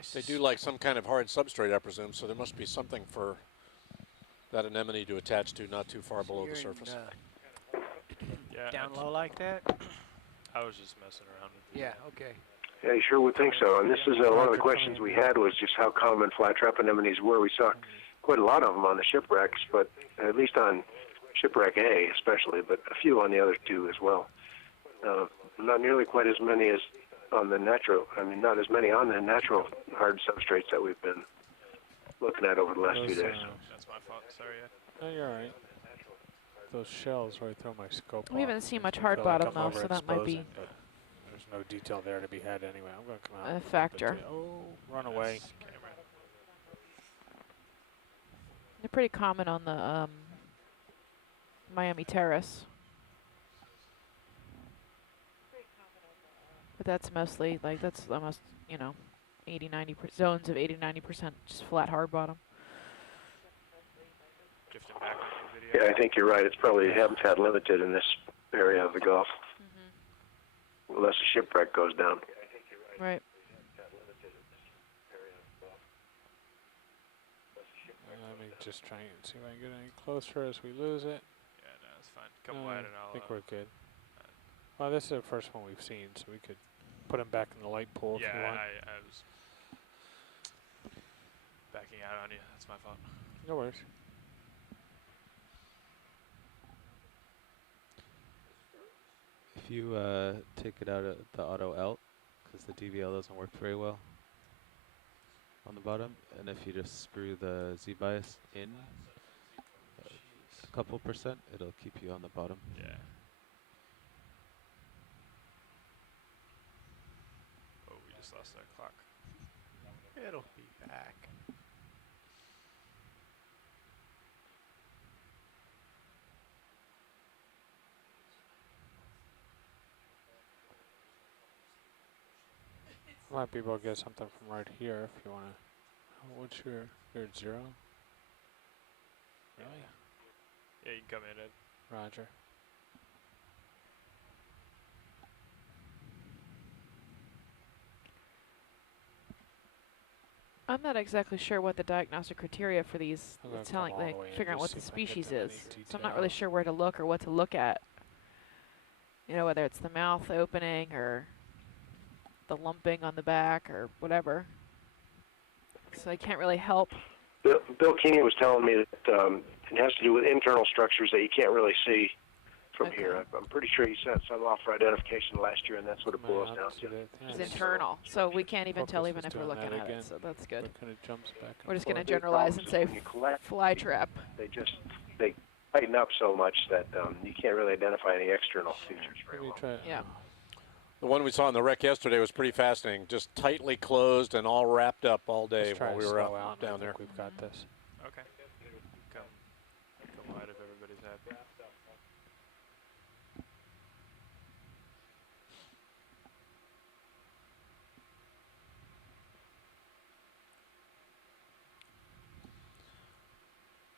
Nice. They do like some kind of hard substrate, I presume, so there must be something for that anemone to attach to not too far below the surface. Yeah, down low like that? I was just messing around with you. Yeah, okay. Yeah, you sure would think so. And this is one of the questions we had was just how common flat trap anemones were. We saw quite a lot of them on the shipwrecks, but at least on shipwreck A especially, but a few on the other two as well. Not nearly quite as many as on the natural, not as many on the natural hard substrates that we've been looking at over the last few days. That's my fault, sorry. No, you're all right. Those shells right through my scope. We haven't seen much hard bottom though, so that might be. There's no detail there to be had anyway. I'm going to come out. A factor. Oh, run away. They're pretty common on the Miami Terrace. But that's mostly, like, that's almost, 80-90 zones of 80-90% just flat hard bottom. Drifting back into the video. Yeah, I think you're right. It's probably habitat limited in this area of the Gulf. Unless a shipwreck goes down. Right. Let me just try and see if I can get any closer as we lose it. Yeah, no, it's fine. Come wide and I'll... I think we're good. Well, this is the first one we've seen, so we could put him back in the light pool if you want. Yeah, I was backing out on you. That's my fault. No worries. If you take it out of the auto out, because the DVL doesn't work very well on the bottom, and if you just screw the Z-bias in a couple %, it'll keep you on the bottom. Yeah. Oh, we just lost our clock. It'll be back. Might be able to get something from right here if you want to. What's you're at 0? Really? Yeah, you can come in, Ed. Roger. I'm not exactly sure what the diagnostic criteria for these, it's telling, like, figuring out what the species is. So I'm not really sure where to look or what to look at. Whether it's the mouth opening or the lumping on the back or whatever. So I can't really help. Bill Keeney was telling me that it has to do with internal structures that you can't really see from here. I'm pretty sure he sent some off for identification last year, and that's what it boils down to. It's internal, so we can't even tell even if we're looking at it, so that's good. Jumps back We're just going to generalize and say fly trap. They tighten up so much that you can't really identify any external features very well. Yeah. The one we saw in the wreck yesterday was pretty fascinating. Just tightly closed and all wrapped up all day while we were out down there. We've got this. Okay. Come wide if everybody's happy.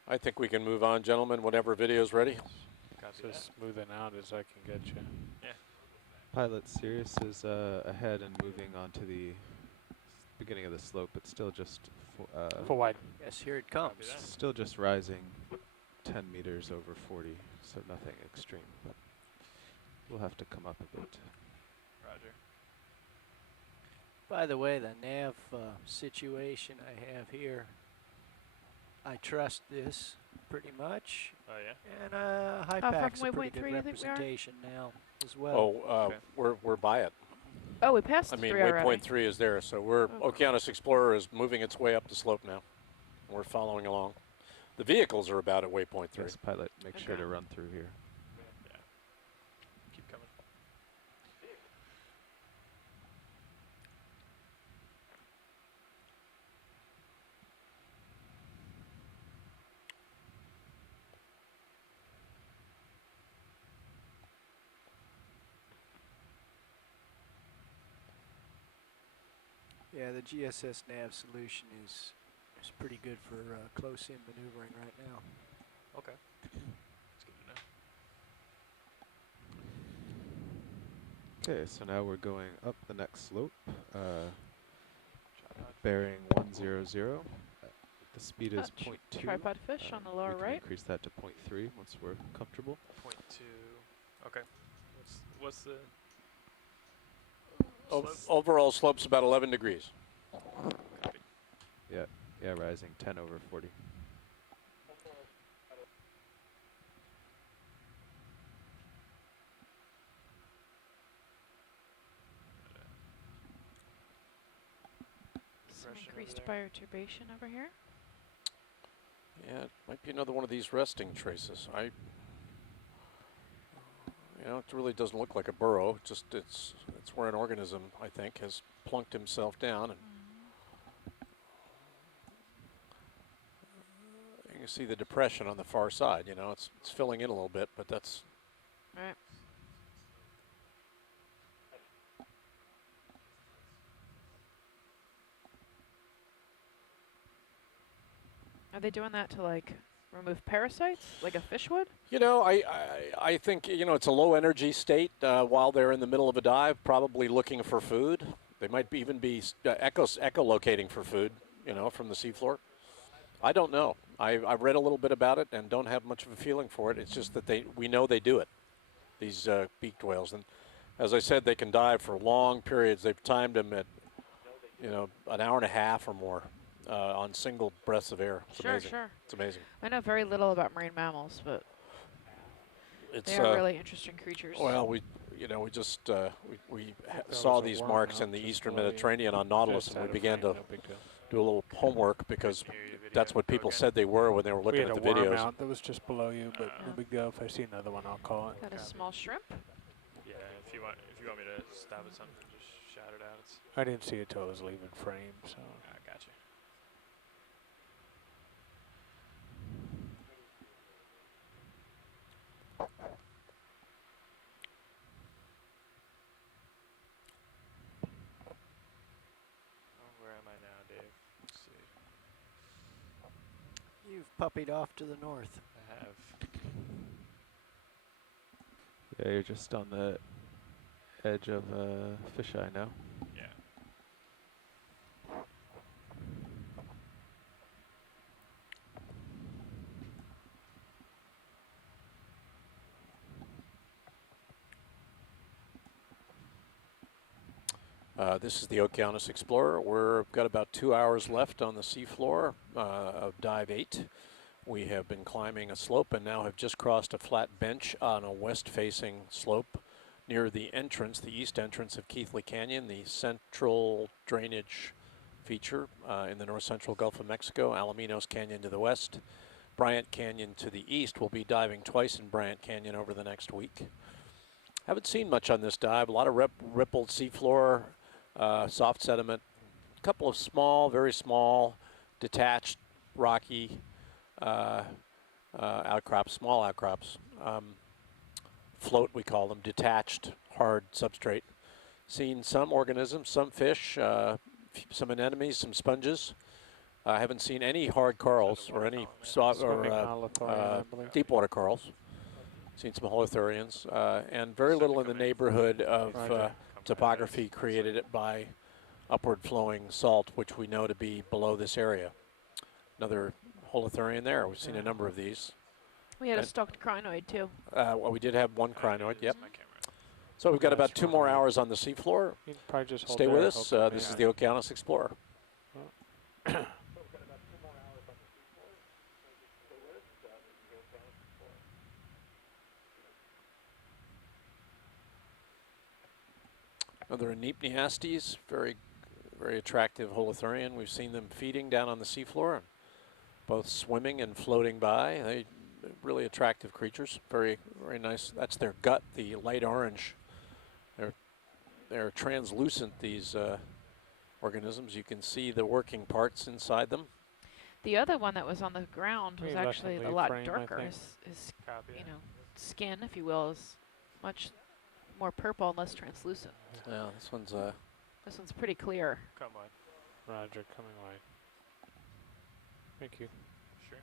I think we can move on, gentlemen, whenever video's ready. As smoothing out as I can get you. Yeah. Pilot Sirius is ahead and moving on to the beginning of the slope, but still just full wide. Yes, here it comes. Still just rising 10 meters over 40, so nothing extreme, but we'll have to come up a bit. Roger. By the way, the nav situation I have here, I trust this pretty much. Oh, yeah? And high pack's a pretty good representation now as well. Oh, we're by it. Oh, we passed 3 already. Waypoint 3 is there, so Okeanos Explorer is moving its way up the slope now. We're following along. The vehicles are about at waypoint 3. Yes, pilot, make sure to run through here. Yeah. Keep coming. Yeah, the GSS nav solution is pretty good for close-in maneuvering right now. Okay. That's good to know. Okay, so now we're going up the next slope. bearing 100. The speed is Touch. 0.2. Tripod fish on the lower we can right. increase that to 0.3 once we're comfortable. 0.2. Okay. What's the O- slope? overall slope's about 11 degrees. Copy. Yeah, rising 10 over 40. Some Depression over increased there. bioturbation over here. Yeah, it might be another one of these resting traces. You know, it really doesn't look like a burrow. Just it's where an organism, I think, has plunked himself down, and you can see the depression on the far side. You know, it's filling in a little bit, but that's Right. Are they doing that to like remove parasites, like a fish would? You know, I think, you know, it's a low energy state while they're in the middle of a dive, probably looking for food. They might even be echolocating for food, you know, from the seafloor. I don't know. I've read a little bit about it and don't have much of a feeling for it. It's just that we know they do it, these beaked whales. And as I said, they can dive for long periods. They've timed them at, you know, an hour and a half or more on single breaths of air. It's amazing. Sure. It's amazing. I know very little about marine mammals, but It's they are really interesting creatures. well, we just we saw these marks in the eastern Mediterranean on Nautilus, and we began to do a little homework because that's what people said they were when they were looking we had at the a worm videos. out that was just below you, but no big deal. If I see another one, I'll call it. Got a small shrimp. Yeah, if you want me to stab at something, just shout it out. I didn't see it till I was leaving frame, so. I got you. Where am I now, Dave? Let's see. You've puppied off to the north. I have. Yeah, you're just on the edge of fisheye now. Yeah. This is the Okeanos Explorer. We've got about 2 hours left on the seafloor of dive 8. We have been climbing a slope and now have just crossed a flat bench on a west-facing slope near the entrance, the east entrance of Keathley Canyon, the central drainage feature in the north-central Gulf of Mexico. Alaminos Canyon to the west. Bryant Canyon to the east. We'll be diving twice in Bryant Canyon over the next week. Haven't seen much on this dive. A lot of rippled seafloor, soft sediment, a couple of small, very small, detached, rocky outcrops, small outcrops. Float, we call them, detached, hard substrate. Seen some organisms, some fish, some anemones, some sponges. I haven't seen any hard corals or any soft or deep water corals. Seen some holothurians, and very little in the neighborhood of topography created by upward flowing salt, which we know to be below this area. Another holothurian there. We've seen a number of these. We had a stalked crinoid too. Well, we did have one crinoid, yep. My camera. So we've got about 2 more hours on the seafloor. You can probably just hold Stay there, with hope us. it This may- is the Okeanos Explorer. Another Neapneastes, very attractive holothurian. We've seen them feeding down on the seafloor, both swimming and floating by. They really attractive creatures. Very nice. That's their gut, the light orange. They're translucent, these organisms. You can see the working parts inside them. The other one that was on the ground was We left actually him a lead lot frame, I darker. think. His Copy. you know, skin, if you will, is much more purple and less translucent. Yeah, this one's This one's pretty clear. Come on. Roger, coming wide. Thank you. Sure.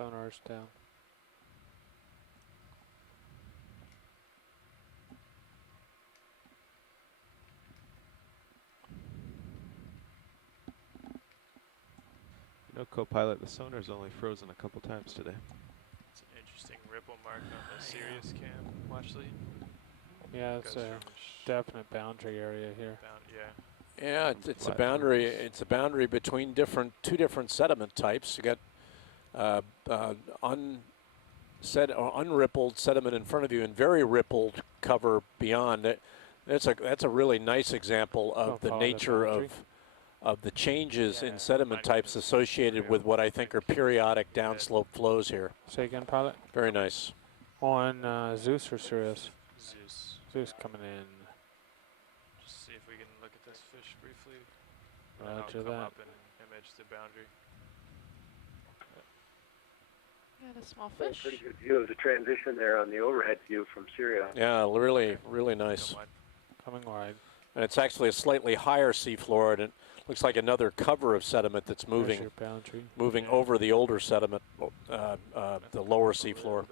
Sonar's down. You know, co-pilot, the sonar's only frozen a couple times today. It's an interesting ripple mark on the Sirius cam. Watch lead. Yeah, it's Goes a from definite boundary area here. yeah. Yeah, it's a boundary. It's a boundary between two different sediment types. You got unrippled sediment in front of you and very rippled cover beyond it. That's a really nice example of the nature of the changes in sediment types associated with what I think are periodic downslope flows here. Say again, pilot. Very nice. On Zeus or Sirius? Zeus. Zeus coming in. Just see if we can look at this fish briefly. And then I'll Roger come that. up and image the boundary. Got a small Got a fish. pretty good view of the transition there on the overhead view from Syria. Yeah, really, really nice. Coming wide. And it's actually a slightly higher seafloor, and it looks like another cover of sediment that's There's moving your boundary. over the older sediment, the lower seafloor.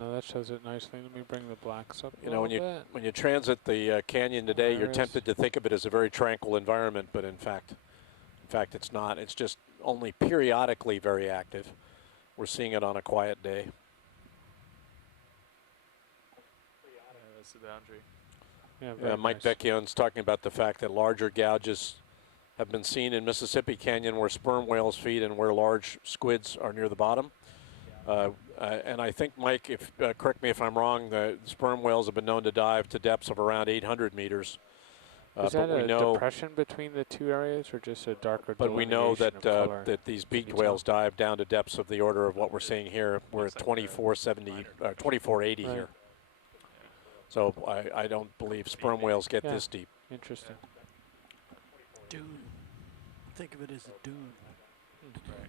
No, that shows it nicely. Let me bring the blacks up. You know, when you transit the canyon today, you're tempted to think of it as a very tranquil environment, but in fact, it's not. It's just only periodically very active. We're seeing it on a quiet day. Yeah, that's the boundary. Yeah, Mike nice. Vecchione's talking about the fact that larger gouges have been seen in Mississippi Canyon where sperm whales feed and where large squids are near the bottom. And I think, Mike, if correct me if I'm wrong, the sperm whales have been known to dive to depths of around 800 meters. Is that a depression between the two areas, or just a darker But we know delineation that of color? that these beaked you whales dive down to depths of the order of what we're seeing here. We're at 2470, 2480 Right. here. So I don't believe sperm whales get Yeah. this deep. Interesting. Dune. Think of it as a dune. Right.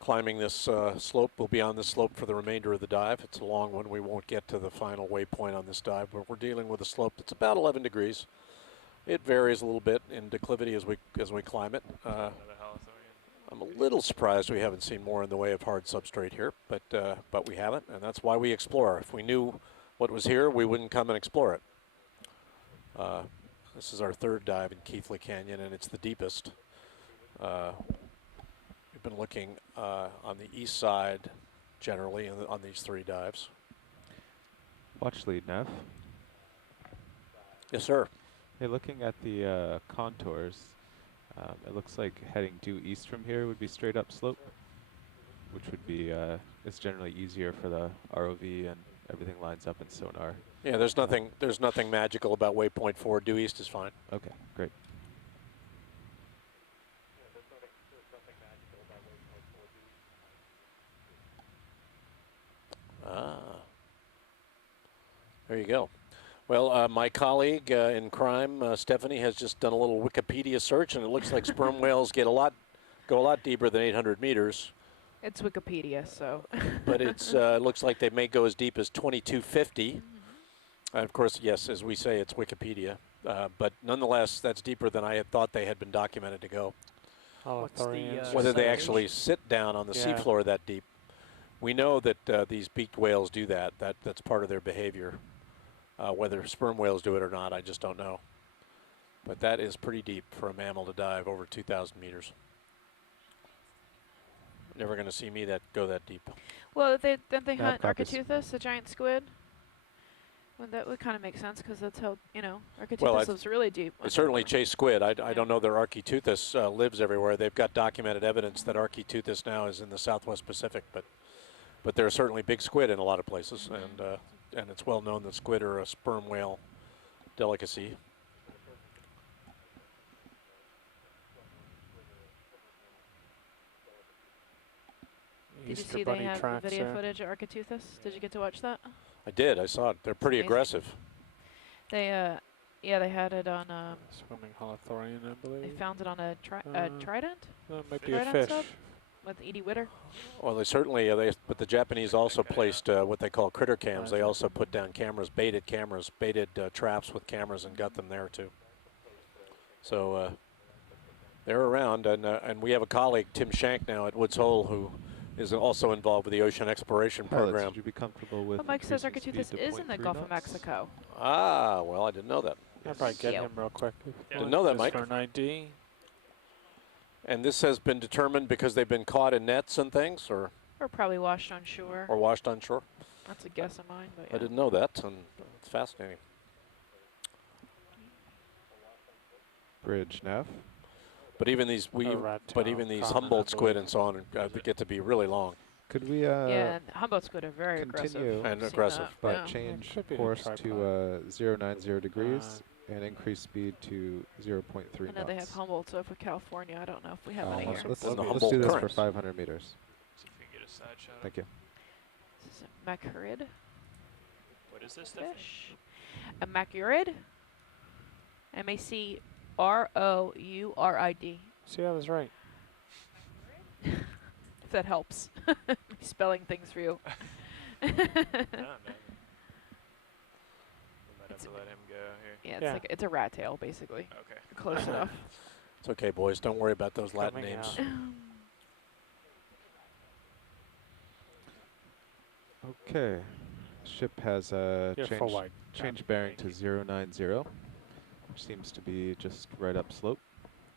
Climbing this slope, we'll be on this slope for the remainder of the dive. It's a long one. We won't get to the final waypoint on this dive, but we're dealing with a slope that's about 11 degrees. It varies a little bit in declivity as we climb it. Another Halothorian. I'm a little surprised we haven't seen more in the way of hard substrate here, but we haven't, and that's why we explore. If we knew what was here, we wouldn't come and explore it. This is our third dive in Keathley Canyon, and it's the deepest. We've been looking on the east side, generally, on these three dives. Watch lead, Nav. Yes, sir. Hey, looking at the contours, it looks like heading due east from here would be straight up slope, which would be, it's generally easier for the ROV and everything lines up in sonar. Yeah, there's nothing magical about waypoint 4. Due east is fine. Okay, great. There you go. Well, my colleague in crime, Stephanie, has just done a little Wikipedia search, and it looks like sperm whales go a lot deeper than 800 meters. It's Wikipedia, so. But it looks like they may go as deep as 2250. And of course, yes, as we say, it's Wikipedia. But nonetheless, that's deeper than I had thought they had been documented to go. What's the, Whether they percentage? actually sit down on the Yeah. seafloor that deep. We know that these beaked whales do that. That's part of their behavior. Whether sperm whales do it or not, I just don't know. But that is pretty deep for a mammal to dive over 2,000 meters. Never going to see me go that deep. Well, don't they Yeah, hunt caucus. Architeuthis, the giant squid? Well, that would kind of make sense because that's how, Architeuthis Well, lives really deep. They certainly chase squid. I don't know that Architeuthis lives everywhere. They've got documented evidence that Architeuthis now is in the Southwest Pacific, but there are certainly big squid in a lot of places, and it's well known that squid are a sperm whale delicacy. Did you Easter see bunny they have the tracks video there. footage of Architeuthis? Did you get to watch that? I did. I saw it. They're pretty amazing. aggressive. They, they had it on, Swimming holothorian, I they believe. found it on a trident? That might be Right a on fish. top? with Edie Witter? Well, they certainly, but the Japanese also placed what they call critter cams. They also put down cameras, baited traps with cameras and got them there too. So they're around, and we have a colleague, Tim Shank, now at Woods Hole, who is also involved with the ocean exploration program. Would you be comfortable with? But Mike says Architeuthis is in the Gulf of Mexico. Ah, well, I didn't know that. I'll probably get him real quick. Didn't know that, Mike. For an ID. And this has been determined because they've been caught in nets and things, or probably washed on shore. Or washed on shore. That's a guess of mine, but yeah. I didn't know that, and it's fascinating. Bridge nav. But even these Humboldt squid and so on get to be really long. Could we yeah, and Humboldt squid are very aggressive. And aggressive. But change course to 090 degrees and increase speed to 0.3 knots. I know they have Humboldts over California. I don't know if we have any here. Let's do this for 500 meters. See if we can get a side shot. Thank you. This is a macurid. What is this fish? A macurid. M-A-C-R-O-U-R-I-D. See, I was right. If that helps. Spelling things for you. No, man. We might have to let him go here. Yeah, it's a rat tail, basically. Okay. Close enough. It's okay, boys. Don't worry about those Latin names. Okay. Ship has changed bearing to 090, which seems to be just right upslope.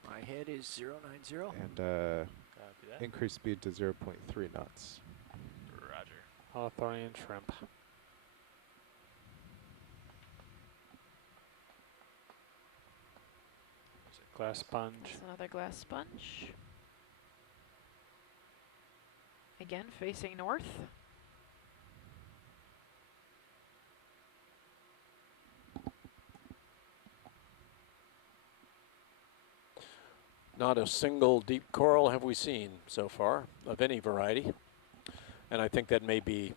My head is 090. And increase speed to 0.3 knots. Roger. Holothorian shrimp. Glass sponge. It's another glass sponge. Again, facing north. Not a single deep coral have we seen so far of any variety. And I think that may be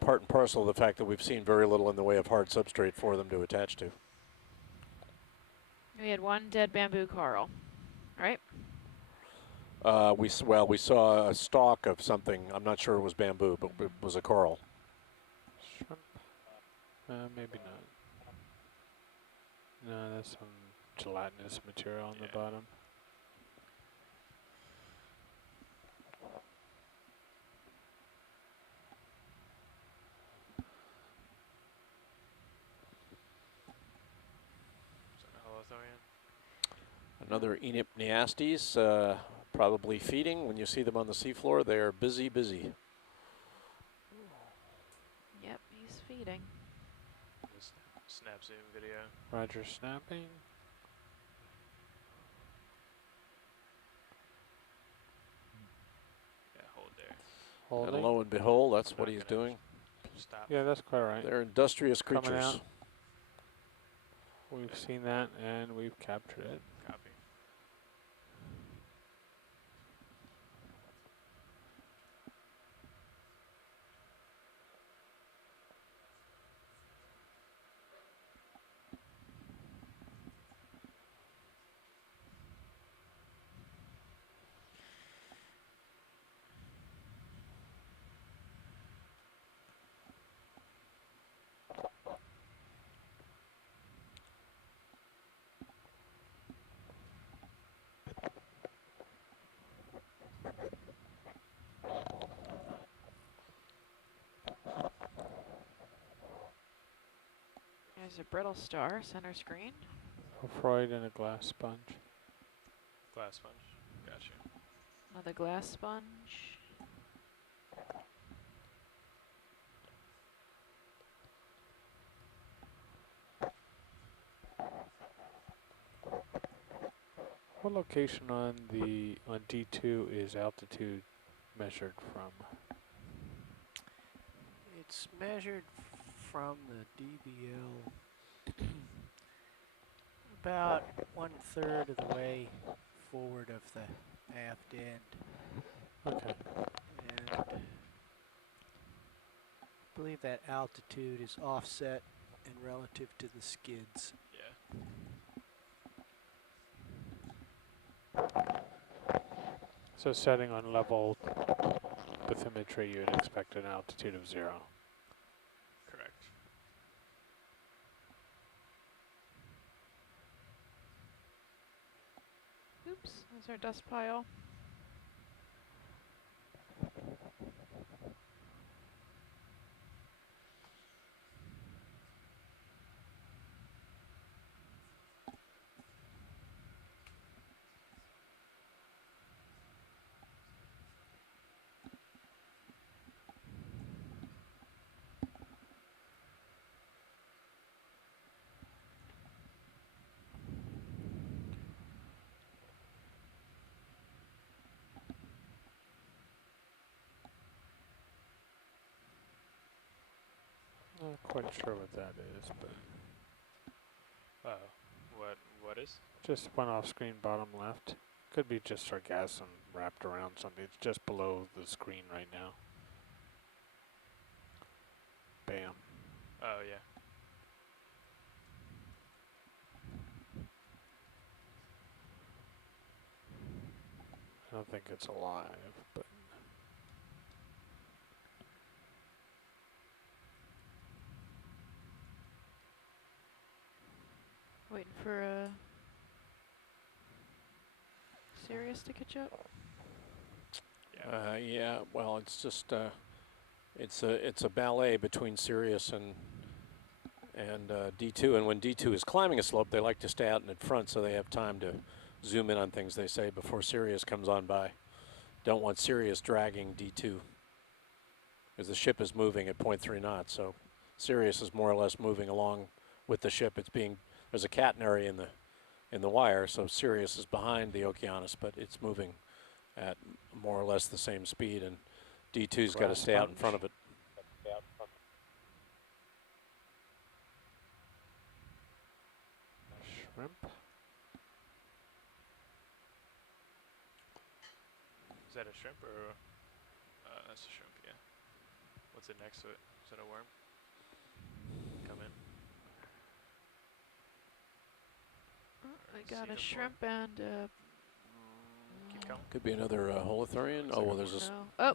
part and parcel of the fact that we've seen very little in the way of hard substrate for them to attach to. We had one dead bamboo coral, right? We saw a stalk of something. I'm not sure it was bamboo, but it was a coral. Shrimp? Maybe not. No, that's some gelatinous material on the bottom. Another Enipneastes, probably feeding. When you see them on the seafloor, they are busy, busy. Yep, he's feeding. Snap zoom video. Roger, snapping. Yeah, hold there. Holding. And lo and behold, that's what he's doing. Stop. Yeah, that's quite right. They're industrious Coming creatures. out. We've seen that and we've captured it. Copy. There's a brittle star, center screen. A Freud and a glass sponge. Glass sponge. Gotcha. Another glass sponge. What location on D2 is altitude measured from? It's measured from the DBL about 1/3 of the way forward of the aft end. Okay. And I believe that altitude is offset and relative to the skids. Yeah. So setting on level bathymetry, you would expect an altitude of 0. Correct. Oops, there's our dust pile. Not quite sure what that is, but What is? just one off screen bottom left. Could be just sargassum wrapped around something. It's just below the screen right now. Bam. Oh yeah. I don't think it's alive, but Waiting for Sirius to catch up. Yeah. Well, it's just it's a ballet between Sirius and D2. And when D2 is climbing a slope, they like to stay out in front so they have time to zoom in on things, they say, before Sirius comes on by. Don't want Sirius dragging D2 because the ship is moving at 0.3 knots. So Sirius is more or less moving along with the ship. There's a catenary in the wire, so Sirius is behind the Okeanos, but it's moving at more or less the same speed, and D2's got to stay out in front of it. shrimp. Is that a shrimp or? That's a shrimp. Yeah. What's it next to it? Is that a worm? Come in. I got See a the shrimp and Keep coming. Could be another holothuриan. Oh, well, there's a oh,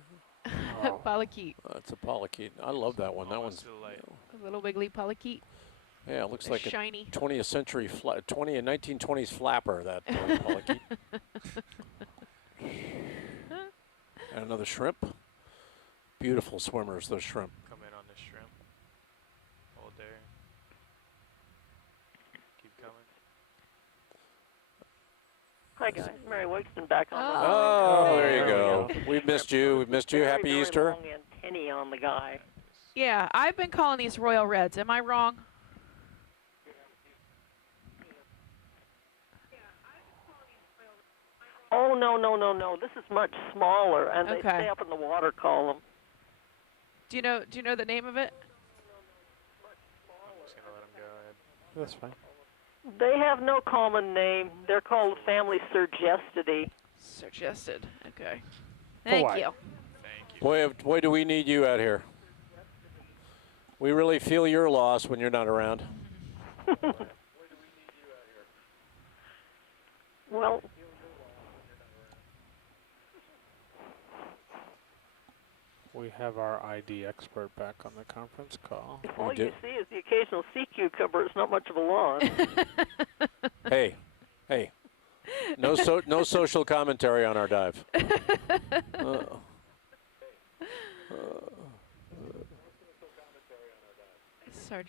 Oh. polychaete. it's a polychaete. I love that one. That Almost one's to the light. A little wiggly polychaete. yeah, it looks It's like a shiny. 20th century 1920s flapper. That polychaete. And another shrimp. Beautiful swimmers, those shrimp. Come in on this shrimp. Hold there. Keep coming. Hi guys, Mary Wixton back on the Oh, Oh, there you there we go. go. We've missed you. We've missed you. Happy very Easter. long antennae on the guy. Yeah, I've been calling these royal reds. Am I wrong? Oh no! This is much smaller, and they Okay. stay up in the water column. Do you know the name of it? I'm just gonna let him go ahead. That's fine. They have no common name. They're called the family Sergestidae. Suggested. Okay. Thank Hawaii. you. Thank you. Boy, do we need you out here. We really feel your loss when you're not around. Well, We have our ID expert back on the conference call. if We all do. you see is the occasional sea cucumber, it's not much of a loss. Hey. No social commentary on our dive.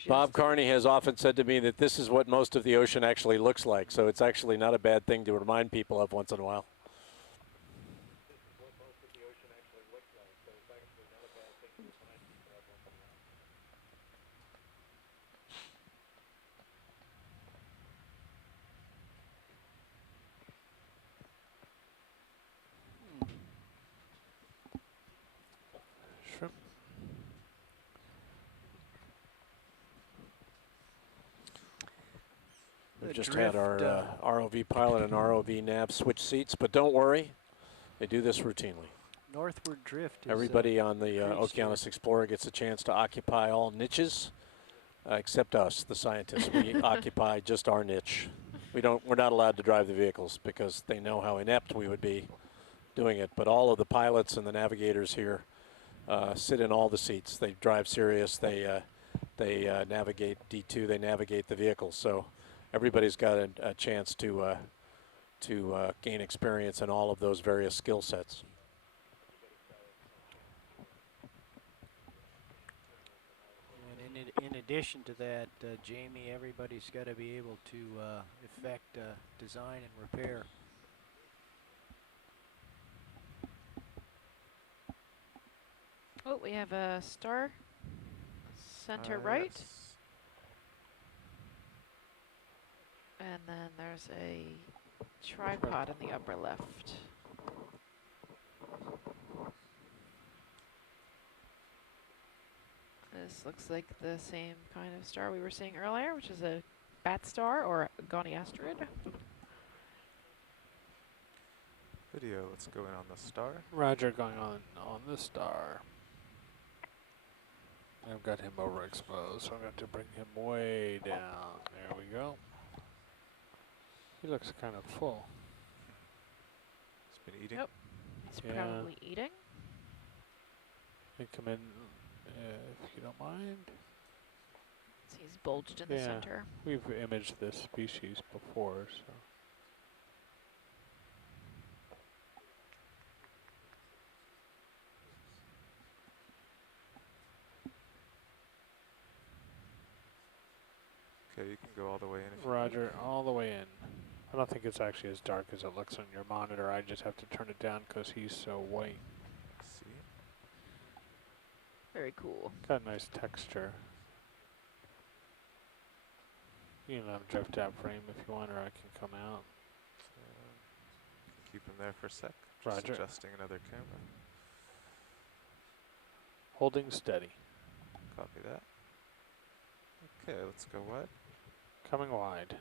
Bob Carney has often said to me that this is what most of the ocean actually looks like, so it's actually not a bad thing to remind people of once in a while. Shrimp. We've just had our ROV pilot and ROV nav switch seats, but don't worry, they do this routinely. Northward drift. Is, Everybody on the increased here. Okeanos Explorer gets a chance to occupy all niches, except us, the scientists. We occupy just our niche. We're not allowed to drive the vehicles because they know how inept we would be doing it. But all of the pilots and the navigators here sit in all the seats. They drive Sirius. They navigate D2. They navigate the vehicles. So everybody's got a chance to gain experience in all of those various skill sets. And in addition to that, Jamie, everybody's got to be able to effect design and repair. Oh, we have a star center right. Yes. And then there's a tripod in the upper left. This looks like the same kind of star we were seeing earlier, which is a bat star or a Gauny asteroid. Video, let's go in on the star. Roger, going on the star. I've got him overexposed, so I'm going to bring him way down. There we go. He looks kind of full. He's been eating. Yep. He's probably eating. Hey, come in if you don't mind. He's bulged in the center. We've imaged this species before, so. Okay, you can go all the way in if you Roger, all the way in. I don't think it's actually as dark as it looks on your monitor. I just have to turn it down because he's so white. see. Very cool. Got a nice texture. You can let him drift out frame if you want, or I can come out. Keep him there for a sec. Just Roger. adjusting another camera. Holding steady. Copy that. Okay, let's go wide. Coming wide.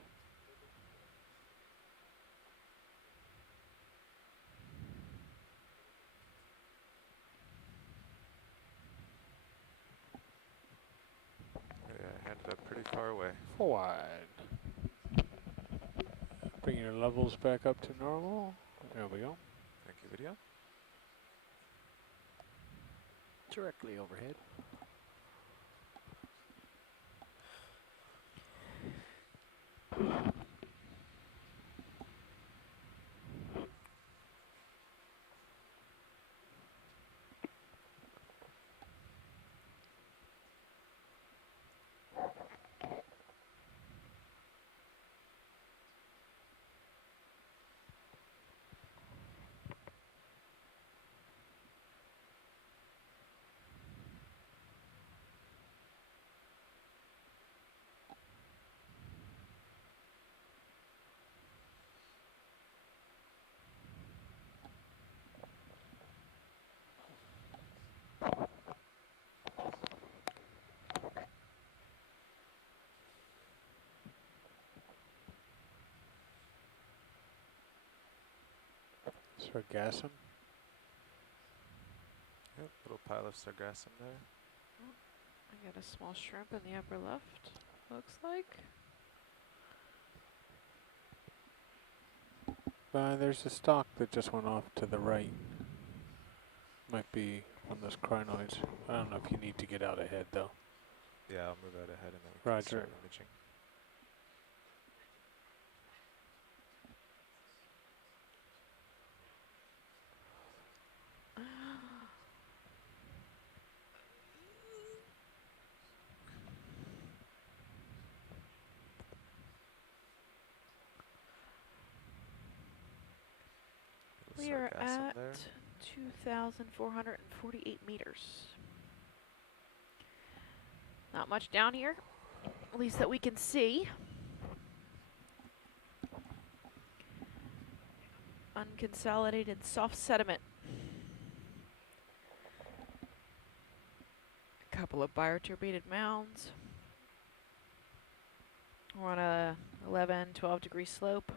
Yeah, I handed up pretty far away. Full wide. Bring your levels back up to normal. There we go. Thank you, video. Directly overhead. Sargassum. Yep, little pile of sargassum there. I got a small shrimp in the upper left, looks like. There's a stalk that just went off to the right. Might be one of those crinoids. I don't know if you need to get out ahead though. Yeah, I'll move out ahead and then we can Roger. start imaging. We are Sargassum at there. 2,448 meters. Not much down here, at least that we can see. Unconsolidated soft sediment. A couple of bioturbated mounds. We're on a 11, 12 degree slope.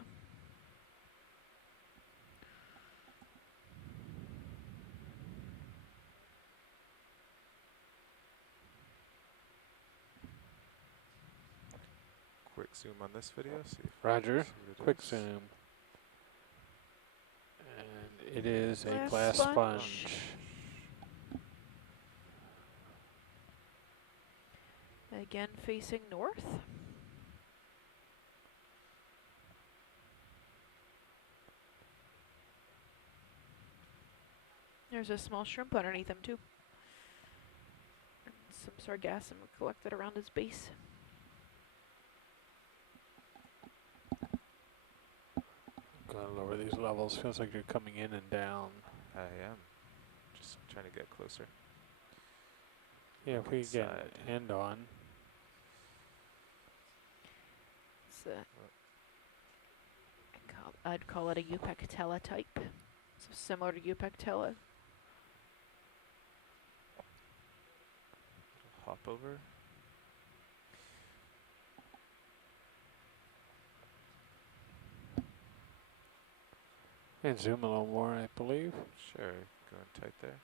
Quick zoom on this video. See if Roger. see what it Quick is. zoom. And It is a Glass glass sponge. sponge. Again, facing north. There's a small shrimp underneath him too. And some sargassum collected around his base. Gotta lower these levels. Feels like you're coming in and down. I am. Just trying to get closer. Yeah, if we get Inside. an end on. It's I'd call it a Eupectella type. So similar to Eupectella. Hop over. And zoom a little more, I believe. Sure, going tight there.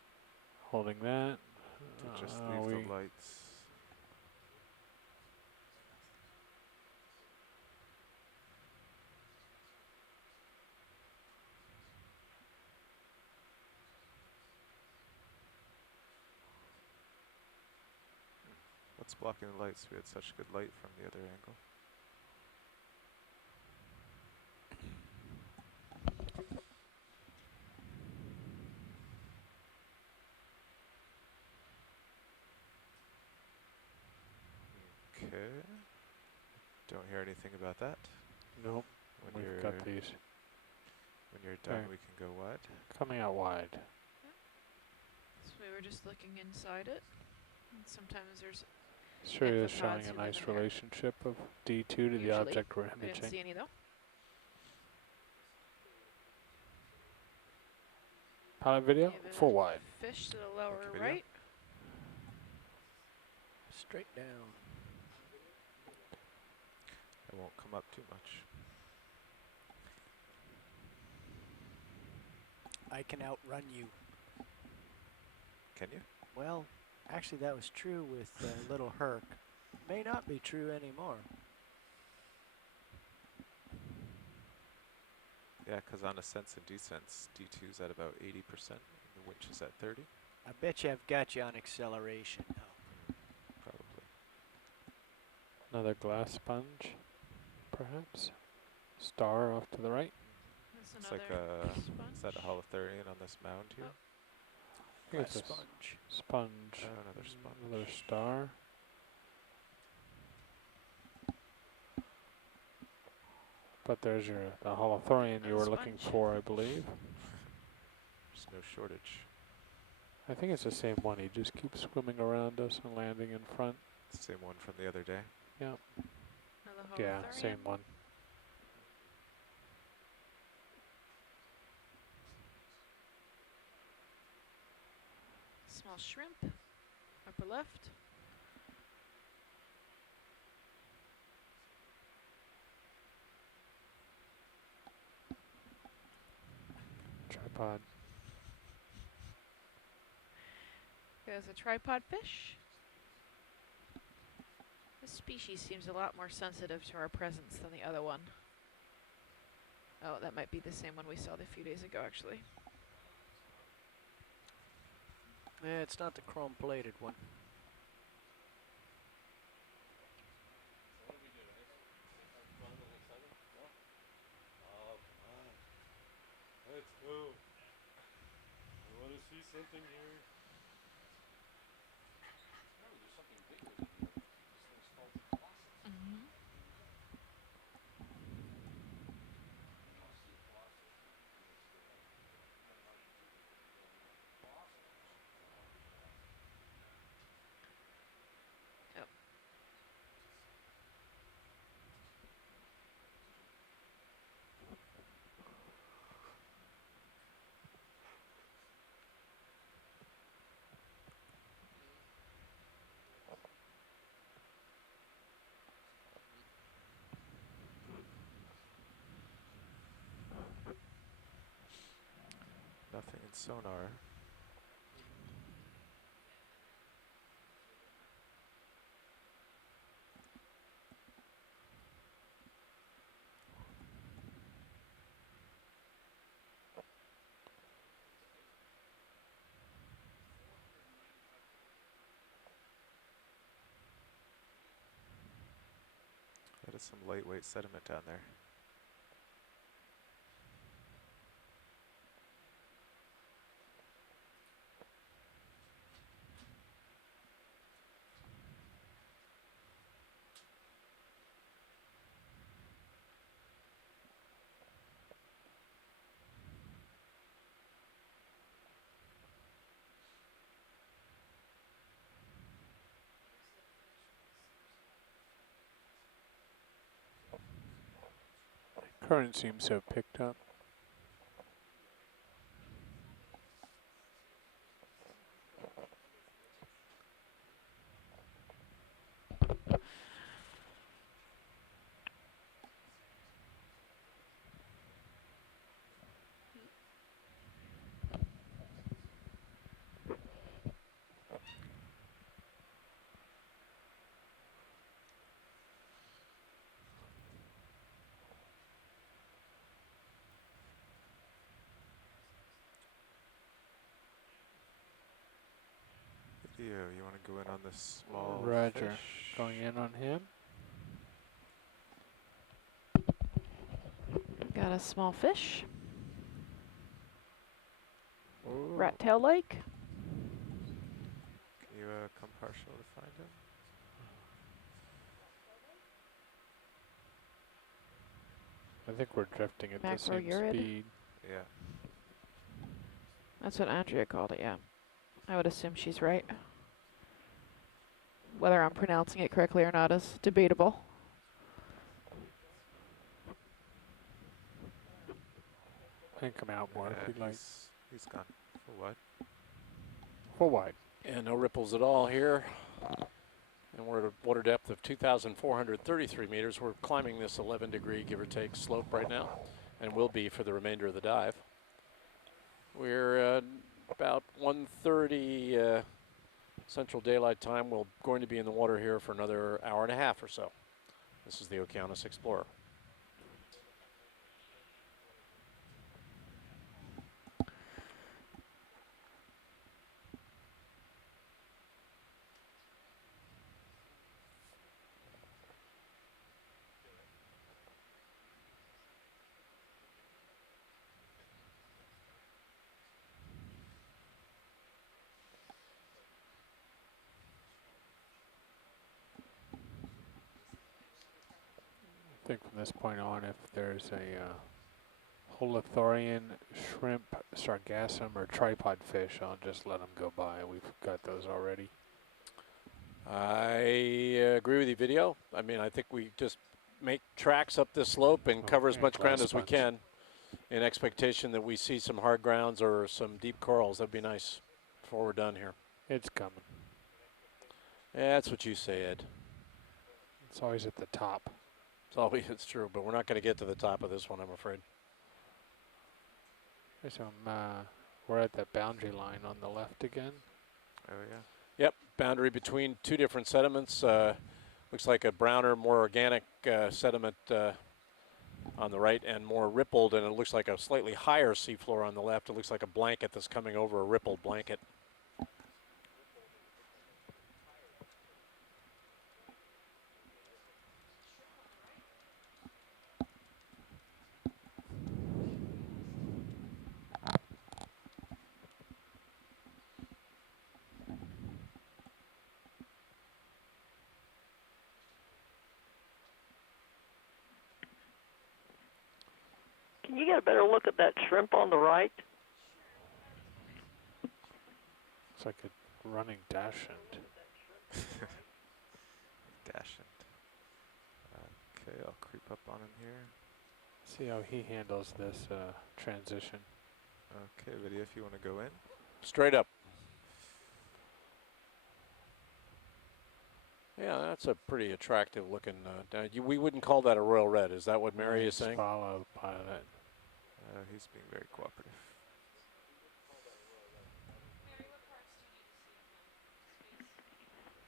Holding that. To just leave the lights. What's blocking the lights? We had such good light from the other angle. Okay. Don't hear anything about that. Nope. When We've got these. When you're done, Okay. we can go wide. Coming out wide. So we were just looking inside it. And sometimes there's Sure is Amphipods showing who a live nice in there. relationship of D2 to the Usually. object we're We didn't imaging. see any though. Pilot video, We have a full wide. Fish to the lower Okay, video. right. Straight down. I won't come up too much. I can outrun you. Can you? Well, actually that was true with Little Herc. May not be true anymore. Yeah, because on ascents and descents, D2's at about 80%, and the winch is at 30. I bet you I've got you on acceleration now. Probably. Another glass sponge, perhaps. Star off to the right. That's It's another like a, is sponge. that a holothurian on this mound here? Oh. I think it's a Sponge. sponge. Another sponge. Another star. But there's the holothurian you Another were looking sponge. for, I believe. There's no shortage. I think it's the same one. He just keeps swimming around us and landing in front. Same one from the other day. Yeah. Another Yeah, holothurian. same one. Small shrimp. Upper left. Tripod. There's a tripod fish. This species seems a lot more sensitive to our presence than the other one. Oh, that might be the same one we saw a few days ago, actually. It's not the chrome-plated one. Let's go. I want to see something here. Yep. Nothing in sonar. That's some lightweight sediment down there. Current seems to have picked up. You want to go in on this small Roger. fish? Going in on him. Got a small fish. Ooh. Rat tail lake. Can you come partial to find him? I think we're drifting at the same Macro-urid. speed. Yeah. That's what Andrea called it, yeah. I would assume she's right. Whether I'm pronouncing it correctly or not is debatable. I can come out more if you'd like. He's gone. For what? Full wide. And no ripples at all here. And we're at a water depth of 2,433 meters. We're climbing this 11-degree, give or take, slope right now, and will be for the remainder of the dive. We're about 1:30 Central Daylight Time. We're going to be in the water here for another hour and a half or so. This is the Okeanos Explorer. I think from this point on, if there's a holothurian, shrimp, sargassum, or tripod fish, I'll just let them go by. We've got those already. I agree with you, video. I mean, I think we just make tracks up this slope and cover as much ground as we can in expectation that we see some hard grounds or some deep corals. That'd be nice before we're done here. It's coming. Yeah, that's what you say, Ed. It's always at the top. It's true, but we're not going to get to the top of this one, I'm afraid. So we're at that boundary line on the left again. Oh, yeah. Yep, boundary between two different sediments. Looks like a browner, more organic sediment on the right and more rippled, and it looks like a slightly higher seafloor on the left. It looks like a blanket that's coming over a rippled blanket. Can you get a better look at that shrimp on the right? It's like a running dachshund. Dashant. Okay, I'll creep up on him here. See how he handles this transition. Okay, video, if you want to go in. Straight up. Yeah, that's a pretty attractive looking. We wouldn't call that a royal red. Is that what Mary is saying? Follow pilot. He's being very cooperative.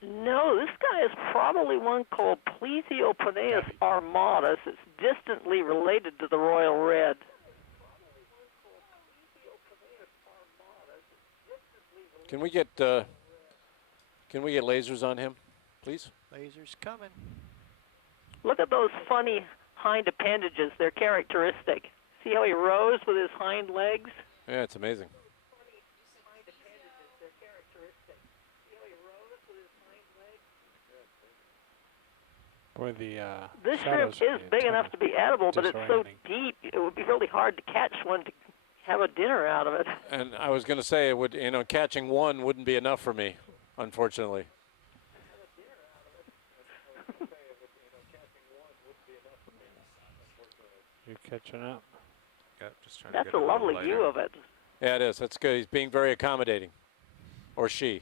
No, this guy is probably one called Plesioponeus armatus. It's distantly related to the royal red. Can we get lasers on him, please? Lasers coming. Look at those funny hind appendages. They're characteristic. See how he rose with his hind legs? Yeah, it's amazing. Boy, the This shrimp is big enough to be edible, but it's so deep, it would be really hard to catch one to have a dinner out of it. And I was going to say, it would, you know, catching one wouldn't be enough for me, unfortunately. You're catching up? Yep, just trying That's to get a lovely lighter. view of it. Yeah, it is. That's good. He's being very accommodating. Or she.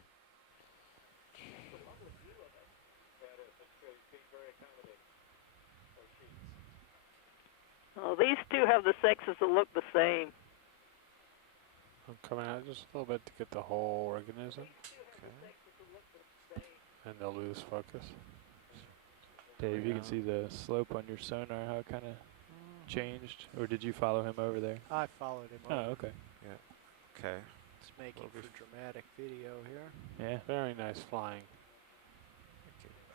Oh, these two have the sexes that look the same. I'm coming out just a little bit to get the whole organism. Okay. And they'll lose focus. Dave, you can see the slope on your sonar, how it kind of changed, or did you follow him over there? I followed him over. Oh, okay. Yeah. Okay. It's making for dramatic video here. Yeah. Very nice flying.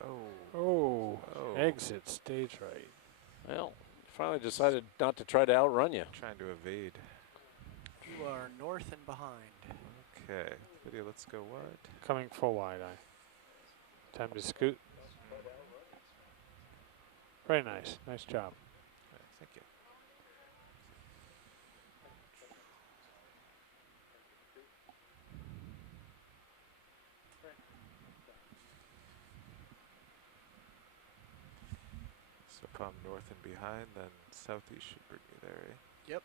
Oh. Oh. Oh. Exit stage right. Well, finally decided not to try to outrun you. Trying to evade. You are north and behind. Okay. Video, let's go wide. Coming full wide eye. Time to scoot. Very nice. Nice job. Okay, thank you. So if I'm north and behind, then southeast should bring me there, eh? Yep.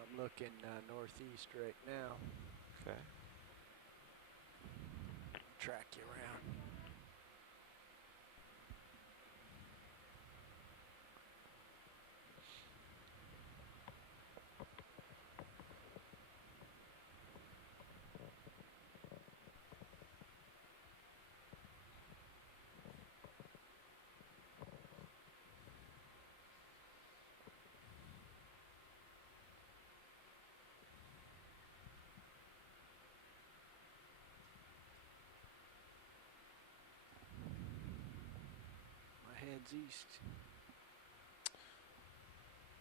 I'm looking northeast right now. Okay. Track you around. Heads east.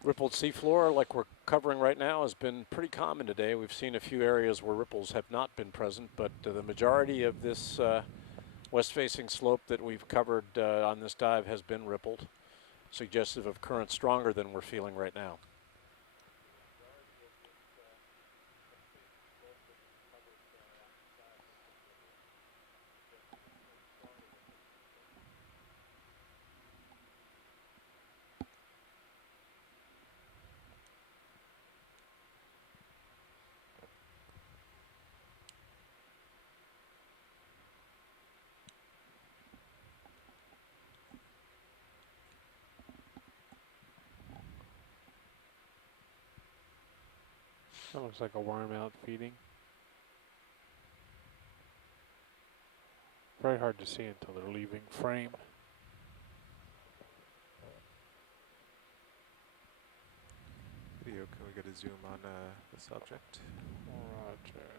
Rippled seafloor, like we're covering right now, has been pretty common today. We've seen a few areas where ripples have not been present, but the majority of this west-facing slope that we've covered on this dive has been rippled, suggestive of currents stronger than we're feeling right now. That looks like a worm out feeding. Very hard to see until they're leaving frame. Video, can we get a zoom on this object? Roger.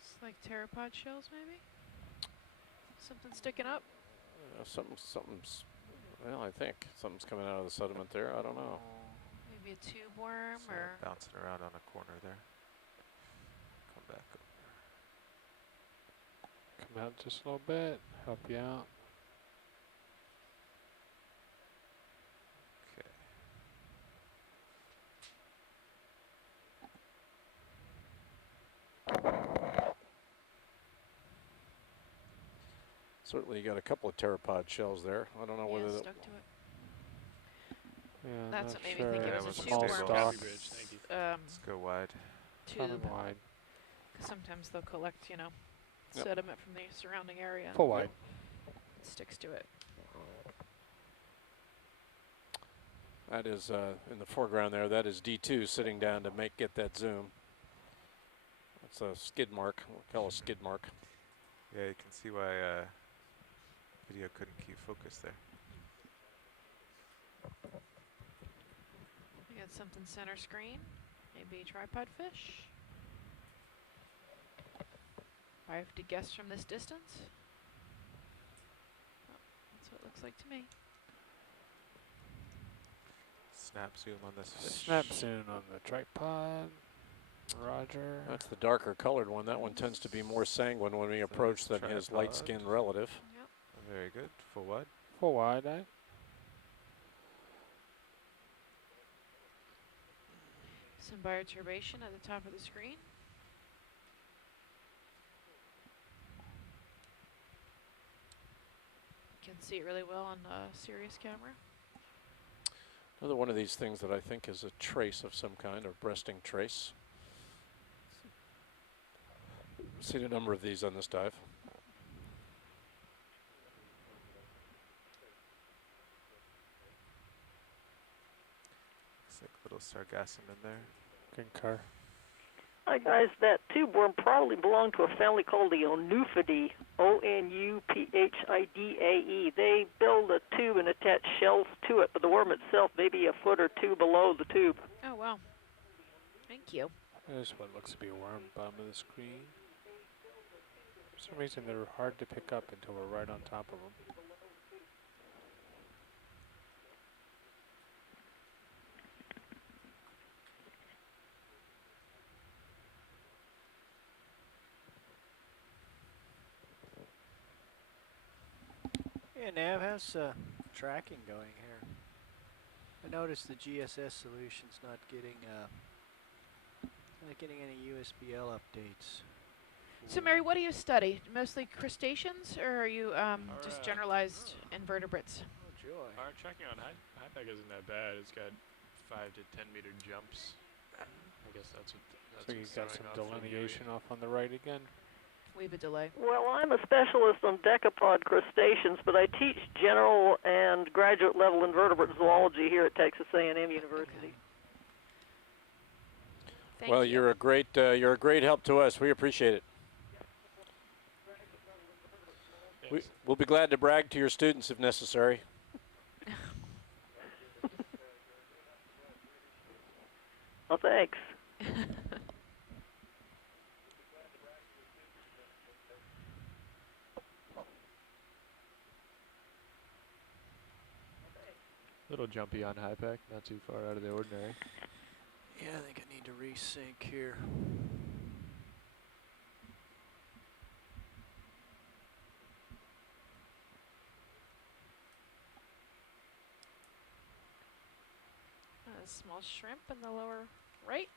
It's like pteropod shells, maybe? Something sticking up? Something's, well, I think something's coming out of the sediment there. I don't know. Maybe a tube worm So or... bouncing around on a corner there. Come back over. Come out just a little bit, help you out. Okay. Certainly you got a couple of pteropod shells there. I don't know whether Yeah, that stuck to it. Yeah, That's not what made sure. me think Yeah, it was a wasn't tube stable. worm. Stalk. Thank you. Let's go wide. Coming Tube. wide. Sometimes they'll collect, you know, Yep. sediment from the surrounding area. Full wide. It sticks to it. That is in the foreground there. That is D2 sitting down to get that zoom. That's a skid mark. We'll call a skid mark. Yeah, you can see why video couldn't keep focus there. at something center screen. Maybe tripod fish. I have to guess from this distance. Oh, that's what it looks like to me. Snap zoom on this fish. Snap zoom on the tripod. Roger. That's the darker colored one. That one tends to be more sanguine when we approach than his light-skinned relative. Yep. Very good. Full wide. Full wide eye. Some bioturbation at the top of the screen. You can see it really well on the Sirius camera. Another one of these things that I think is a trace of some kind, or breasting trace. Seen a number of these on this dive. Looks like little sargassum in there. Concur. Hi guys, that tube worm probably belonged to a family called the Onuphidae, O-N-U-P-H-I-D-A-E. They build a tube and attach shells to it, but the worm itself may be a foot or two below the tube. Oh, wow. Thank you. There's what looks to be a worm, bottom of the screen. For some reason, they're hard to pick up until we're right on top of them. Yeah, Nav, how's tracking going here? I noticed the GSS solution's not getting any USBL updates. So, Mary, what do you study? Mostly crustaceans, or are you just generalized invertebrates? Oh, joy. Our tracking on HiPAC isn't that bad. It's got 5 to 10 meter jumps. I guess that's what. So you got some delineation off on the right again? We have a delay. Well, I'm a specialist on decapod crustaceans, but I teach general and graduate level invertebrate zoology here at Texas A&M University. Thank Well, you. you're a great help to us. We appreciate it. We'll be glad to brag to your students if necessary. Well, thanks. Little jumpy on HiPAC, not too far out of the ordinary. Yeah, I think I need to resync here. A small shrimp in the lower right.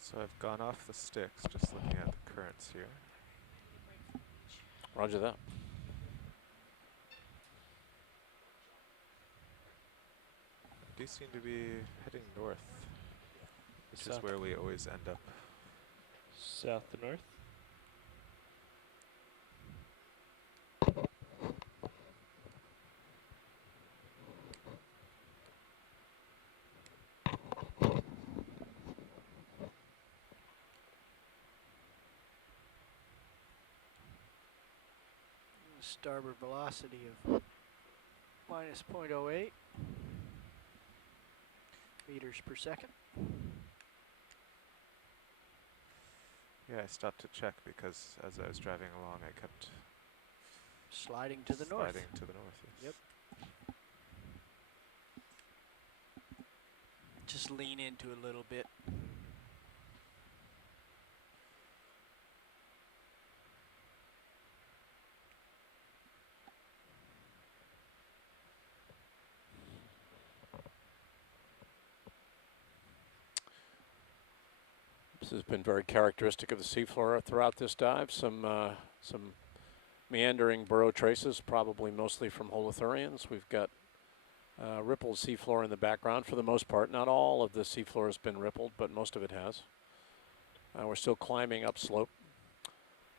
So I've gone off the sticks, just looking at the currents here. Roger that. Do seem to be heading north, which South. is where we always end up. South to north. Starboard velocity of minus 0.08 meters per second. Yeah, I stopped to check because as I was driving along, I kept Sliding to the north. sliding to the north. Yes. Yep. Just lean into it a little bit. This has been very characteristic of the seafloor throughout this dive. Some meandering burrow traces, probably mostly from holothurians. We've got rippled seafloor in the background for the most part. Not all of the seafloor has been rippled, but most of it has. We're still climbing upslope,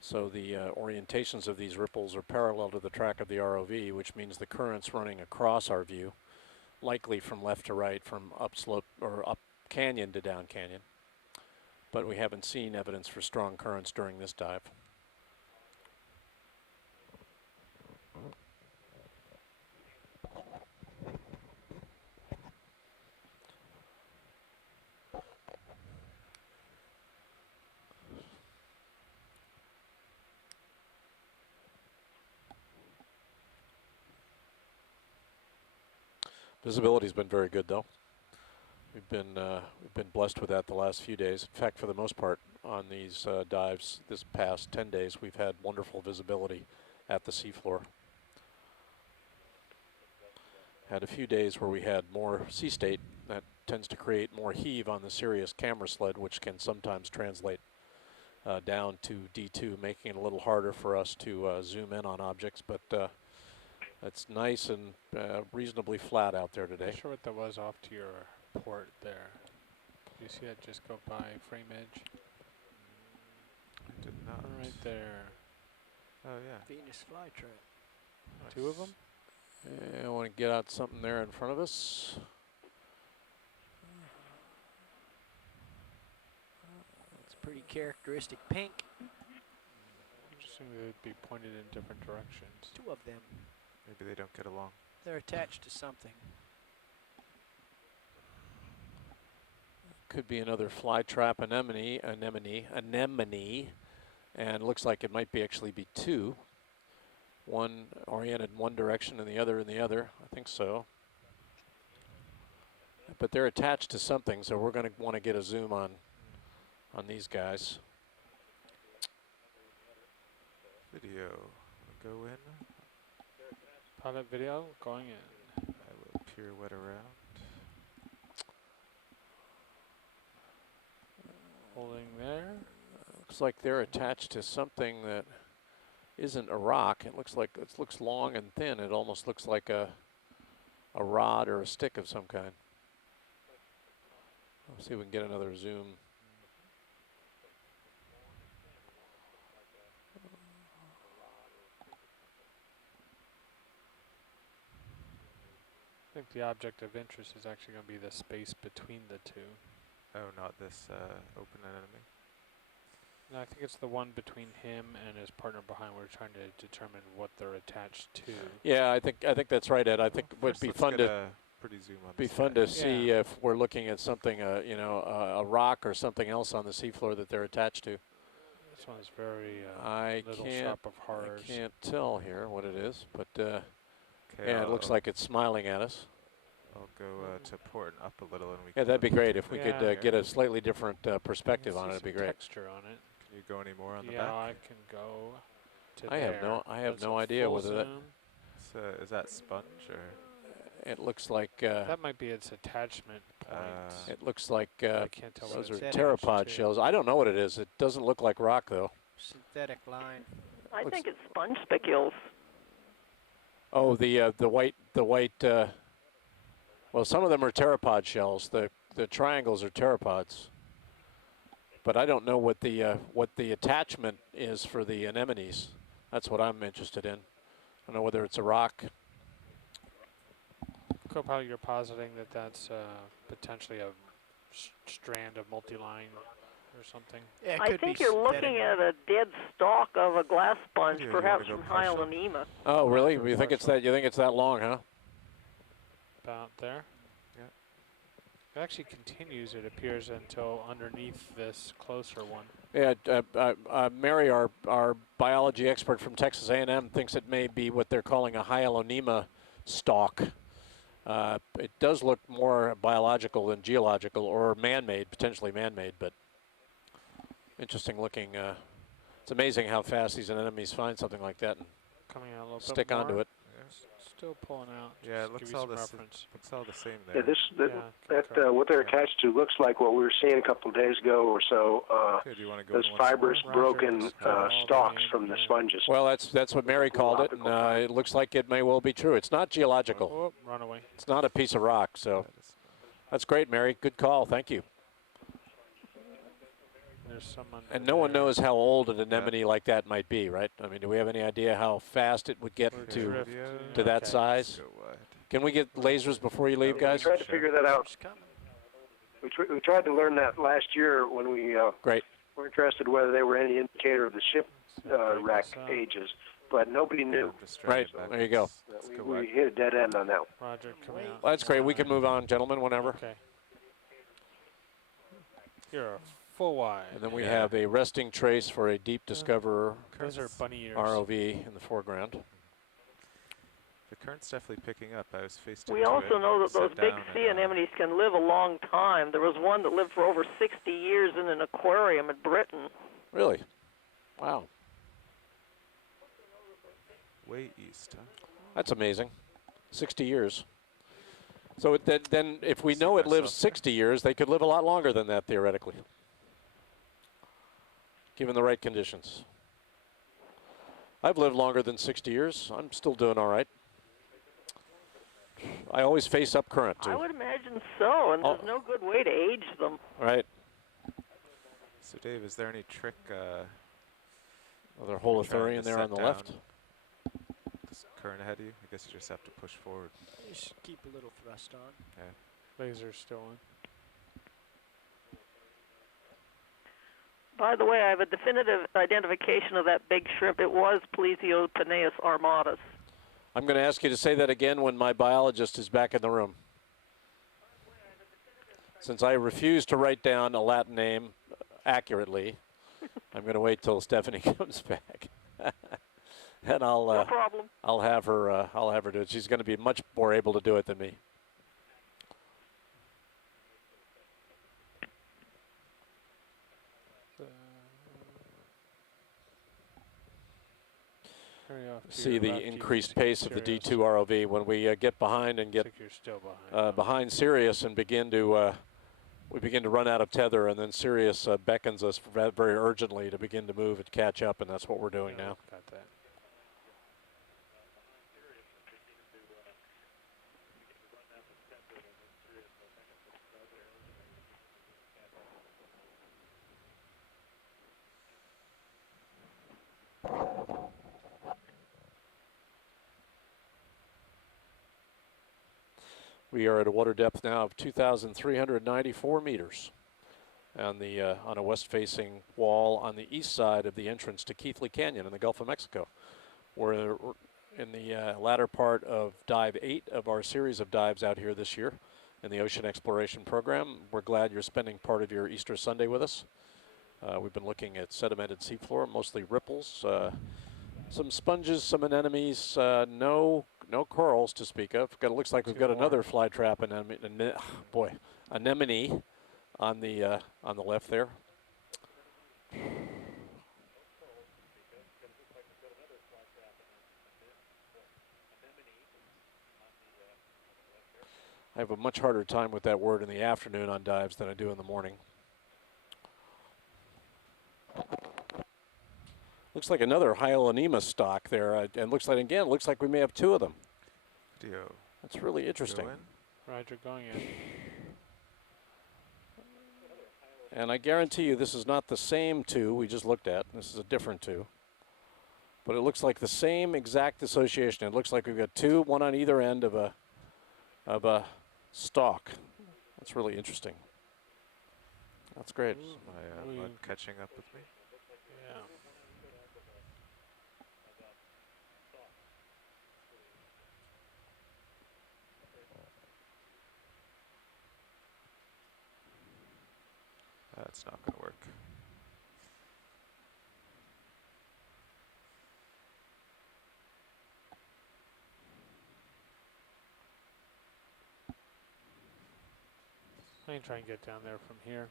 so the orientations of these ripples are parallel to the track of the ROV, which means the current's running across our view, likely from left to right, from upslope or up canyon to down canyon. But we haven't seen evidence for strong currents during this dive. Visibility's been very good, though. We've been blessed with that the last few days. In fact, for the most part, on these dives this past 10 days, we've had wonderful visibility at the seafloor. Had a few days where we had more sea state. That tends to create more heave on the Sirius camera sled, which can sometimes translate down to D2, making it a little harder for us to zoom in on objects. But it's nice and reasonably flat out there today. Not sure what that was off to your port there. Did you see that just go by frame edge? I did not. Right there. Oh yeah. Venus flytrap. Nice. 2 of them? I want to get out something there in front of us. It's pretty characteristic pink. Interesting they'd be pointed in different directions. 2 of them. Maybe they don't get along. They're attached to something. Could be another flytrap anemone, and looks like it might be actually be 2. One oriented in one direction and the other in the other. I think so. But they're attached to something, so we're going to want to get a zoom on these guys. Video. Go in. Pilot video going in. I will pirouette around. Holding there. Looks like they're attached to something that isn't a rock. It looks long and thin. It almost looks like a rod or a stick of some kind. Let's see if we can get another zoom. I think the object of interest is actually going to be the space between the 2. Oh, not this open enemy. No, I think it's the one between him and his partner behind. We're trying to determine what they're attached to. Yeah, I think that's right, Ed. I think it would be fun to see if we're looking at something, you know, a rock or something else on the seafloor that they're attached to. This one is very little I sharp of horrors. I can't tell here what it is, but Okay, yeah, it looks like it's smiling at us. I'll go to port and up a little, and we. Yeah, that'd be great if we Yeah. could get a slightly different perspective on it. It'd be great. Texture on it. Can you go any more on the Yeah, back? I can go to I have That's no a idea full whether that. zoom. So is that sponge or? It looks like. That might be its attachment point. It looks like I can't tell those what are it's pteropod attached to. shells. I don't know what it is. It doesn't look like rock though. Synthetic line. I think it's sponge spicules. Oh, the white. Well, some of them are pteropod shells. The triangles are pteropods. But I don't know what the attachment is for the anemones. That's what I'm interested in. I don't know whether it's a rock. Co-pilot, you're positing that that's potentially a strand of multi-line or something? Yeah, it I could think be you're synthetic. looking at a dead stalk of a glass sponge, Yeah, you perhaps wanna go from partial? Hyalonema. Oh, really? Roger, You think it's that? You think it's that long, huh? About there? Yeah. It actually continues, it appears, until underneath this closer one. Yeah, Mary, our biology expert from Texas A&M, thinks it may be what they're calling a Hyalonema stalk. It does look more biological than geological, or man-made, potentially man-made, but interesting looking. It's amazing how fast these anemones find something like that and Coming out a little stick bit more. onto it. Still pulling out. Yeah, it just to looks give you all some the reference. looks all the same there. Yeah, Yeah, that what they're attached to looks like what we were seeing a couple of days ago or so. Okay, do you want to go Those in once fibrous, more? broken Roger, all the stalks way from the in. sponges. Well, that's what Mary called it, and it looks like it may well be true. It's not geological. Oh, run away. It's not a piece of rock, so That is- that's great, Mary. Good call. Thank you. There's some under And no one there. knows how old an anemone like that might be, right? I mean, do we have any idea how fast it would get We're to drifting. to that Okay. size? Go wide. Can we get lasers before you leave, We guys? tried to figure that out. It's coming. We tried to learn that last year when we Great. were interested whether they were any indicator of the ship Break rack this up. ages, but nobody knew. I'm just trying Right, to back there you go. this. Let's go We wide. hit a dead end on that one. Roger, coming out. Well, that's great. We can move on, gentlemen, whenever. Okay. You're a full wide. And then we Yeah. have a resting trace for a deep discoverer Those are bunny ears. ROV in the foreground. The current's definitely picking up. I was faced We into also it, know that those sat big down sea and, anemones can live a long time. There was one that lived for over 60 years in an aquarium in Britain. Really? Wow. way east, huh? That's amazing. 60 years. So then if we See know it lives myself 60 years, they could live a lot longer than that, theoretically, given the right conditions. I've lived longer than 60 years. I'm still doing all right. I always face up current, too. I would imagine so, and there's no good way to age them. Right. So, Dave, is there any trick? Another holothurian there on the left. This current ahead of you? I guess you just have to push forward. Just keep a little thrust on. Okay. Laser's still on. By the way, I have a definitive identification of that big shrimp. It was Plesiopenaeus armatus. I'm going to ask you to say that again when my biologist is back in the room. Since I refuse to write down a Latin name accurately, I'm going to wait till Stephanie comes back, and no problem. I'll have her do it. She's going to be much more able to do it than me. See the increased pace of the D2 ROV when we get behind and get behind Sirius and begin to run out of tether, and then Sirius beckons us very urgently to begin to move and catch up, and that's what we're doing now. Got that. We are at a water depth now of 2,394 meters on a west-facing wall on the east side of the entrance to Keathley Canyon in the Gulf of Mexico. We're in the latter part of dive 8 of our series of dives out here this year in the ocean exploration program. We're glad you're spending part of your Easter Sunday with us. We've been looking at sedimented seafloor, mostly ripples, some sponges, some anemones, no corals to speak of. It looks like we've got another flytrap anemone on the left there. I have a much harder time with that word in the afternoon on dives than I do in the morning. Looks like another Hyalonema stock there, and looks like we may have two of them. Video. That's really interesting. Roger, going in. And I guarantee you this is not the same two we just looked at. This is a different two. But it looks like the same exact association. It looks like we've got two, one on either end of a stalk. That's really interesting. That's great. Is my mud catching up with me? Yeah. That's not going to work. I can try and get down there from here.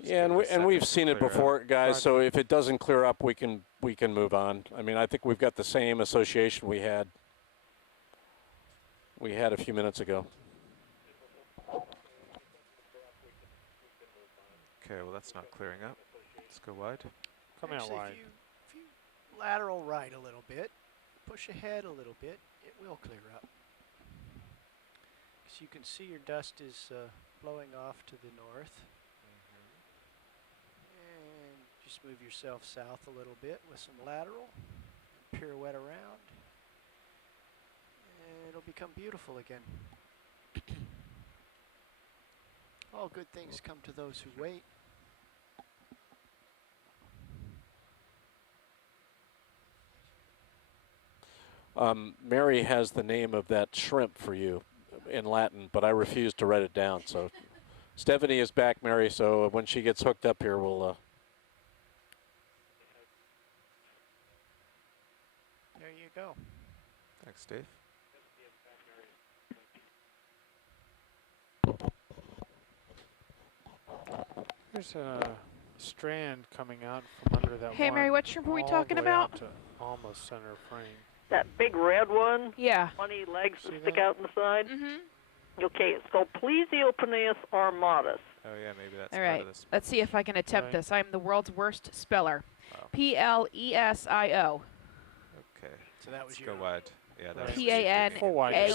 Yeah, and we've seen it before, guys. So if it doesn't clear up, we can move on. I mean, I think we've got the same association we had a few minutes ago. Okay, well that's not clearing up. Let's go wide. Come out wide. If you lateral right a little bit, push ahead a little bit, it will clear up. Because you can see your dust is blowing off to the north. And just move yourself south a little bit with some lateral. Pirouette around. And it'll become beautiful again. All good things come to those who wait. Mary has the name of that shrimp for you in Latin, but I refuse to write it down. So Stephanie is back, Mary, so when she gets hooked up here, we'll... There you go. Thanks, Dave. There's a strand coming out from under that Hey, one. Mary, what shrimp are we all talking the way about? out to almost center frame. That big red one? Yeah. Funny legs that See stick that? out in the side? Mm-hmm. Okay, it's called Plesiopeneus armatus. Oh yeah, maybe that's All part right. of this. Let's see if I can attempt Right. this. I'm the world's worst speller. Wow. P-L-E-S-I-O. Okay. So that was Let's your go wide. Yeah, that was P-A-N-A-E-U-S. Full wide.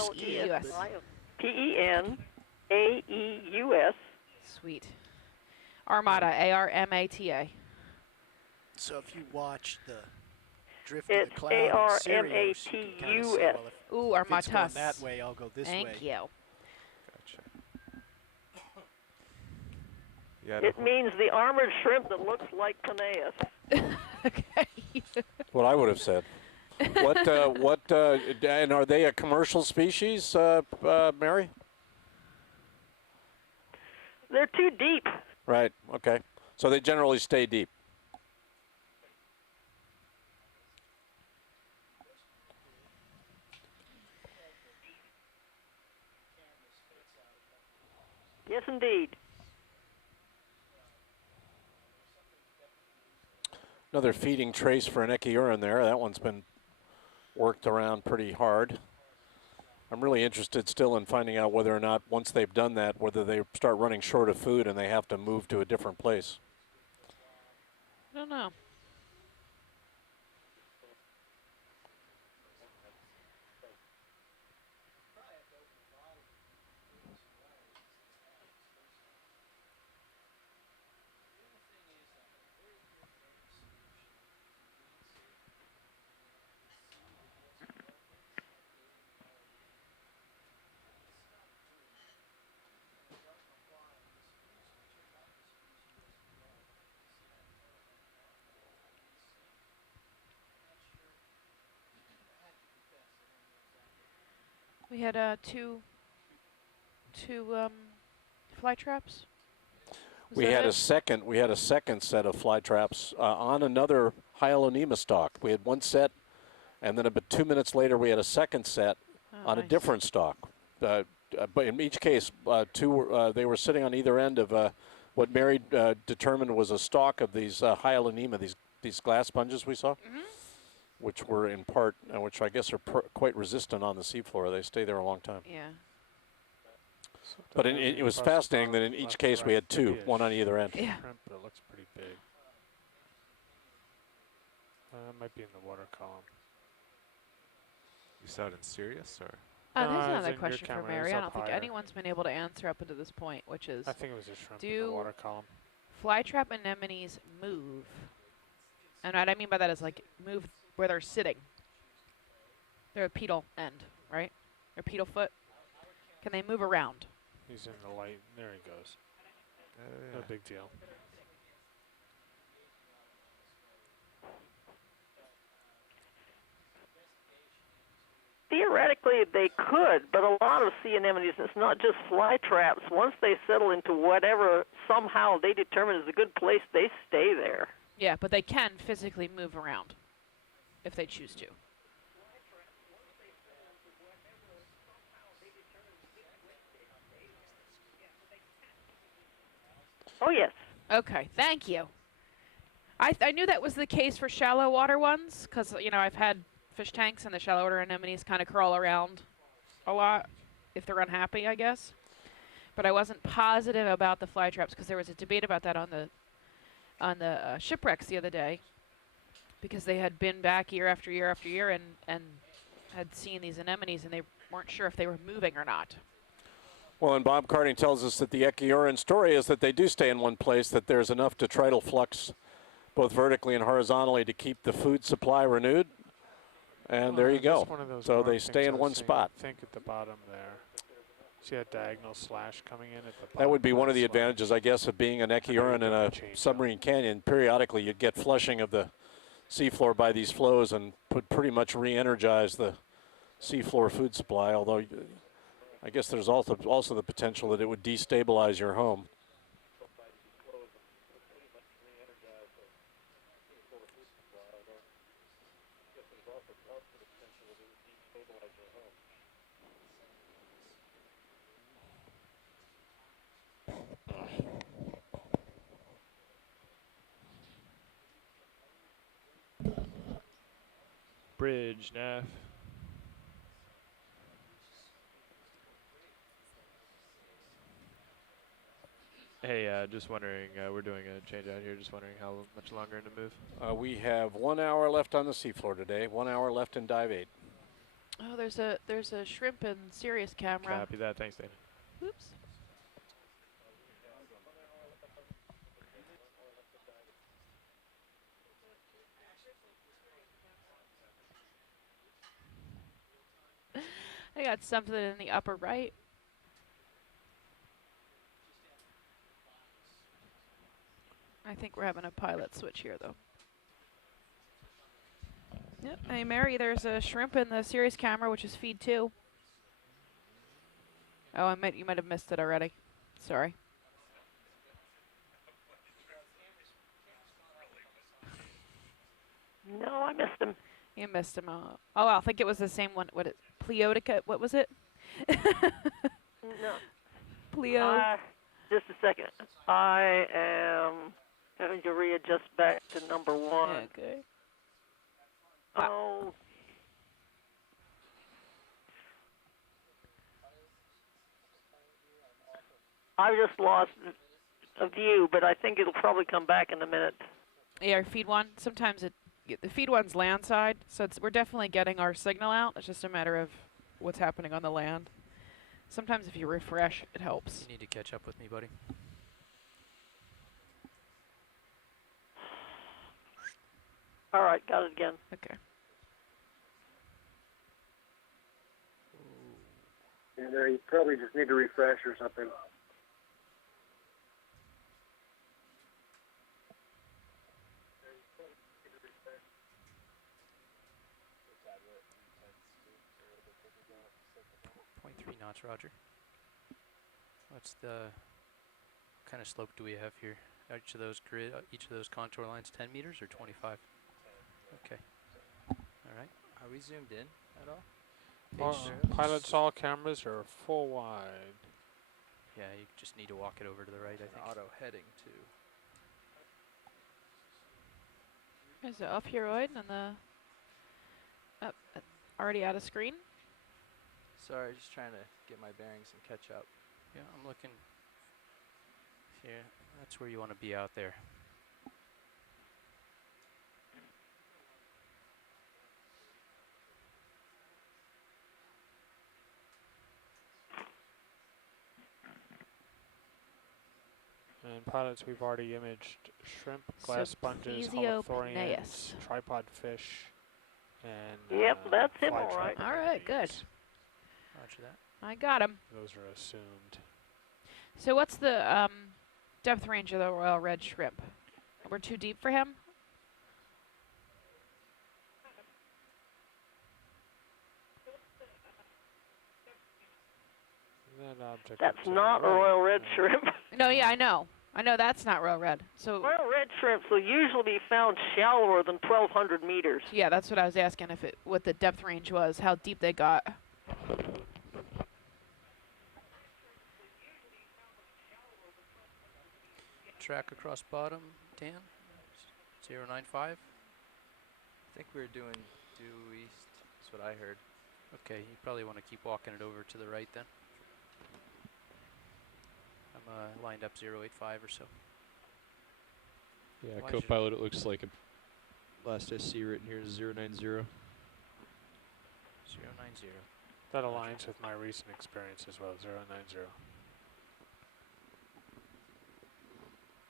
P-E-N-A-E-U-S. Sweet. Armata, A-R-M-A-T-A. So if you watch the drift of It's the cloud in Sirius, you can kind of say, A-R-M-A-T-U-S. well, Ooh, if it's going Armatus. that way, I'll go this way. Thank you. Gotcha. Yeah, It means the armored shrimp that looks like Peneus. Okay. What I would have said. And are they a commercial species, Mary? They're too deep. Right, okay. So they generally stay deep. Yes, indeed. Another feeding trace for an echiuran there. That one's been worked around pretty hard. I'm really interested still in finding out whether or not, once they've done that, whether they start running short of food and they have to move to a different place. I don't know. We had two fly traps. We had a second set of fly traps on another Hyalonema stalk. We had one set, and then about 2 minutes later, we had a second set on a different stalk. But in each case, they were sitting on either end of what Mary determined was a stalk of these Hyalonema, these glass sponges we saw, which were in part, which I guess are quite resistant on the seafloor. They stay there a long time. Yeah. But it was fascinating that in each case we had two, one on either end. Yeah. Shrimp, but it looks pretty big. It might be in the water column. You saw it in Sirius, or? There's it's another in your question for camera. Mary. It's I up don't think higher. anyone's been able to answer up until this point, which is, I think it was a shrimp in do the water column. flytrap anemones move? And what I mean by that is like move where they're sitting. They're a pedal end, right? Or pedal foot. Can they move around? He's in the light. There he goes. Yeah. No big deal. Theoretically, they could, but a lot of sea anemones, it's not just fly traps. Once they settle into whatever somehow they determine is a good place, they stay there. Yeah, but they can physically move around if they choose to. Oh, yes. Okay, thank you. I knew that was the case for shallow water ones because, you know, I've had fish tanks and the shallow water anemones kind of crawl around a lot if they're unhappy, I guess. But I wasn't positive about the fly traps because there was a debate about that on the shipwrecks the other day because they had been back year after year after year and had seen these anemones and they weren't sure if they were moving or not. Well, and Bob Carding tells us that the echiuran story is that they do stay in one place, that there's enough detrital flux both vertically and horizontally to keep the food supply renewed. And there you go. So they stay in one spot. I think at the bottom there. See that diagonal slash coming in at the bottom? That would be one of the slash? advantages, I guess, of being an echiuran in a submarine canyon. Periodically, you'd get flushing of the seafloor by these flows and would pretty much re-energize the seafloor food supply, although I guess there's also the potential that it would destabilize your home. Bridge, nav. Hey, just wondering, we're doing a change out here, just wondering how much longer in the move. We have 1 hour left on the seafloor today, 1 hour left in dive 8. Oh, there's a shrimp in Sirius camera. Copy that, thanks, Dana. Oops. I got something in the upper right. I think we're having a pilot switch here, though. Yep. Hey, Mary, there's a shrimp in the Sirius camera, which is feed 2. Oh, you might have missed it already. Sorry. No, I missed him. You missed him. Oh, I think it was the same one. What? Pleotica? What was it? No. Pleo. Just a second. I am having to readjust back to number 1. Yeah, okay. Oh. I just lost a view, but I think it'll probably come back in a minute. Yeah, feed 1. Sometimes the feed 1's land side, so we're definitely getting our signal out. It's just a matter of what's happening on the land. Sometimes if you refresh, it helps. You need to catch up with me, buddy. All right, got it again. Okay. And you probably just need to refresh or something. .3 knots, Roger. What's the what kind of slope do we have here? Each of those contour lines, 10 meters or 25? Okay. All right. Are we zoomed in at all? Pilots, all cameras are full wide. Yeah, you just need to walk it over to the right, I think. Auto heading too. There's the ophioid and the already out of screen. Sorry, just trying to get my bearings and catch up. Yeah, I'm looking. Yeah, that's where you want to be out there. And pilots, we've already imaged shrimp, glass sponges, holothorians, tripod fish, and yep, that's him, all right. All right, good. Roger that. I got him. Those are assumed. So what's the depth range of the royal red shrimp? We're too deep for him? That object That's not a royal red shrimp. No, yeah, I know. I know that's not royal red. So royal red shrimps will usually be found shallower than 1,200 meters. Yeah, that's what I was asking, what the depth range was, how deep they got. Track across bottom, Dan, 095. I think we were doing due east. That's what I heard. Okay, you probably want to keep walking it over to the right then. I'm lined up 085 or so. Yeah, Why co-pilot, it looks like last I see written here is 090. 090. That aligns with my recent experience as well, 090.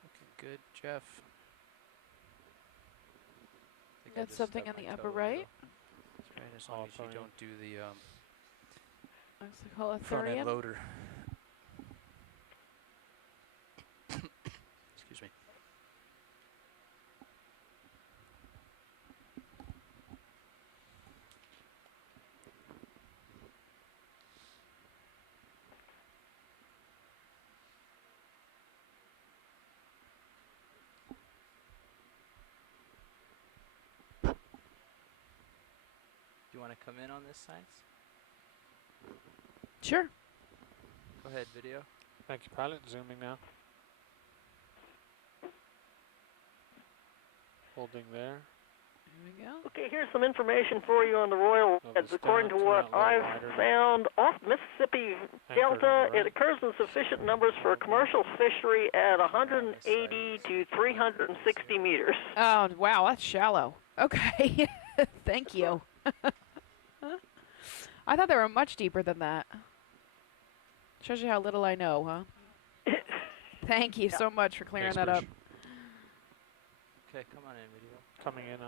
Okay, good, Jeff. Got something on the upper right. That's right, as long as you don't do the Looks like front end holothorian. loader. Excuse me. want to come in on this science? Sure. Go ahead, video. Thank you, pilot. Zooming now. Holding there. Here we go. Okay, here's some information for you on the Royal Reds. According to what I've found, off Mississippi Delta, it occurs in sufficient numbers for a commercial fishery at 180 to 360 meters. Oh, wow, that's shallow. Okay. Thank you. I thought they were much deeper than that. Shows you how little I know, huh? Thank you so much for clearing that up. Okay, come on in, video. Coming in,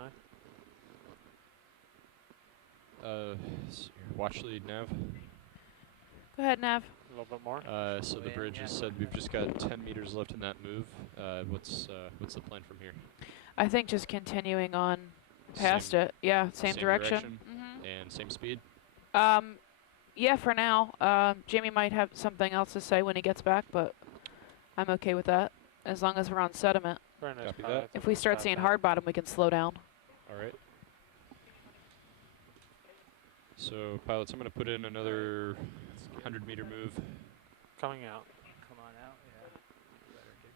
watch lead, Nav. Go ahead, Nav. A little bit more. So the bridge has said we've just got 10 meters left in that move. What's the plan from here? I think just continuing on past it. Yeah, same direction. And same speed? Yeah, for now. Jamie might have something else to say when he gets back, but I'm okay with that, as long as we're on sediment. Very nice. Copy that. If we start seeing hard bottom, we can slow down. All right. So, pilots, I'm going to put in another 100-meter move. Coming out. Come on out, yeah. Better get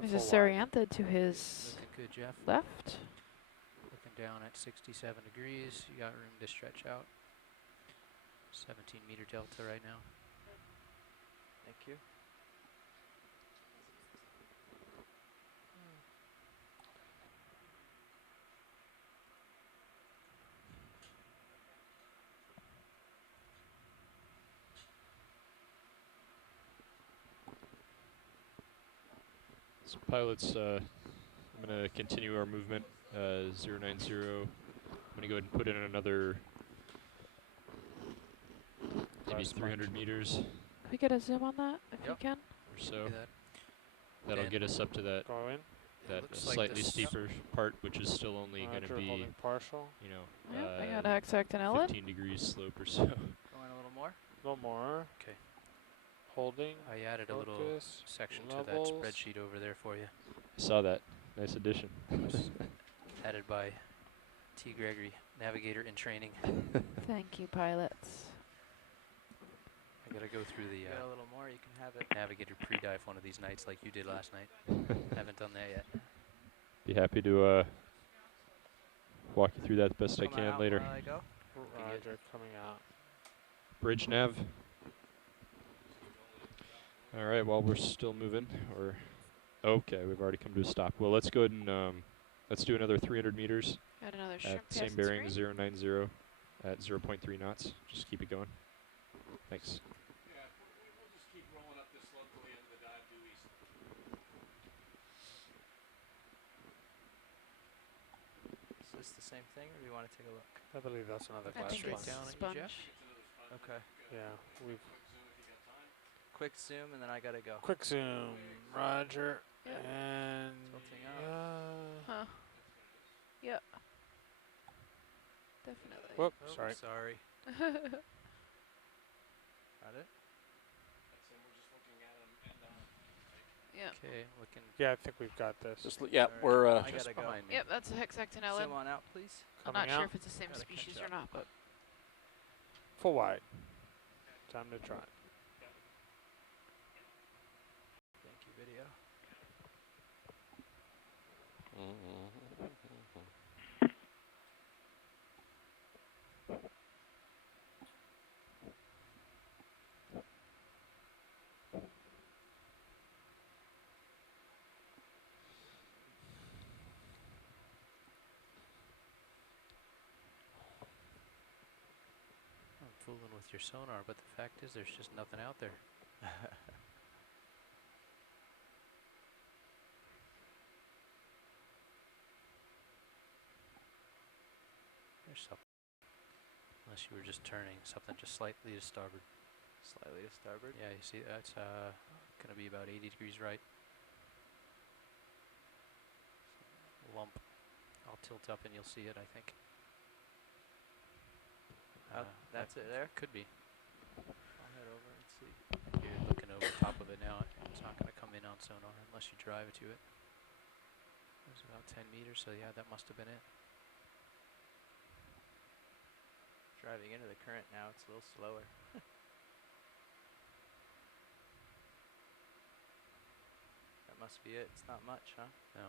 going. There's a Sariantha to his Looking good, Jeff. left. Looking down at 67 degrees. You got room to stretch out. 17-meter delta right now. Thank you. So pilots, I'm going to continue our movement, 090. I'm going to go ahead and put in another maybe 300 meters. Can we get a zoom on that, if you can? Or so. That'll get us up to that, that slightly steeper part, which is still only going to be, partial. you know, Yep, I got X-Act and Ellen. 15 degrees slope or so. Going a little more? A little more. Okay. Holding. I added a little section to that spreadsheet over there for you. I saw that. Nice addition. Added by T. Gregory, navigator in training. Thank you, pilots. I gotta go through the Got a little more, you can have it. navigator pre-dive one of these nights like you did last night. Haven't done that yet. Be happy to walk you through that the best I can later. I go. Roger, coming out. Bridge nav. All right, while we're still moving, or okay, we've already come to a stop. Well, let's go ahead and let's do another 300 meters. Got another shrimp at same past bearing, screen. 090 at 0.3 knots. Just keep it going. Thanks. Yeah, we'll just keep rolling up this slope till the end of the dive due east. Is this the same thing, or do you want to take a look? I believe that's another I glass think sponge. it's down at you, sponge. Jeff? Okay. Yeah, we've Quick zoom, and then I gotta go. quick zoom. Roger. Yep. And Tilting up. Huh. Yep. Definitely. whoop, Oh, sorry. Sorry. Got it? Yeah. Okay, looking Yeah, I think we've got this. Yeah, Alright, we're I just gotta go. behind me. Yep, that's a Hexactinella. Zoom on out, please. I'm Coming not sure out. if it's the same Gotta species catch or up. not, but Full wide. Time to try. Thank you, video. I'm fooling with your sonar, but the fact is there's just nothing out there. There's something. Unless you were just turning something just slightly to starboard. Slightly to starboard. Yeah, you see that's gonna be about 80 degrees right. Lump. I'll tilt up and you'll see it, I think. That's it there? Could be. I'll head over and see. You're looking over top of it now. It's not going to come in on sonar unless you drive to it. was about 10 meters, so yeah, that must have been it. Driving into the current now, it's a little slower. That must be it. It's not much, huh? No.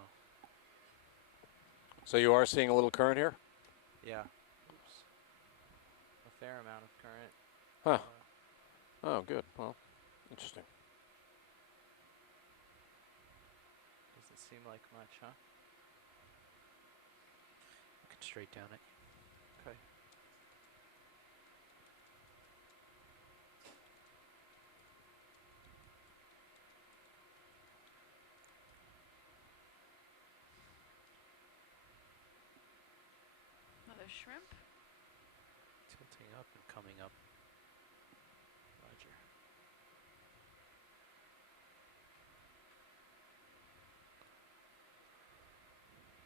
So you are seeing a little current here? Yeah. Oops. A fair amount of current. Huh. Oh, good. Well, interesting. Doesn't seem like much, huh? Looking straight down it. Okay. Another shrimp. Tilting up and coming up. Roger.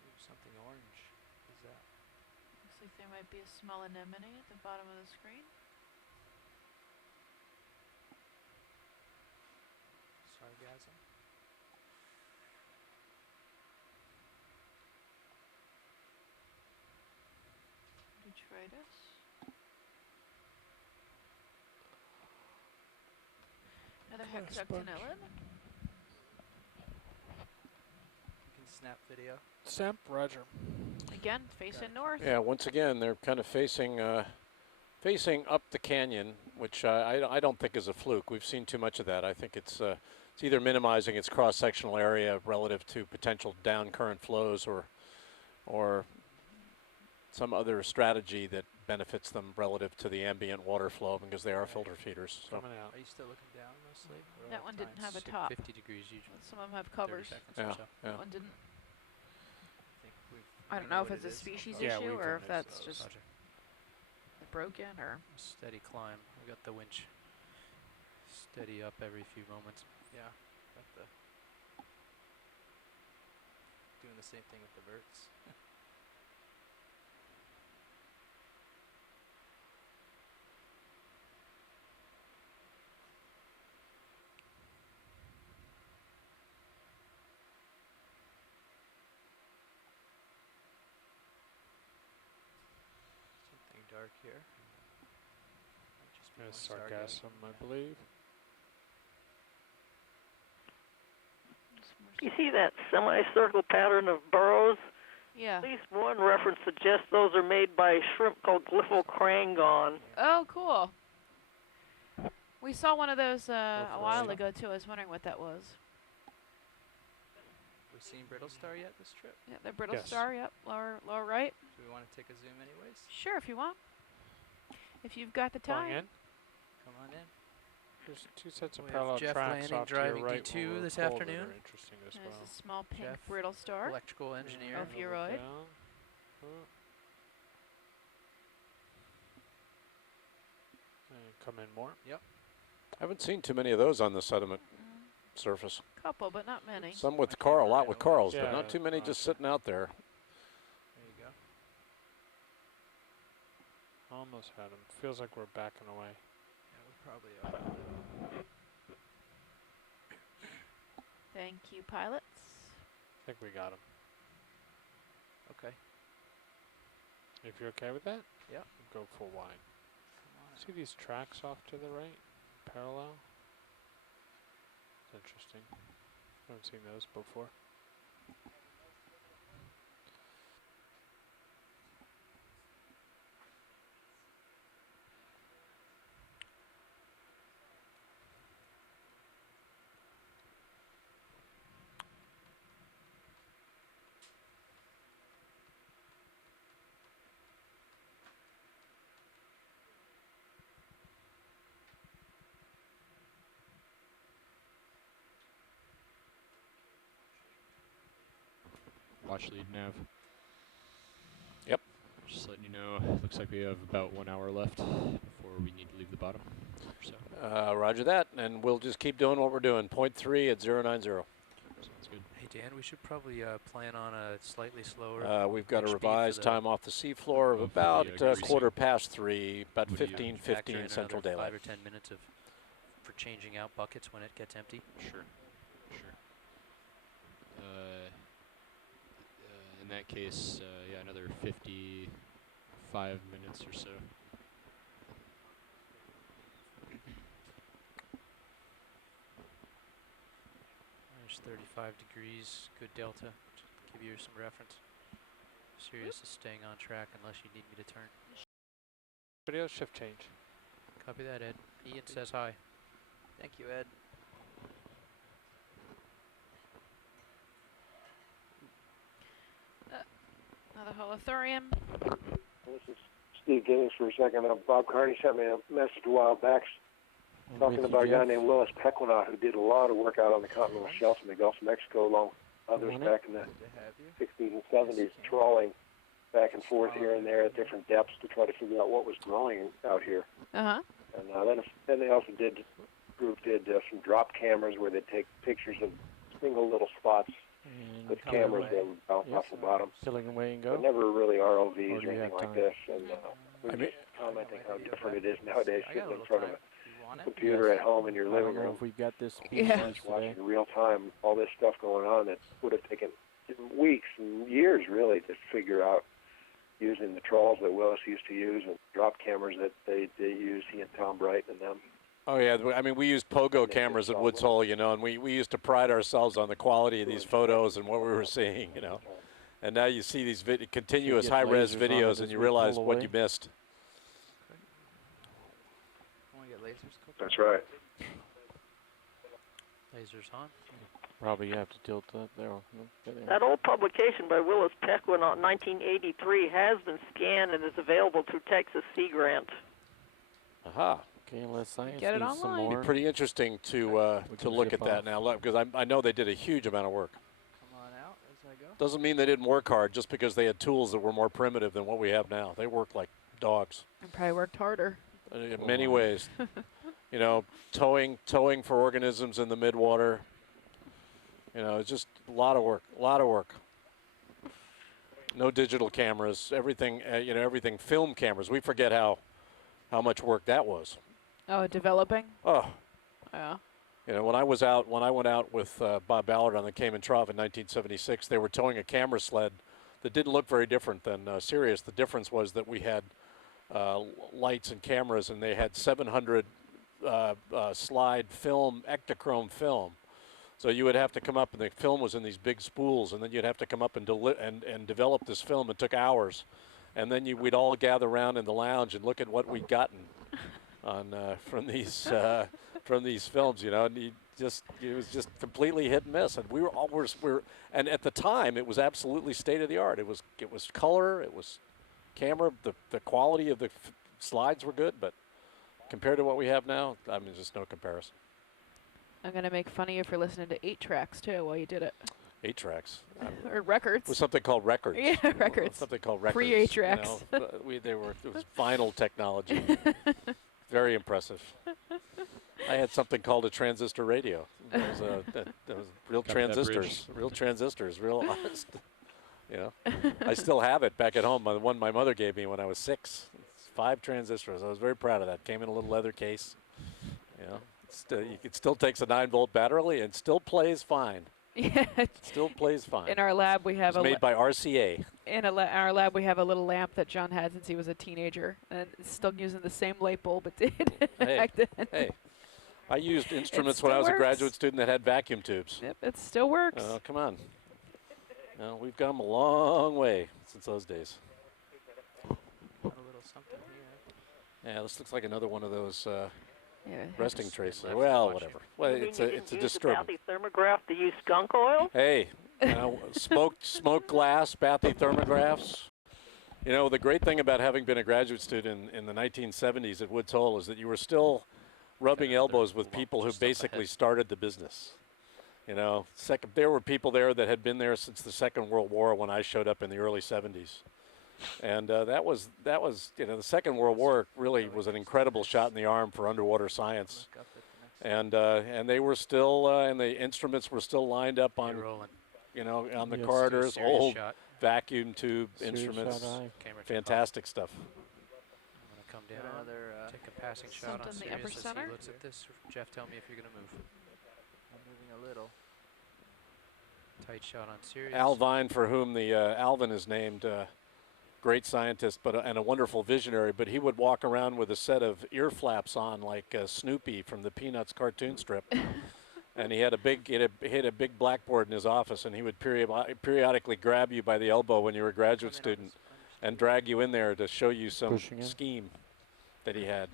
Ooh, something orange. What is that? Looks like there might be a small anemone at the bottom of the screen. Sargassum. Detritus. Another hexoctinellid. You can snap video. Snap, roger. Again, facing north. Yeah, once again, they're kind of facing up the canyon, which I don't think is a fluke. We've seen too much of that. I think it's either minimizing its cross-sectional area relative to potential down current flows or some other strategy that benefits them relative to the ambient water flow because they are filter feeders. So. Coming out. Are you still looking down mostly? Or That all one the didn't time? have a top. 50 degrees usually. Some of them have covers. 30 seconds Yeah, or so. yeah. That one didn't. I think I don't know if it's a species Yeah, issue we've or done if this. that's just Roger. broken or. Steady climb. We got the winch. Steady up every few moments. Yeah. Got the doing the same thing with the verts. Something dark here. Might just be There's more sargassum, I believe. You see that semicircle pattern of burrows? Yeah. At least one reference suggests those are made by a shrimp called glyphocrangon. Oh, cool. We saw one of those a for while it. ago too. I was wondering what that was. We've seen brittle star yet this trip? Yeah, the brittle Yes. star. Yep, lower right. Do we want to take a zoom anyways? Sure, if you want. If you've got the Going time. in. Come on in. There's two sets of We have parallel Jeff tracks landing, off to your driving right D2 when we're this cold that afternoon. are interesting as There's well. a small pink Jeff, brittle star. Electrical engineer. Ophiuroid. Down. And come in more. I haven't seen too many of those on the sediment surface. Couple, but not many. Some with coral, a lot with corals, but Yeah, not too many just awesome. sitting out there. There you go. Almost had him. Feels like we're backing away. Yeah, we probably are. Thank you, pilots. I think we got him. Okay. If you're okay with that? Yep. Go full wide. Come on. See these tracks off to the right? Parallel? It's interesting. Haven't seen those before. Watch lead nav. Yep. Just letting you know, looks like we have about 1 hour left before we need to leave the bottom. So. Roger that, and we'll just keep doing what we're doing. 0.3 at 090. Sounds good. Hey Dan, we should probably plan on a slightly slower. We've got a speed for revised the- time off the seafloor of Oh, for the, about greasing. 3:15, about Would you factor in 15 Central another Daylight. 5 or 10 minutes for changing out buckets when it gets empty. Sure. Sure. that case, yeah, another 55 minutes or so. There's 35 degrees, good delta. Just give you some reference. Sirius is staying on track unless you need me to turn. Video shift change. Copy that, Ed. Ian says hi. Thank you, Ed. Another holothurium. This is Steve Giddings for a second. Bob Carney sent me a message a while back talking about a guy named Willis Pequenot who did a lot of work out on the continental shelf in the Gulf of Mexico along with others back in the 60s and 70s, trawling back and forth here and there at different depths to try to figure out what was growing out here. Uh-huh. And then they also did some drop cameras where they'd take pictures of single little spots with cameras that would bounce off the bottom. Filling away and go. But never really ROVs or anything like this. And we're just commenting how different it is nowadays, sitting in front of a computer at home in your living room. If we've got this Watching in real time all this stuff going on that would have taken weeks and years really to figure out, using the trawls that Willis used to use and drop cameras that they use, he and Tom Bright and them. Oh, yeah. I mean, we used pogo cameras at Woods Hole, you know, and we used to pride ourselves on the quality of these photos and what we were seeing, you know. And now you see these continuous high-res videos and you realize what you missed. That's right. Lasers on. Probably you have to tilt up there. That old publication by Willis Pequenot in 1983 has been scanned and is available through Texas Sea Grant. Aha. Okay, let's science Get it needs some online. more. It'd be pretty interesting to look at that now, because I know they did a huge amount of work. Come on out as I go. Doesn't mean they didn't work hard just because they had tools that were more primitive than what we have now. They worked like dogs. And probably worked harder. In many ways. You know, towing for organisms in the midwater. You know, it's just a lot of work. No digital cameras, everything, everything film cameras. We forget how much work that was. Oh, developing? Oh. Yeah. You know, when I went out with Bob Ballard on the Cayman Trough in 1976, they were towing a camera sled that didn't look very different than Sirius. The difference was that we had lights and cameras, and they had 700 slide film, Ektachrome film. So you would have to come up, and the film was in these big spools, and then you'd have to come up and develop this film. It took hours. And then we'd all gather around in the lounge and look at what we'd gotten on from these films, you know. And it was just completely hit and miss. And we were and at the time it was absolutely state of the art. It was color, it was camera. The quality of the slides were good, but compared to what we have now, I mean, just no comparison. I'm gonna make fun of you for listening to 8 tracks too while you did it. 8 tracks. Or records. It was something called records. Yeah, records. Something called records. Free 8 tracks. You know, it was vinyl technology. Very impressive. I had something called a transistor radio. That was real transistors. Real transistors. Real honest. You know, I still have it back at home. The one my mother gave me when I was 6. It's 5 transistors. I was very proud of that. Came in a little leather case. You know, it still takes a 9-volt battery and still plays fine. Yeah. Still plays fine. In our lab, we have made by RCA. In our lab, we have a little lamp that John had since he was a teenager, and it's still using the same light bulb it did back then. Hey, I used instruments when I was a graduate student that had vacuum tubes. Yep, it still works. Oh, come on. No, we've come a long way since those days. A little something here. Yeah, this looks like another one of those yeah, resting traces. Well, whatever. Well, it's a disturbance. Bathy thermograph to use skunk oil? Hey, you know, smoked glass, bathy thermographs. You know, the great thing about having been a graduate student in the 1970s at Woods Hole is that you were still rubbing elbows with people who basically started the business. You know, there were people there that had been there since the Second World War when I showed up in the early 70s. And that was you know, the Second World War really was an incredible shot in the arm for underwater science. And they were still and the instruments were still lined up on, you know, on the corridors, old vacuum tube instruments. Fantastic stuff. I'm gonna come down, take a passing shot on Sirius as he looks at this. Jeff, tell me if you're gonna move. I'm moving a little. Tight shot on Sirius. Alvine, for whom the Alvin is named, great scientist, but and a wonderful visionary. But he would walk around with a set of ear flaps on, like Snoopy from the Peanuts cartoon strip. And he had a big, he had a big blackboard in his office, and he would periodically grab you by the elbow when you were a graduate student, and drag you in there to show you some scheme that he had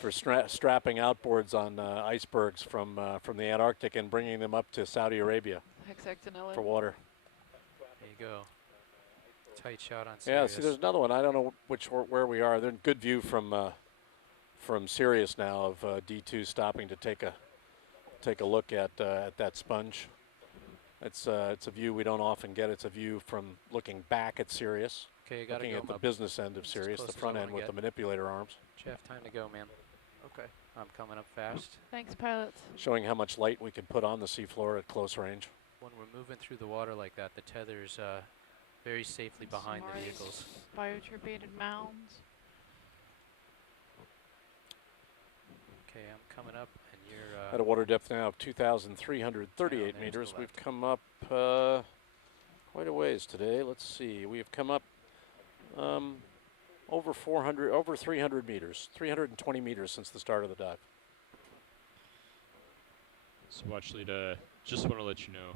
for strapping outboards on icebergs from the Antarctic and bringing them up to Saudi Arabia for water. There you go. Tight shot on Sirius. Yeah, see, there's another one. I don't know where we are. There's a good view from Sirius now of D2 stopping to take a look at that sponge. It's a view we don't often get. It's a view from looking back at Sirius, okay, looking at the business end of Sirius, the front end with the manipulator arms. Jeff, time to go, man. Okay. I'm coming up fast. Thanks, pilots. Showing how much light we can put on the seafloor at close range. When we're moving through the water like that, the tether's very safely behind the vehicles. Bioturbated mounds. Okay, I'm coming up, and you're... At a water depth now of 2,338 meters. We've come up quite a ways today. Let's see. We've come up over 300 meters, 320 meters since the start of the dive. So watch lead, just want to let you know,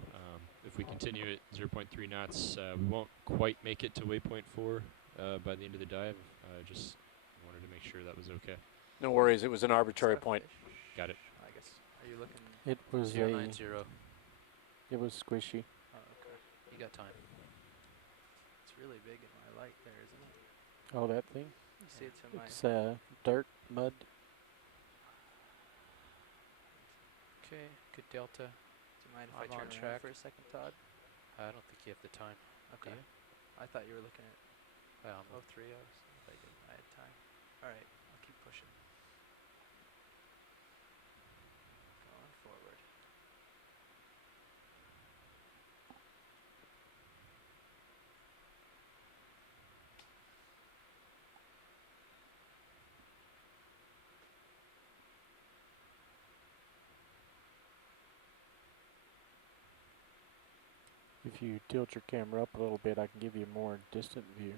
if we continue at 0.3 knots, we won't quite make it to waypoint 4 by the end of the dive. Just wanted to make sure that was okay. No worries, it was an arbitrary point. Got it. I guess. Are you looking? It was 090. It was squishy. Oh, okay. You got time. It's really big in my light there, isn't it? Oh, that thing? You see it to my... It's dirt, mud. Okay, good delta. Do you mind if I I'm on turn track around for a second, Todd? I don't think you have the time. Okay. I thought you were looking at... Well, Oh, 3 hours. I did. I had time. All right. I'll keep pushing. Going forward. If you tilt your camera up a little bit, I can give you a more distant view.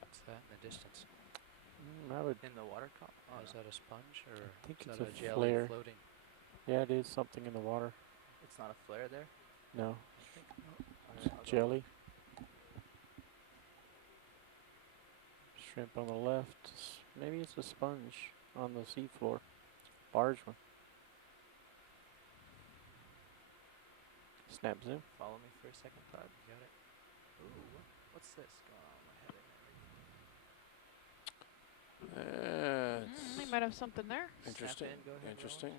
what's that in the distance? I would. In the water column? Oh, Is that a sponge or I think is it's that a jelly flare. floating? Yeah, it is something in the water. It's not a flare there? No, Alright, it's I'll go jelly. Shrimp on the left. Maybe it's a sponge on the seafloor. Large one. Snap zoom. Follow me for a second, Todd. You got it? Ooh, what's this going on with my head and everything? We might have something there. Interesting. Snap in, go ahead, Interesting.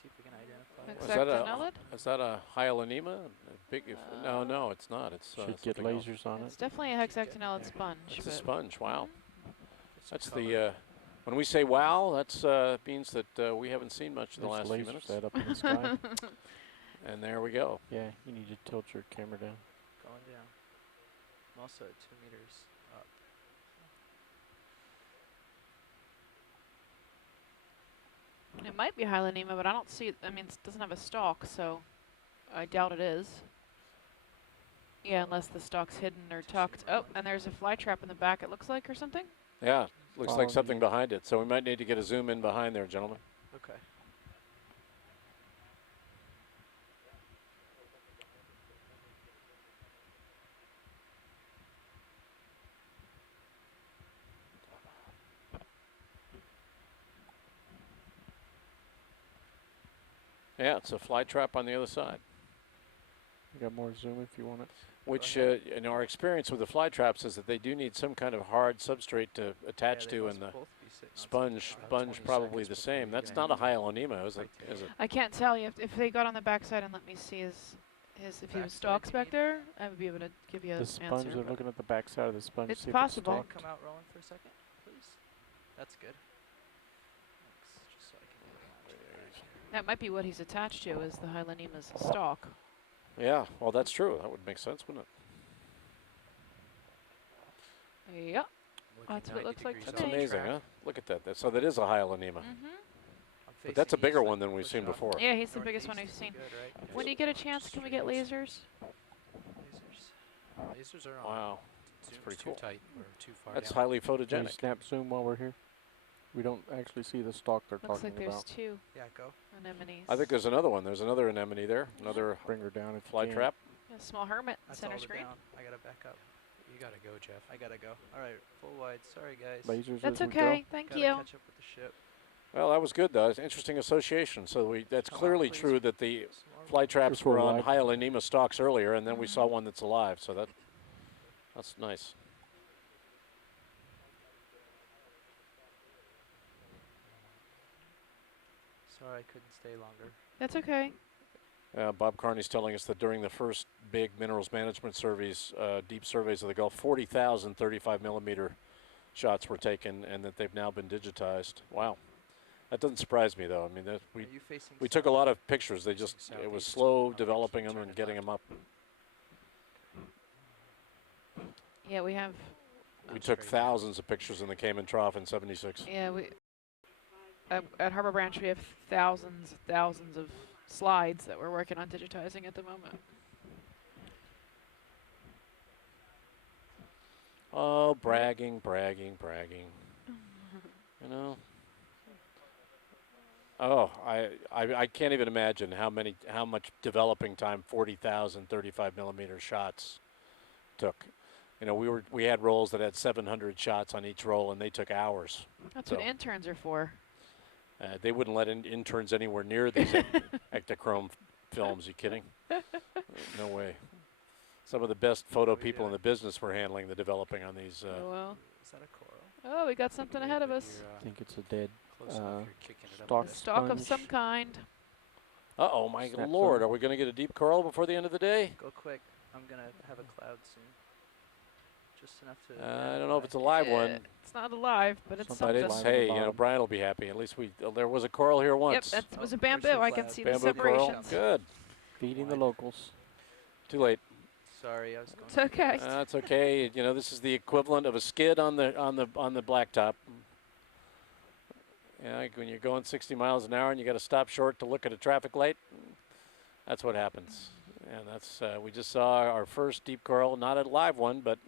See if we can identify it. Is that a hyalinema? A big? No, it's not. It's Should get something else. lasers on It's it. definitely a hexactinellid sponge. It's a but sponge. Wow. It's That's color. the. When we say wow, that's means that we haven't seen much in the There's last few lasers minutes. that up in the sky. And there we go. Yeah, you need to tilt your camera down. Going down. I'm also at 2 meters up. It might be hyalinema, but I don't see it. I mean, it doesn't have a stalk, so I doubt it is. Yeah, unless the stalk's hidden or tucked. Oh, and there's a fly trap in the back, it looks like, or something. Yeah, looks like something behind it. So we might need to get a zoom in behind there, gentlemen. Okay. Yeah, it's a fly trap on the other side. You got more zoom if you want it. Which, in our experience with the fly traps, is that they do need some kind of hard substrate to attach to, and the sponge probably the same. That's not a hyalinema, is it? I can't tell you if they got on the backside and let me see if he was stalks back there. I would be able to give you an The answer. sponge, they're looking at the backside of the sponge. It's see if possible. stalked. Come out rolling for a second, please. That's good. Thanks. Just so I can get That might be what he's attached to, is the Hyalonema's stalk. Yeah, well, that's true. That would make sense, wouldn't it? Yep. That's what it looks like to That's me. amazing, huh? Look at that. So that is a Hyalonema. Mm-hmm. But that's a bigger one than we've seen before. Yeah, he's the biggest one we've seen. When you get a chance, can we get lasers? Lasers are on. Wow. That's pretty too cool. tight or too far That's down. highly Can you photogenic. snap zoom while we're here? We don't actually see the stalk they're Looks talking like there's about. 2 Yeah, go. anemones. I think there's another one. There's another anemone there. Another Bring her down if fly you can. trap. A small hermit, That's center all the screen. down. I gotta back up. You gotta go, Jeff. I gotta go. All right, full wide. Sorry, guys. Lasers That's as we okay. go. Thank Gotta you. catch up with the ship. Well, that was good, though. It's an interesting association. So that's Come on, clearly please. true that the Small fly traps Just full were on wide. Hyalonema stalks earlier, and then we saw one that's alive. So that's nice. Sorry, I couldn't stay longer. That's okay. Bob Carney's telling us that during the first big minerals management surveys, deep surveys of the Gulf, 40,000 35 millimeter shots were taken, and that they've now been digitized. Wow. That doesn't surprise me, though. I mean, Are you facing we took a south? lot of pictures. They just, it was Southeast. slow developing them and getting them up. Yeah, we have. We took thousands of pictures in the Cayman Trough in '76. Yeah, we. At Harbor Branch, we have thousands of slides that we're working on digitizing at the moment. Oh, bragging, bragging, bragging. You know. Oh, I can't even imagine how much developing time 40,000 35 millimeter shots took. You know, we had rolls that had 700 shots on each roll, and they took hours. That's So, what interns are for. they wouldn't let interns anywhere near these Ektachrome films. You kidding? No way. Some of the best photo people in the business were handling the developing on these. Oh, well. Is that a coral? Oh, we got something ahead of us. I think it's a dead Close enough, you're kicking it up. stalk Stalk of sponge. some kind. Uh-oh, my Snap Lord. zoom. Are we going to get a deep coral before the end of the day? Go quick. I'm gonna have a cloud soon. Just enough to. I don't know if it's a live one. It's not alive, but it's But something. it's, Live on the hey, you know, bottom. Brian will be happy. At least there was a coral here once. Yep, that was a Oh, bamboo. there's the I can cloud. see the Bamboo coral. separations. Good. Feeding the locals. Too late. Sorry, I was going. It's okay. That's okay. You know, this is the equivalent of a skid on the blacktop. Yeah, when you're going 60 miles an hour and you got to stop short to look at a traffic light, that's what happens. And that's we just saw our first deep coral, not a live one, but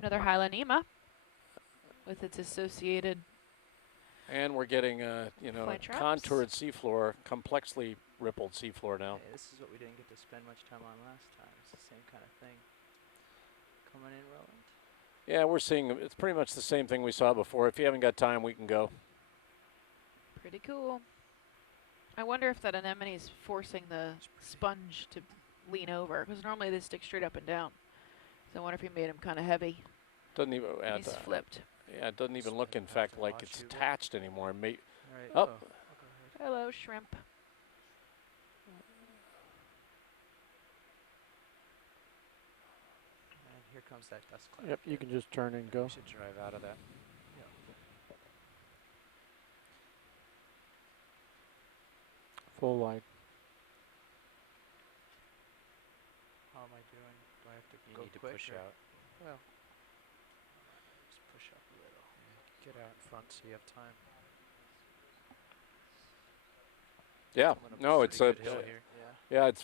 Another Hyalonema with its associated. and we're getting you know, Fly traps? contoured seafloor, complexly rippled seafloor now. Hey, this is what we didn't get to spend much time on last time. It's the same kind of thing. Coming in, Roland. Yeah, we're seeing it's pretty much the same thing we saw before. If you haven't got time, we can go. Pretty cool. I wonder if that anemone is forcing the sponge to lean over, because normally they stick straight up and down. So I wonder if he made them kind of heavy. Doesn't even He's flipped. yeah, it doesn't even look, in fact, like it's attached anymore. All right. Oh. Go ahead. Hello, shrimp. And here comes that dust cloud. Yep, you can just turn and go. We should drive out of that. Full wide. How am I doing? Do I have to You go need to quick push or- out. Well, just push up a little. Get out in front so you have time. Yeah, Coming up no, a it's a pretty good hill here. yeah, it's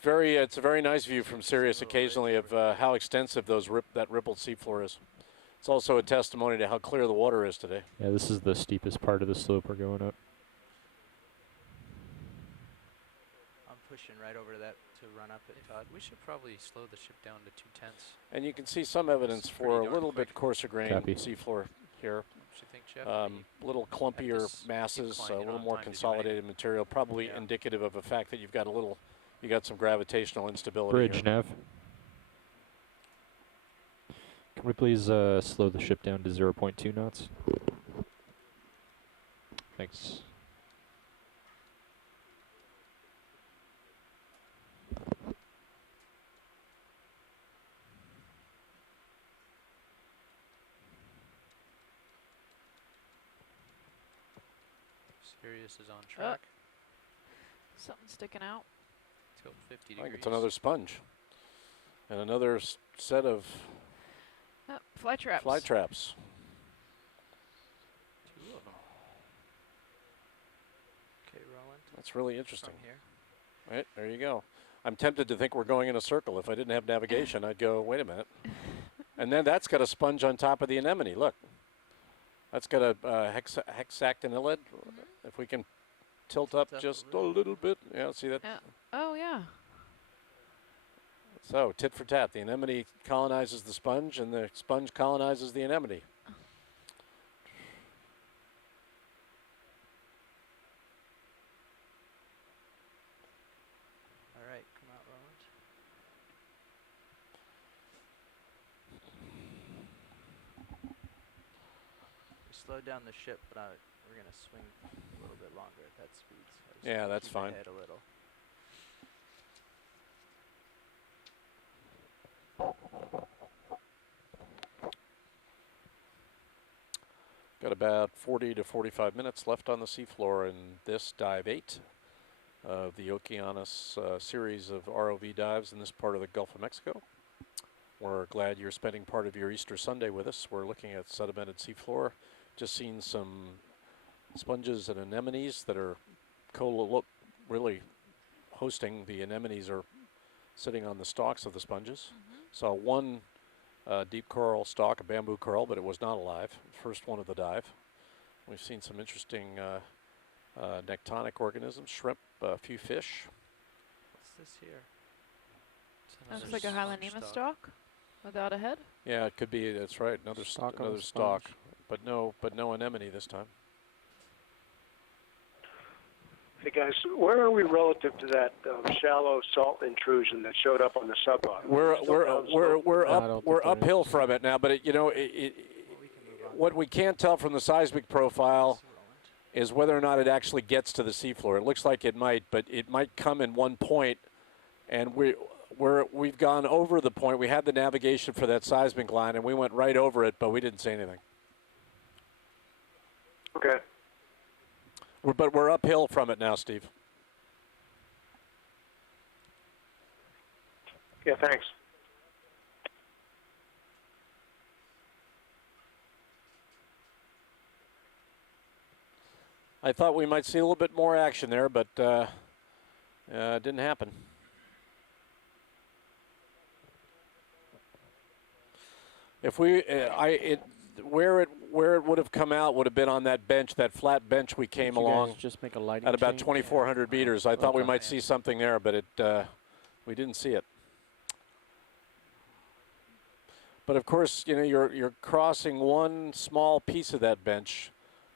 a very nice view from Sirius occasionally of how extensive that rippled seafloor is. It's also a testimony to how clear the water is today. Yeah, this is the steepest part of the slope we're going up. I'm pushing right over that to run up it, Todd. We should probably slow the ship down to 2/10. And you can see some evidence It's for pretty a darn little quick. bit coarser grain Copy. seafloor here. What you think, Jeff? Little clumpier this masses, incline, a you little don't have more time to do consolidated material, probably Yeah. indicative of the fact that you got some gravitational instability Bridge here. nav. Can we please slow the ship down to 0.2 knots? Thanks. Sirius is on track. Something sticking out. Tilt 50 I degrees. think it's another sponge. And another set of fly traps. Fly traps. 2 of them. Okay, Roland. That's really interesting. From here. Right, there you go. I'm tempted to think we're going in a circle. If I didn't have navigation, I'd go, wait a minute. And then that's got a sponge on top of the anemone. Look. That's got a hexactinellid. If we can tilt up just a little bit. Yeah, see that? Yeah. Oh, yeah. So, tit for tat. The anemone colonizes the sponge, and the sponge colonizes the anemone. All right, come out, Roland. We slowed down the ship, but we're going to swing a little bit longer at that speed. So I just Yeah, wanna that's keep fine. ahead a little. Got about 40 to 45 minutes left on the seafloor in this dive 8 of the Okeanos series of ROV dives in this part of the Gulf of Mexico. We're glad you're spending part of your Easter Sunday with us. We're looking at sedimented seafloor. Just seen some sponges and anemones that are really hosting. The anemones are sitting on the stalks of the sponges. Saw one deep coral stalk, a bamboo coral, but it was not alive. First one of the dive. We've seen some interesting nectonic organisms, shrimp, a few fish. What's this here? Looks like a Hylanema stalk without a head. Yeah, it could be. That's right. Another stalk. But no anemone this time. Hey guys, where are we relative to that shallow salt intrusion that showed up on the sub bottom? We're uphill from it now, but what we can't tell from the seismic profile is whether or not it actually gets to the seafloor. It looks like it might, but it might come in one point, and we've gone over the point. We had the navigation for that seismic line, and we went right over it, but we didn't see anything. Okay. But we're uphill from it now, Steve. Yeah, thanks. I thought we might see a little bit more action there, but it didn't happen. If we, where it would have come out would have been on that bench, that flat bench we came along just make a lighting at about change? 2,400 meters. I thought we might see something there, but we didn't see it. But of course, you know, you're crossing one small piece of that bench.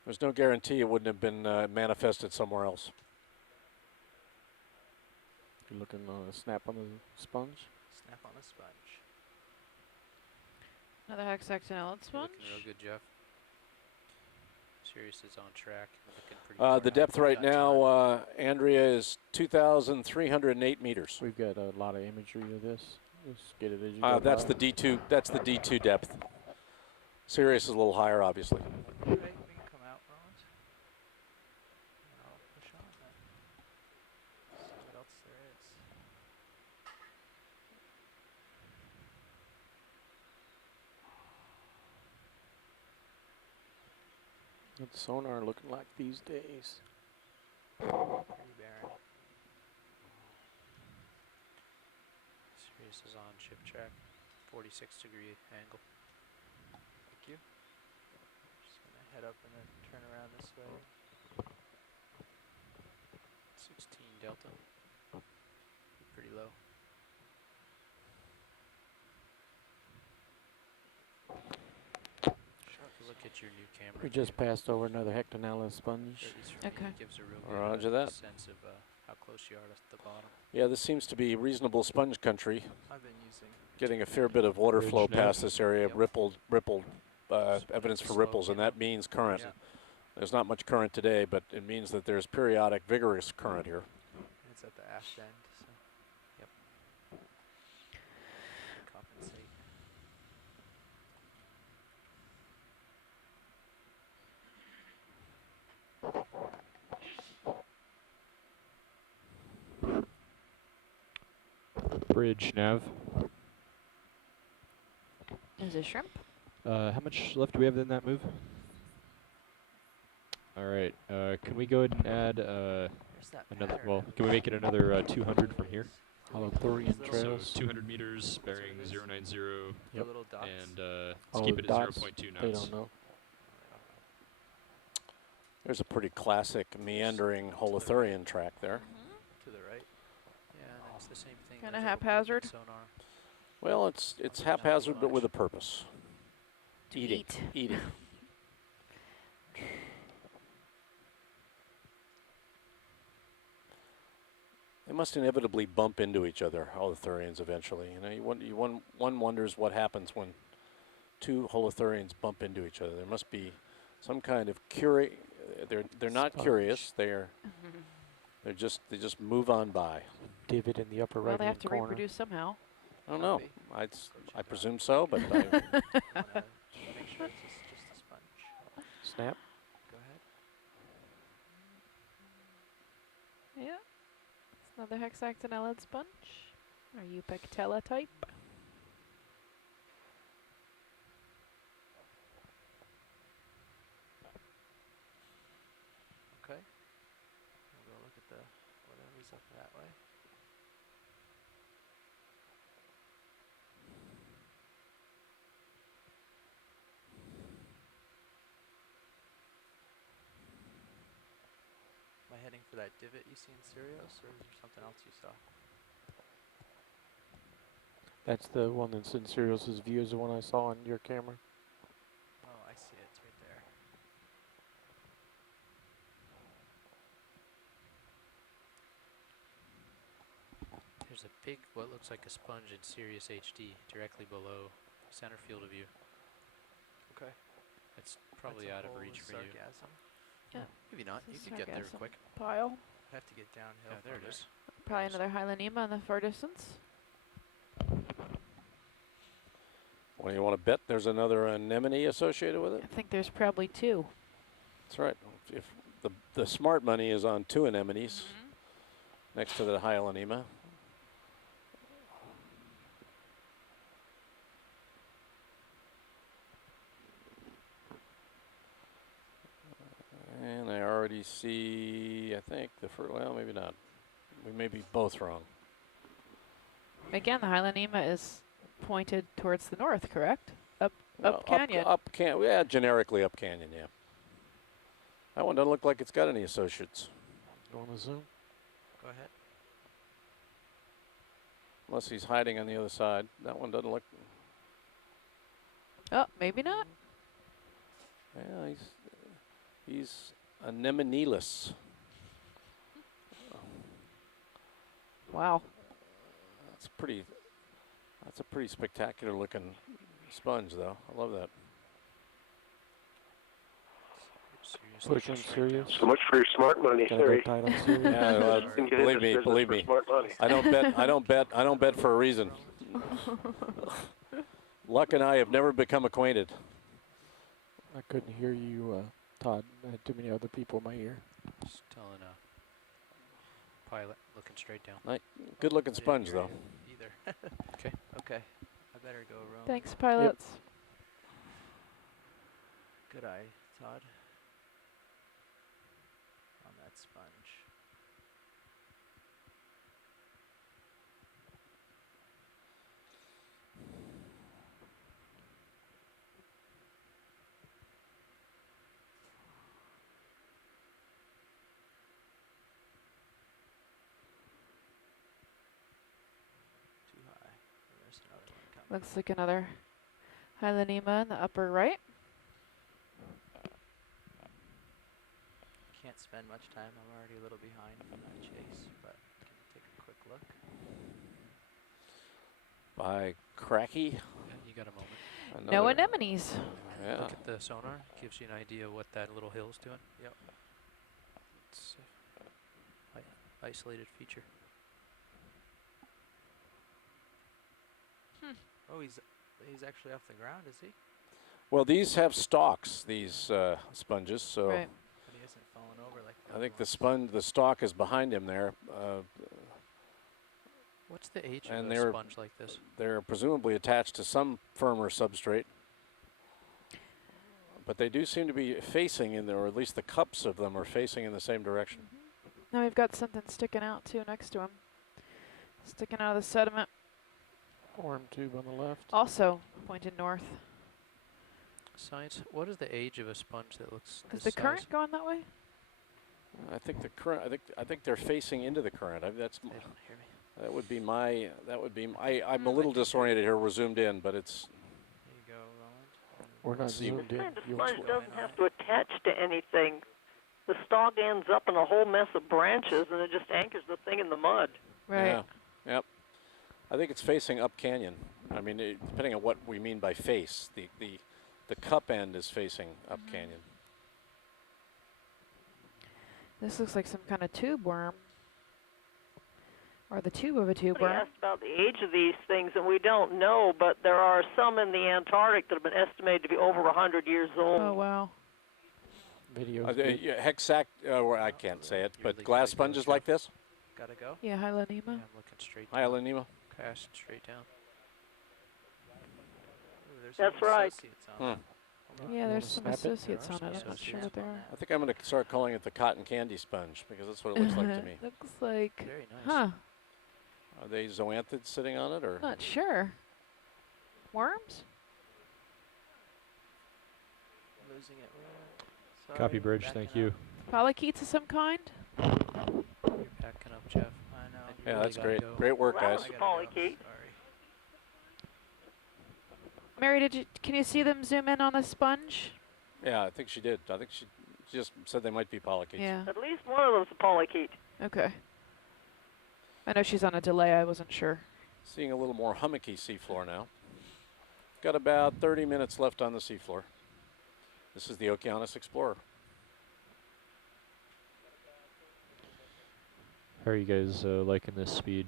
There's no guarantee it wouldn't have been manifested somewhere else. You're looking at a snap on the sponge? Snap on the sponge. Another hexactinellid sponge. Looking real good, Jeff. Sirius is on track. Looking The depth right now, Andrea, is 2,308 meters. We've got a lot of imagery of this. Just get it as you go That's by. the D2. That's the D2 depth. Sirius is a little higher, obviously. Right, we can come out, Roland. And I'll push on then. See what else there is. What's the sonar looking like these days? Pretty barren. Sirius is on ship track, 46-degree angle. Thank you. Just gonna head up and then turn around this way. 16 delta. Pretty low. Look at your new camera. We just passed over another hectonella sponge. Okay. Gives a real Roger good that. sense of how close you are to the bottom. Yeah, this seems to be reasonable sponge country. I've been using. Getting a fair bit of water Bridge flow nav. past this area, Yep. rippled evidence for Slope, ripples, and yeah. that means current. Yeah. There's not much current today, but it means that there's periodic vigorous current here. It's at the aft end, so. Yep. Compensate. bridge nav. Is it shrimp? How much left do we have in that move? All right. Can we go ahead and add another? Well, can we make it another 200 from here? Holothurian So trails. 200 meters, bearing 090, Yep. Little dots. and let's Oh, keep it at dots, 0.2 knots. they don't know. There's a pretty classic meandering holothurian track there. To the right. Yeah, and then it's the same thing. Kinda there's a haphazard. sonar. Well, it's haphazard, but with a purpose. To Eating. eat. Eating. They must inevitably bump into each other, holothurians, eventually. You know, one wonders what happens when two holothurians bump into each other. There must be some kind of They're not curious. They just move on by. Divot in the upper Well, right they have hand to corner. reproduce somehow. I don't know. I presume so, but I, Make sure it's just a sponge. Snap. Go ahead. Yeah. It's another hexactinellid sponge. Or Eupectella type. Okay. We'll go look at the whatever's up that way. Am I heading for that divot you see in Sirius, or is there something else you saw? That's the one that's in Sirius's view is the one I saw on your camera. Oh, I see it. It's right there. There's a big, what looks like a sponge in Sirius HD directly below center field of view. Okay. It's probably That's a out of hole reach with for you. sargassum. Yeah. Maybe not. You It's a could get there sargassum quick. pile. Have to get downhill. Yeah, there from it is. Probably Nice. another Hylanema in the far distance. well, you want to bet there's another anemone associated with it? I think there's probably two. That's right. If the smart money is on two anemones next to the Hylanema. And I already see, I think, well, maybe not. We may be both wrong. Again, the Hylanema is pointed towards the north, correct? Well, Up canyon. Yeah, generically up canyon, yeah. That one doesn't look like it's got any associates. You want to zoom? Go ahead. Unless he's hiding on the other side. That one doesn't look, Oh, maybe not. yeah, he's anemoneless. Wow. That's a pretty spectacular looking sponge, though. I love that. Push in Sirius. So much for your smart money, Gotta go Siri. tight on Sirius. Yeah, well, Can get into this business believe for me. Smart money. I don't bet for a reason. Luck and I have never become acquainted. I couldn't hear you, Todd. I had too many other people in my ear. Just telling a pilot looking straight down. Good looking sponge, though. Either. Okay. Okay. I better go roam. Thanks, pilots. Good eye, Todd. On that sponge. Too high. There's another one coming. Looks like another Hylanema in the upper right. Can't spend much time. I'm already a little behind from that chase, but can take a quick look. By Cracky. Yeah, you got a moment. No anemones. Yeah. Look at the sonar. Gives you an idea of what that little hill's doing. Yep. It's isolated feature. Oh, he's actually off the ground, is he? Well, these have stalks, these sponges, so Right. But he isn't falling over like I think the stalk is behind him there. What's the age And of a sponge like this? They're presumably attached to some firmer substrate. But they do seem to be facing in there, or at least the cups of them are facing in the same direction. Now we've got something sticking out too next to him. Sticking out of the sediment. Worm tube on the left. Also pointed north. Science, what is the age of a sponge that looks Is this the size? current going that way? I think the current. I think they're facing into the current. That's. They don't hear me. That would be my. That would be. I'm a little disoriented here. We're zoomed in, but it's. There you go, Roland. We're not See, zoomed in. Kind of You sponge want- doesn't have to attach to anything. The stalk ends up in a whole mess of branches, and it just anchors the thing in the mud. Right. Yeah. Yep. I think it's facing up canyon. I mean, depending on what we mean by face, the cup end is facing up canyon. This looks like some kind of tube worm. Or the tube of a tube Somebody worm. asked about the age of these things, and we don't know, but there are some in the Antarctic that have been estimated to be over 100 years old. Oh, wow. Video. Hexac, I can't say it, but Really glass gotta go, sponges Jeff. like this. Gotta go? Yeah, Hylanema. Yeah, I'm looking straight Hi, down. Alanima. Casting straight down. Ooh, there's That's some right. associates on it. Yeah, You there's wanna some snap it? associates There on are it. some I'm not sure associates what they on are. that. I think I'm going to start calling it the cotton candy sponge because that's what it looks like to me. Looks like, Very nice. huh, Are they zoanthids sitting on it, or? not sure. Worms? Losing it. Sorry, Copy bridge, backing thank you. Polychaetes of some kind? You're packing up, Jeff. I know. And you Yeah, really that's gotta great. go. Great work, Well, guys. that was I gotta go. polychaete. Sorry. Mary, can you see them zoom in on the sponge? Yeah, I think she did. I think she just said they might be polychaetes. Yeah, At least one of them's a polychaete. okay. I know she's on a delay, I wasn't sure. Seeing a little more hummocky seafloor now. Got about 30 minutes left on the seafloor. This is the Okeanos Explorer. How are you guys liking this speed?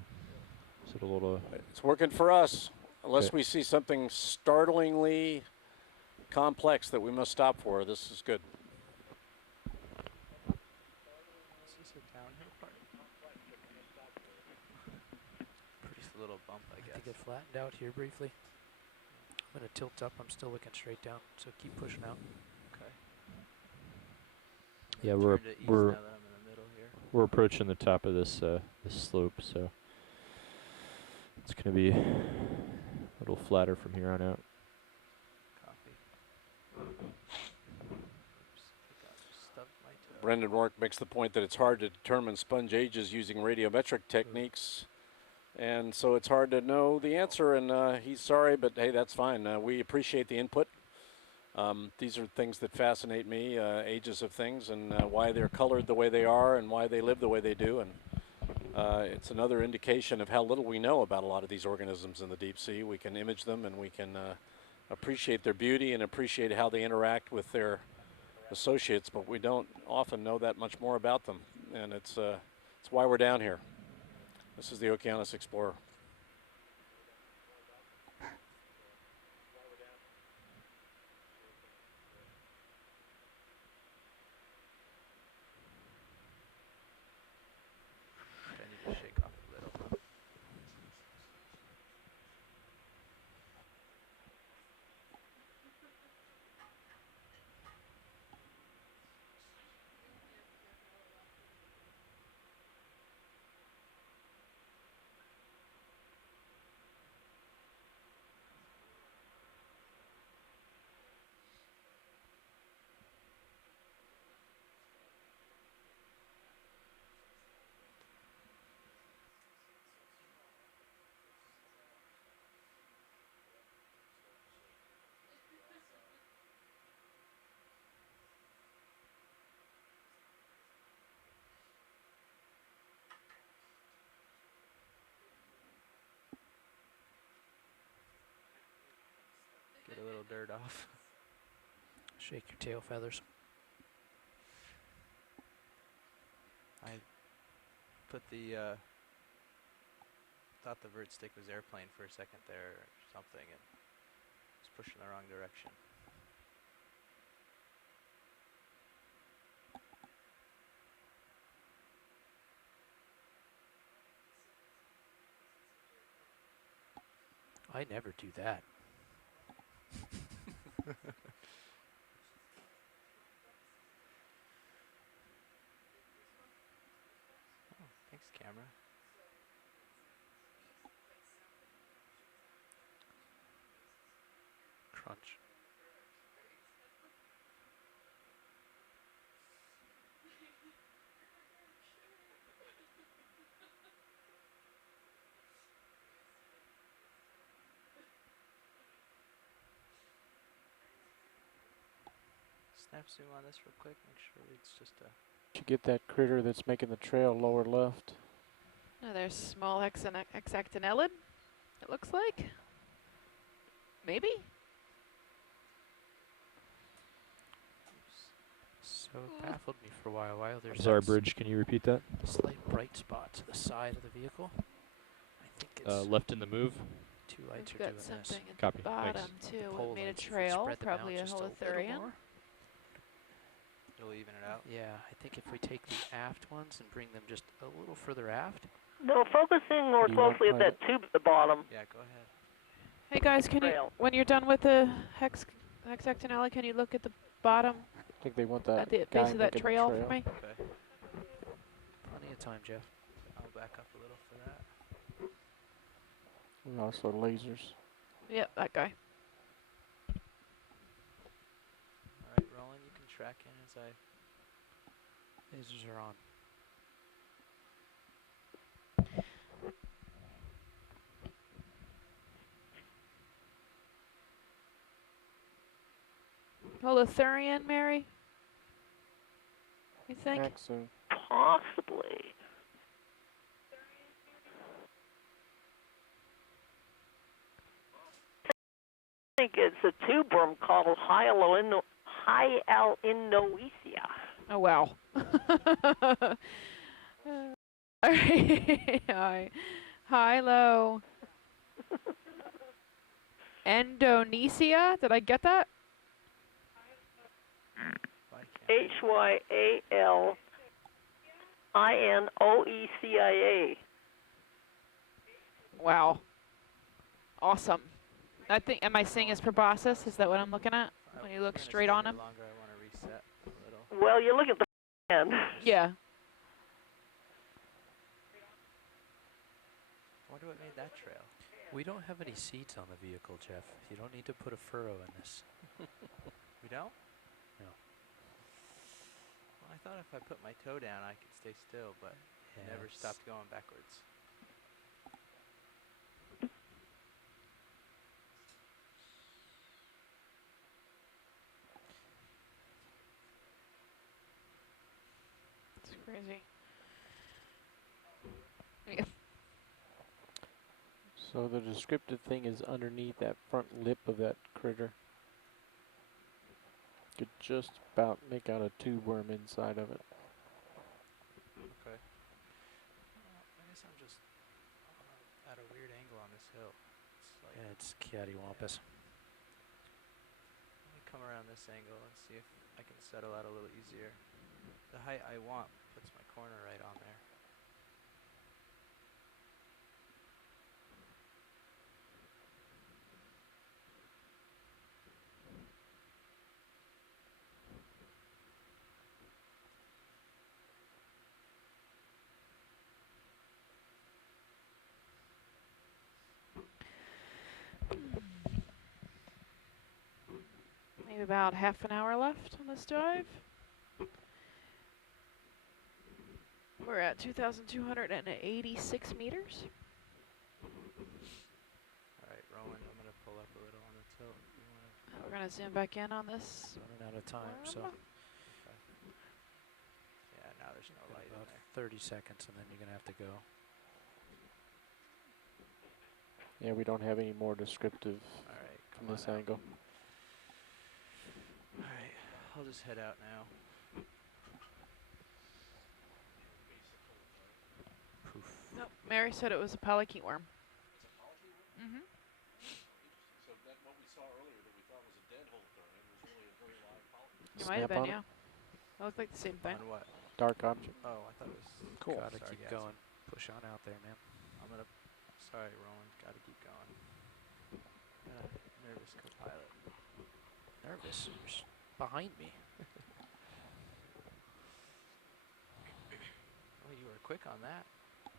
Is it a little? It's working for us, unless Okay. we see something startlingly complex that we must stop for. This is good. Is this a downhill part? Pretty little bump, I I guess. think it flattened out here briefly. I'm going to tilt up. I'm still looking straight down, so keep pushing out. Okay. Yeah, Turn we're to east we're now that I'm in the middle here. we're approaching the top of this this slope, so it's gonna be a little flatter from here on out. Copy. Oops, I got stubbed my toe. Brendan Rourke makes the point that it's hard to determine sponge ages using radiometric techniques. And so it's hard to know the answer, and he's sorry, but hey, that's fine. We appreciate the input. These are things that fascinate me, ages of things, and why they're colored the way they are, and why they live the way they do. And it's another indication of how little we know about a lot of these organisms in the deep sea. We can image them, and we can appreciate their beauty and appreciate how they interact with their associates, but we don't often know that much more about them. And it's why we're down here. This is the Okeanos Explorer. I need to shake off a little. Get a little dirt off. Shake your tail feathers. I put the thought the vert stick was airplane for a second there or something, and was pushing the wrong direction. I never do that. Thanks, camera. Crunch. Snap zoom on this real quick. Make sure it's just a. Did you get that critter that's making the trail lower left? Oh, there's small hexactinellid, it looks like. Maybe? So it baffled me for a while. There's Sorry, that Bridge, can you repeat that? slight bright spot to the side of the vehicle. I think it's Left in the move. two lights We've are got doing this. something at Copy. the bottom Thanks. too. Pole It made a lights, if we trail, spread them probably out a just little holothurian. more. It'll even it out. Yeah, I think if we take the aft ones and bring them just a little further aft. No, focusing more Do you want closely at that tube at the bottom. Yeah, go ahead. Hey guys, can you, Trail. when you're done with the hexactinellid, can you look at the bottom I think they want that at the guy base of that making the trail for me? Okay. Plenty of time, Jeff. I'll back up a little for that. And also lasers. Yep, that guy. All right, Roland, you can track in as I. Lasers are on. Holothurian, Mary? You think? Axo. Possibly. I think it's a tube worm called Hyalinoecia. Oh, wow. Hi. Hylo. Indonesia? Did I get that? Hyalinoecia. Wow. Awesome. I think, am I seeing his proboscis? Is that what I'm looking at? When you look straight on him? Longer, I want to reset a little. Well, you look at the end. Yeah. I wonder what made that trail. We don't have any seats on the vehicle, Jeff. You don't need to put a furrow in this. We don't? No. Well, I thought if I put my toe down, I could stay still, but Yeah, never it's- stopped going backwards. It's crazy. So the descriptive thing is underneath that front lip of that critter. Could just about make out a tube worm inside of it. Okay. I guess I'm just at a weird angle on this hill. It's like, Yeah, it's cattywampus. let me come around this angle and see if I can settle out a little easier. The height I want puts my corner right on there. Maybe about half an hour left on this dive. We're at 2,286 meters. All right, Rowan, I'm going to pull up a little on the tilt. You wanna We're going to zoom back in on this. Running out of time, so yeah, now there's no light in about there. 30 seconds, and then you're gonna have to go. Yeah, we don't have any more descriptive All right, from come this on out. angle. All right, I'll just head out now. Poof. Nope. Mary said it was a polychaete worm. Mm-hmm. So that what we saw earlier that we thought was a dead holothurian was really a very live polychaete. It might have Snap on been, it? yeah. It looked like the same thing. On what? Dark object. Oh, I thought it was Cool. Sorry, Gotta keep guys. going. Push on out there, man. I'm gonna. Sorry, Rowan. Gotta keep going. Nervous co-pilot. Nervous. You're behind me. Oh, you were quick on that.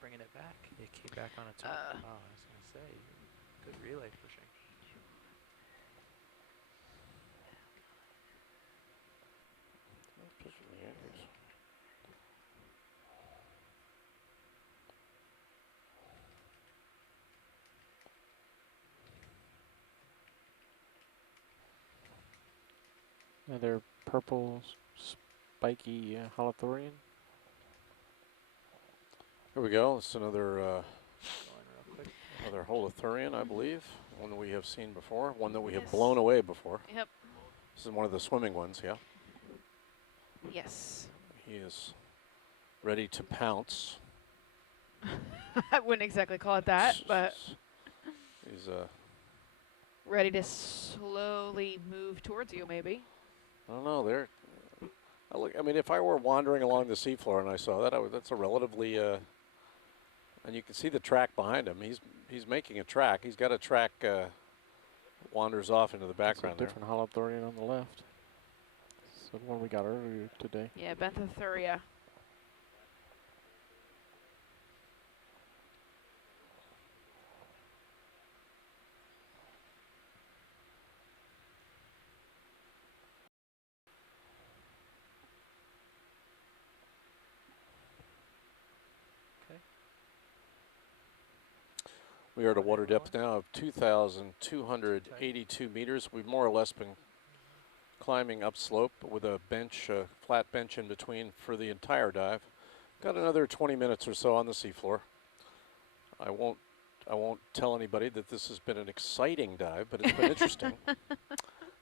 Bringing it back. It came back on its own. Oh, I was gonna say, good relay pushing. Another purple spiky holothurian. Here we go. It's another Going real quick. another holothurian, I believe. One that we have seen before. One that we have Yes. blown away before. Yep. This is one of the swimming ones, yeah. Yes. He is ready to pounce. I wouldn't exactly call it that, but He's ready to slowly move towards you, maybe. I don't know. I mean, if I were wandering along the seafloor and I saw that, that's a relatively. And you can see the track behind him. He's making a track. He's got a track wanders off into the background That's a different holothurian on the left. So the one we got earlier today. Yeah, Benthathuria. We are at a water depth now of 2,282 meters. We've more or less been climbing upslope with a bench, flat bench in between for the entire dive. Got another 20 minutes or so on the seafloor. I won't tell anybody that this has been an exciting dive, but it's been interesting.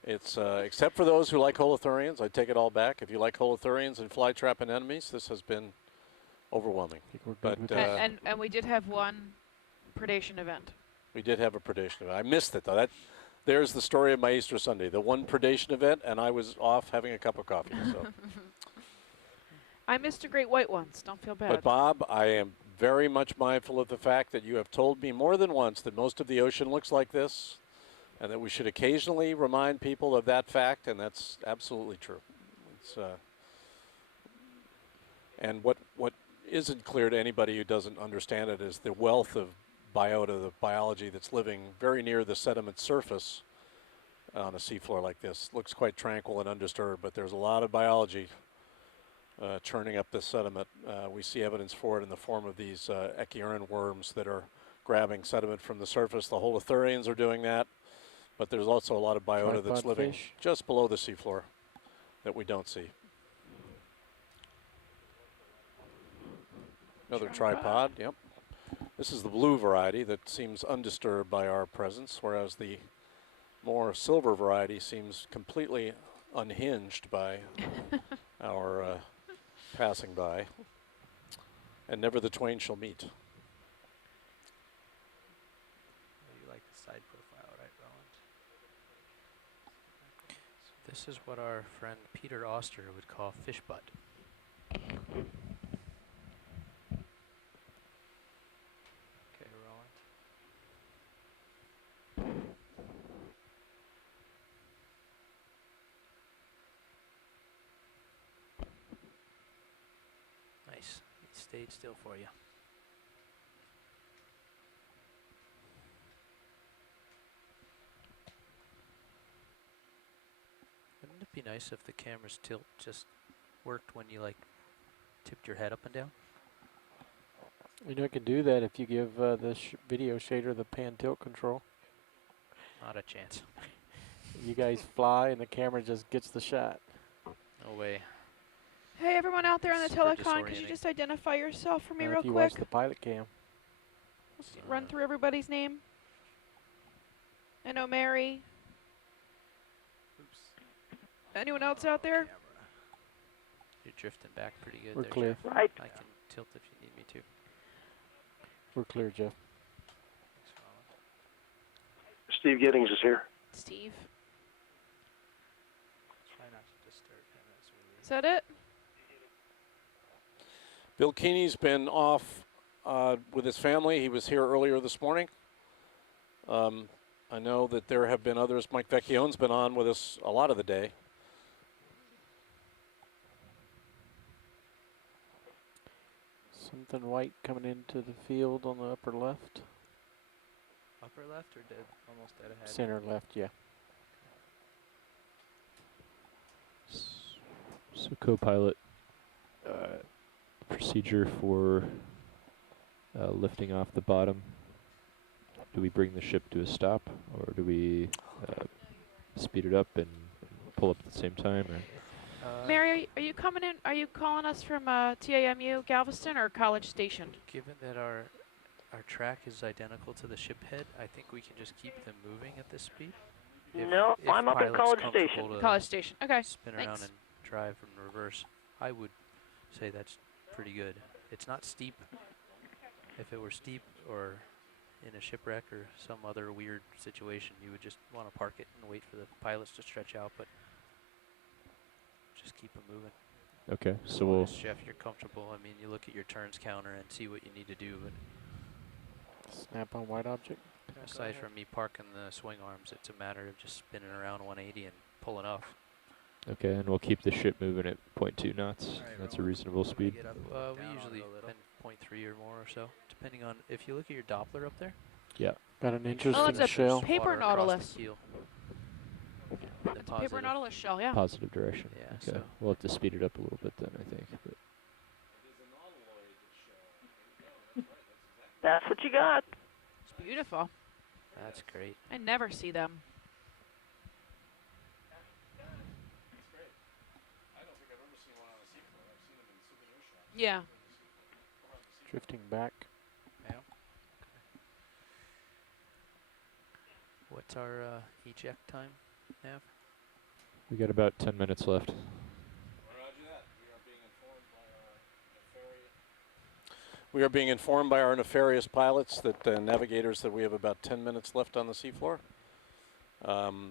It's except for those who like holothurians, I take it all back. If you like holothurians and flytrap anemones, this has been overwhelming. But And we did have one predation event. we did have a predation event. I missed it though. There's the story of my Easter Sunday. The one predation event, and I was off having a cup of coffee. So. I missed a great white once. Don't feel bad. But Bob, I am very much mindful of the fact that you have told me more than once that most of the ocean looks like this, and that we should occasionally remind people of that fact, and that's absolutely true. It's, and what isn't clear to anybody who doesn't understand it is the wealth of biota, the biology that's living very near the sediment surface on a seafloor like this. Looks quite tranquil and undisturbed, but there's a lot of biology churning up the sediment. We see evidence for it in the form of these Echiuran worms that are grabbing sediment from the surface. The holothurians are doing that, but there's also a lot of biota that's living just below the seafloor that we don't see. Another tripod, yep. This is the blue variety that seems undisturbed by our presence, whereas the more silver variety seems completely unhinged by our passing by. And never the twain shall meet. You like the side profile, right, Roland? This is what our friend Peter Oster would call fish butt. Okay, Roland. Nice. He stayed still for you. Wouldn't it be nice if the camera's tilt just worked when you like tipped your head up and down? You know, you can do that if you give the video shader the pan tilt control. Not a chance. You guys fly and the camera just gets the shot. No way. Hey, everyone out there on the Super telecon, could you disorienting. just identify yourself for me real if you quick? watch the pilot cam. Let's run through everybody's name. I know Mary. Oops. Anyone else out there? You're drifting back pretty good We're there, clear. Jeff. Right. I can tilt if you need me to. We're clear, Jeff. Thanks, Roland. Steve Giddings is here. Steve. Try not to disturb him as we leave. Is that it? Bill Keeney's been off with his family. He was here earlier this morning. I know that there have been others. Mike Vecchione's been on with us a lot of the day. Something white coming into the field on the upper left. Upper left or dead? Almost dead ahead? Center left, yeah. So co-pilot, procedure for lifting off the bottom. Do we bring the ship to a stop, or do we speed it up and pull up at the same time? Or? Mary, are you coming in? Are you calling us from TAMU Galveston or College Station? Given that our track is identical to the ship head, I think we can just keep them moving at this speed. No, If I'm up at pilot's College comfortable Station. to College Station. Okay. spin Thanks. around and drive in reverse, I would say that's pretty good. It's not steep. If it were steep or in a shipwreck or some other weird situation, you would just want to park it and wait for the pilots to stretch out, but just keep them moving. Okay, As so long we'll. as, Jeff, you're comfortable. I mean, you look at your turns counter and see what you need to do, but Snap on white object. aside from me parking the swing arms, it's a matter of just spinning around 180 and pulling off. Okay, and we'll keep the ship moving at 0.2 knots. Alright, That's a Roland. reasonable speed. Get up, We down usually onto a little. been 0.3 or more or so, depending on, if you look at your Doppler up there. Yeah. Got an Oh, interesting it's a shell. paper water across the nautilus. keel. The It's a paper positive. nautilus shell, yeah. Positive direction. Yeah, Okay, so we'll have to speed it up a little bit then, I think. But That's what you got. It's beautiful. that's great. I never see them. Yeah. Drifting back. Yeah. What's our eject time, Nav? we got about 10 minutes left. We are being informed by our nefarious pilots that navigators that we have about 10 minutes left on the seafloor.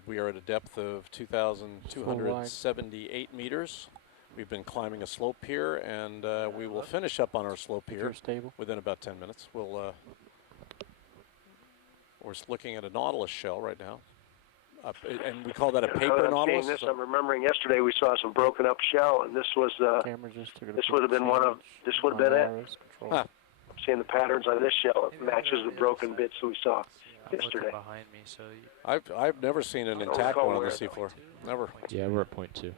We are at a depth of 2,278 meters. We've been climbing a slope here, and we will finish up on our slope here Stable. within about 10 minutes. We're looking at a nautilus shell right now. And we call that a paper I'm nautilus. seeing this. I'm remembering yesterday we saw some broken up shell, and this was Camera just took a this would have been one of this would have been it. Huh. I'm seeing the patterns on this shell. It Maybe matches over the on the broken other bits we saw I'm looking yesterday. behind me, so you I've never seen an don't intact recall one on the where. seafloor. Never. Yeah, we're at 0.2.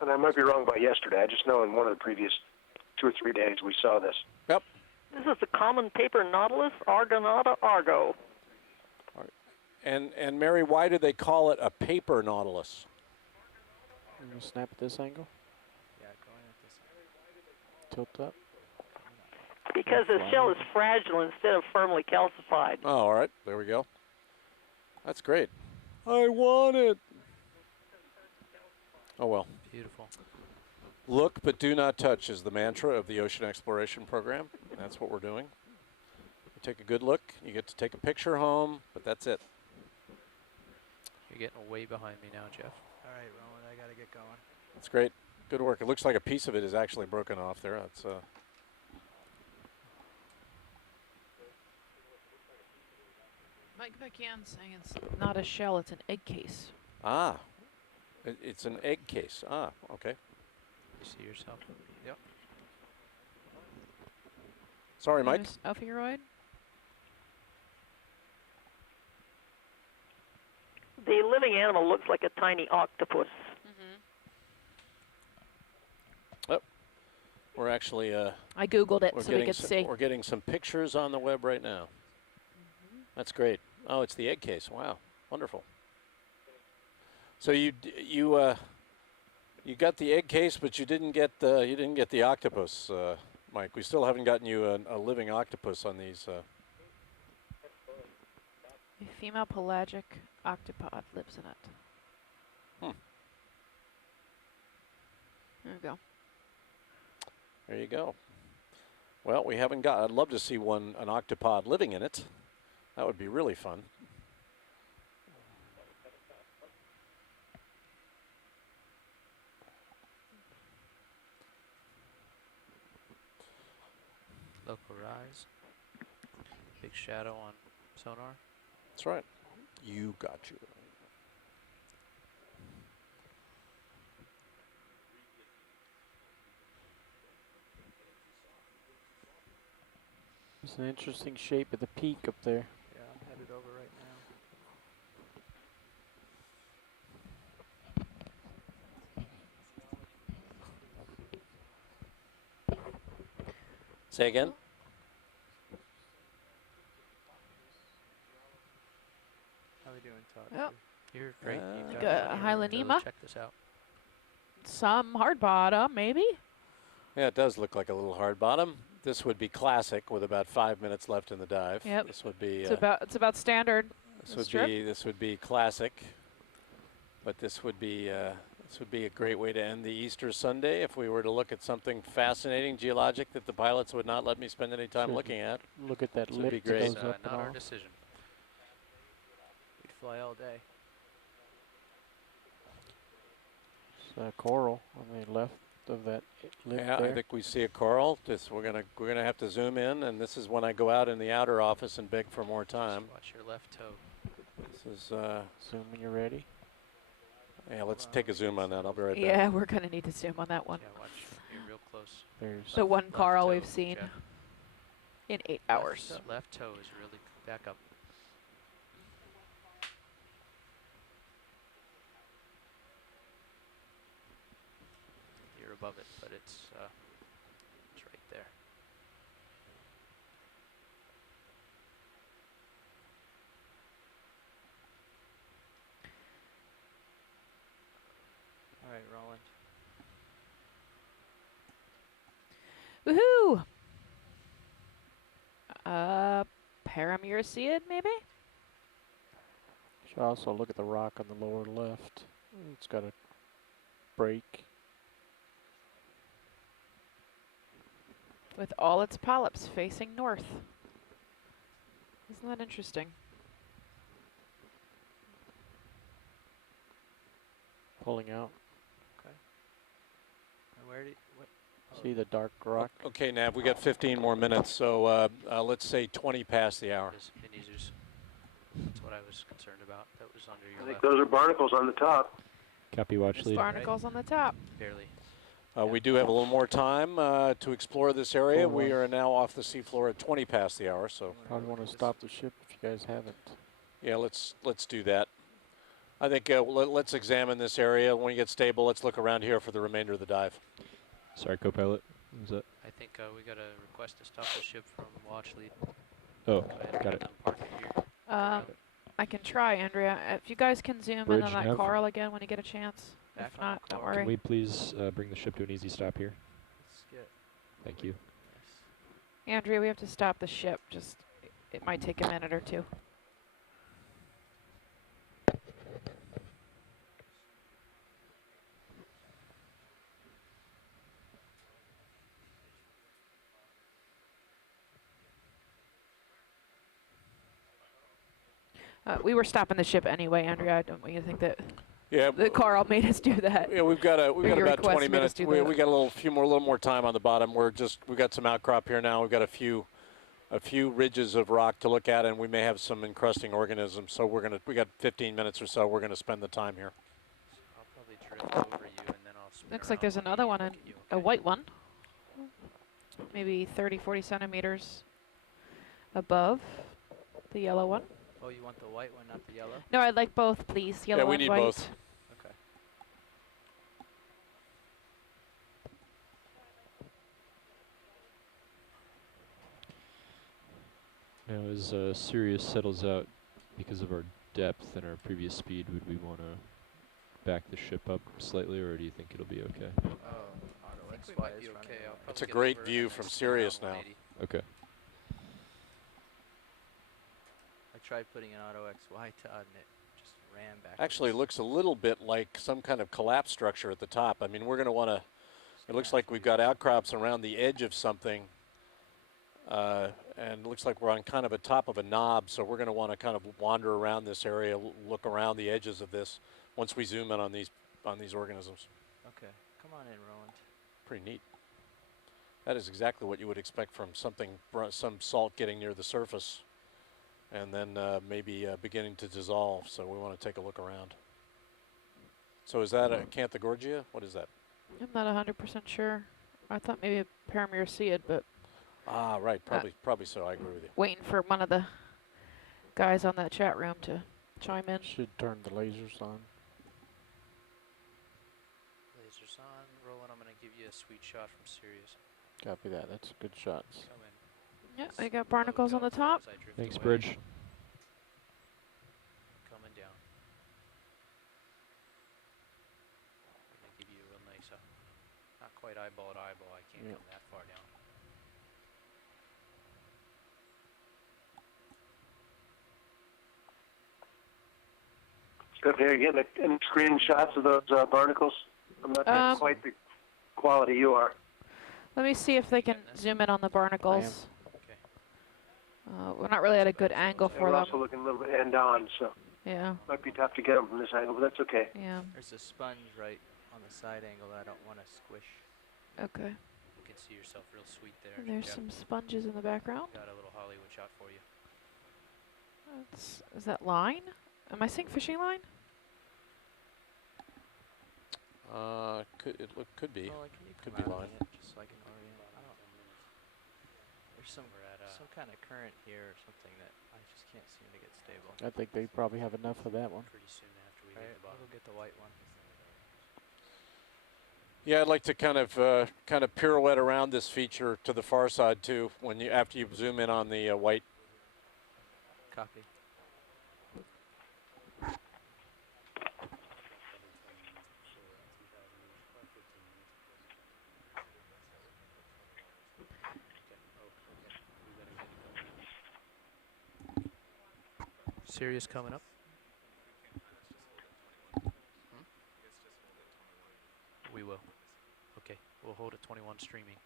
And I might be wrong about yesterday. I just know in one of the previous 2 or 3 days we saw this. This is the common paper nautilus, Argonauta argo. And Mary, why do they call it a paper nautilus? I'm gonna snap at this angle. Yeah, going at this angle. Tilt up. Because the shell is fragile instead of firmly calcified. Oh, all right. There we go. That's great. I want it. Oh, well. beautiful. Look but do not touch is the mantra of the ocean exploration program. That's what we're doing. You take a good look. You get to take a picture home, but that's it. You're getting way behind me now, Jeff. All right, Roland, I got to get going. That's great. Good work. It looks like a piece of it is actually broken off there. That's Mike McCann's saying it's not a shell, it's an egg case. ah, it's an egg case. Ah, okay. You see yourself? Yep. Sorry, Mike. Ophiuroid? The living animal looks like a tiny octopus. We're actually I Googled it so we could see. we're getting some pictures on the web right now. That's great. Oh, it's the egg case. Wow, wonderful. So you got the egg case, but you didn't get the octopus, Mike. We still haven't gotten you a living octopus on these. A female pelagic octopod lives in it. There we go. There you go. Well, we haven't got. I'd love to see an octopod living in it. That would be really fun. Local rise. Big shadow on sonar? That's right. You got you. It's an interesting shape at the peak up there. Yeah, I'm headed over right now. Say again? How are we doing, Todd? Yep. You're great. You've Like got a it. Hylanema? Check this out. Some hard bottom, maybe? Yeah, it does look like a little hard bottom. This would be classic with about 5 minutes left in the dive. Yep. This would be. It's about standard. This would be classic, but this would be a great way to end the Easter Sunday if we were to look at something fascinating geologic that the pilots would not let me spend any time Should looking at. Look at that This would be lip that great. goes up and Not our off. decision. We'd fly all day. It's coral on the left of that lip Yeah, there. I think we see a coral. We're gonna have to zoom in, and this is when I go out in the outer office and beg for more time. Just watch your left toe. This is. Zoom when you're ready. Yeah, let's take a zoom on that. I'll be right back. Yeah, we're going to need to zoom on that one. Yeah, watch. You're real close. There's The one Left coral toe, we've seen Jeff. in 8 hours. Left toe is really back up. You're above it, but it's right there. All right, Roland. Woohoo! Paramuricid, maybe? should also look at the rock on the lower left. It's got a break. With all its polyps facing north. Isn't that interesting? Pulling out. Okay. And where did what? See the dark rock? Okay, Nav, we got 15 more minutes, so let's say 20 past the hour. That's what I was concerned about. That was under your I think left. those are barnacles on the top. Copy watch There's lead. barnacles on the top. Barely. We do have a little more time to explore this area. We are now off the seafloor at 20 past the hour, so. Probably want to stop the ship if you guys haven't. Yeah, let's do that. I think let's examine this area. When we get stable, let's look around here for the remainder of the dive. Sorry, co-pilot. What was that? I think we got a request to stop the ship from watch lead. Oh, Go ahead and got it. park it here. I can try, Andrea. If you guys can zoom in Bridge on that nav. coral again when you get a chance. Back If on not, the don't coral. worry. Can we please bring the ship to an easy stop here? Skip. Thank you. Andrea, we have to stop the ship. Just, it might take a minute or two. We were stopping the ship anyway, Andrea. I don't want you to think that the Carl made us do that. Yeah, we've got your about 20 request made us minutes. do We that. got a little more time on the bottom. We've got some outcrop here now. We've got a few ridges of rock to look at, and we may have some encrusting organisms. So we got 15 minutes or so. We're gonna spend the time here. I'll probably drift over you and then I'll spin Looks like around there's when another you one, look at you, a okay? white one. Maybe 30, 40 centimeters above the yellow one. Oh, you want the white one, not the yellow? No, I'd like both, please. Yellow Yeah, we and need white. both. Okay. Now, as Sirius settles out because of our depth and our previous speed, would we want to back the ship up slightly, or do you think it'll be okay? Oh, auto I think we XY might is be running okay. low. I'll That's a probably get great over view and then from spin around Sirius now. 180. Okay. I tried putting an auto XY, Todd, and it just ran back. Actually, it looks a little bit like some kind of collapse structure at the top. I mean, we're going to want to. It looks like we've got outcrops around the edge of something, and it looks like we're on kind of a top of a knob. So we're going to want to kind of wander around this area, look around the edges of this. Once we zoom in on these organisms, Okay, come on in, Roland. pretty neat. That is exactly what you would expect from something, some salt getting near the surface. and then maybe beginning to dissolve. So we want to take a look around. So is that a Canthogorgia? What is that? I'm not 100% sure. I thought maybe a Paramyroceid, but Ah, right. Probably so. I agree with you. waiting for one of the guys on that chat room to chime in. Should turn the lasers on. Lasers on, rolling. I'm gonna give you a sweet shot from Sirius. Copy that. That's good shots. Come in. Yeah, I got barnacles on the top. As I drift Thanks, away. Bridge. Coming down. I'm gonna give you a real nice, not quite eyeball to eyeball. I can't come that far down. Good. Here again, any screenshots of those barnacles? I'm not quite the quality you are. Let me see if they can zoom in on the barnacles. Okay. We're not really at a good angle for We're them. also looking a little bit end on, so Yeah. might be tough to get them from this angle, but that's okay. Yeah. There's a sponge right on the side angle that I don't want to squish. Okay. You can see yourself real sweet there. And there's some sponges in the background. Got a little Hollywood shot for you. Is that line? Am I seeing fishing line? Could be. Well, can you Could come be out line. on it just so I can orient? I don't. There's some kind of current here or something that I just can't seem to get stable. I think they probably have enough of that one. Pretty soon after we Right, hit the we'll bottom. go get the white one. Yeah, I'd like to kind of pirouette around this feature to the far side too. After you zoom in on the white. Copy. Sirius coming up. We will. Okay, we'll hold at 21 streaming.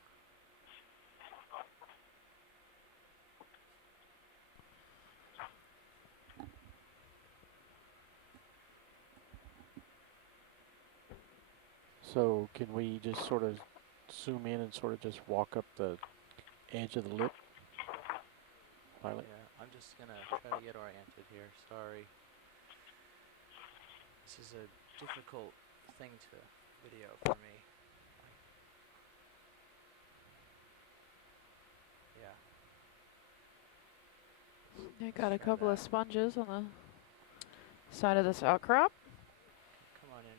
So can we just sort of zoom in and sort of just walk up the edge of the lip? Pilot? Yeah, I'm just gonna try to get oriented here. Sorry. This is a difficult thing to video for me. Yeah. I got a couple of sponges on the side of this outcrop. Come on in,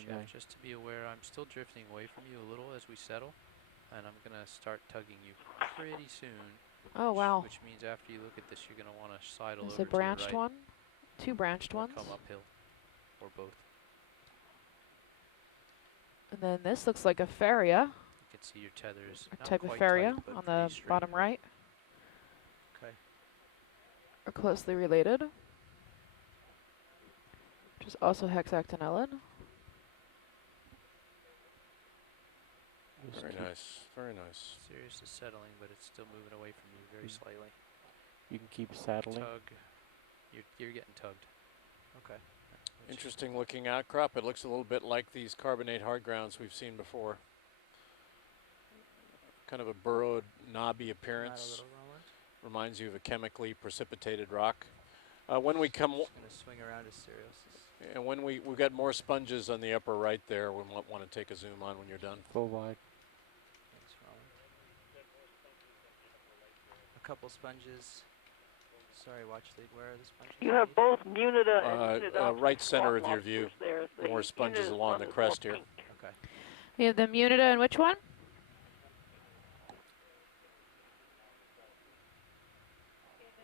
Roland. Jeff, just to be aware, I'm still drifting away from you a little as we settle, and I'm gonna start tugging you pretty soon. Oh, wow. Which means after you look at this, you're gonna want to sidle There's over a branched to the right one, two branched or ones. come uphill, or both. And then this looks like a faria, You can see your tethers. a not type of quite faria tight, but on pretty the straight. bottom right. Okay. Are closely related. Which is also hexactinellid. Very nice. Very nice. Sirius is settling, but it's still moving away from you very slightly. You can keep saddling. Tug. You're getting tugged. Okay. Interesting looking outcrop. It looks a little bit like these carbonate hard grounds we've seen before. Kind of a burrowed, knobby appearance. Reminds you of a chemically precipitated rock. When we come, Just gonna swing around to Sirius. and when we've got more sponges on the upper right there, we might want to take a zoom on when you're done. Full wide. Thanks, Roland. A couple sponges. Sorry, watch lead. Where are the sponges? You have both Munida and Munidops right center of your lobsters view. there. The More sponges Munida's along one the is crest more here. pink. Okay. You have the Munida and which one?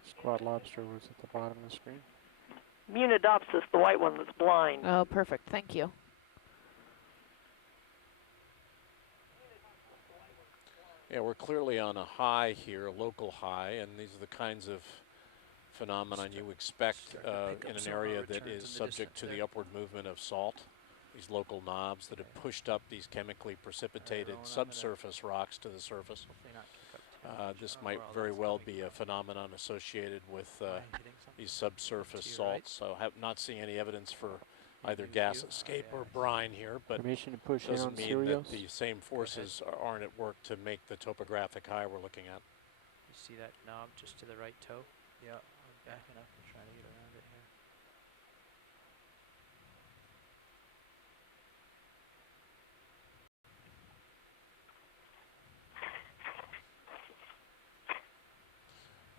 Squad lobster was at the bottom of the screen. Munidopsis, the white one that's blind. Oh, perfect. Thank you. Yeah, we're clearly on a high here, a local high, and these are the kinds of phenomenon you expect in an area that is subject to the upward movement of salt. These local knobs that have pushed up these chemically precipitated subsurface rocks to the surface. This might very well be a phenomenon associated with these subsurface salts. So I have not seen any evidence for either gas escape or brine here, but Permission to push in doesn't on mean that Sirius. the same forces aren't at work to make the topographic high we're looking at. See that knob just to the right toe? Yeah, I'm backing up and trying to get around it here.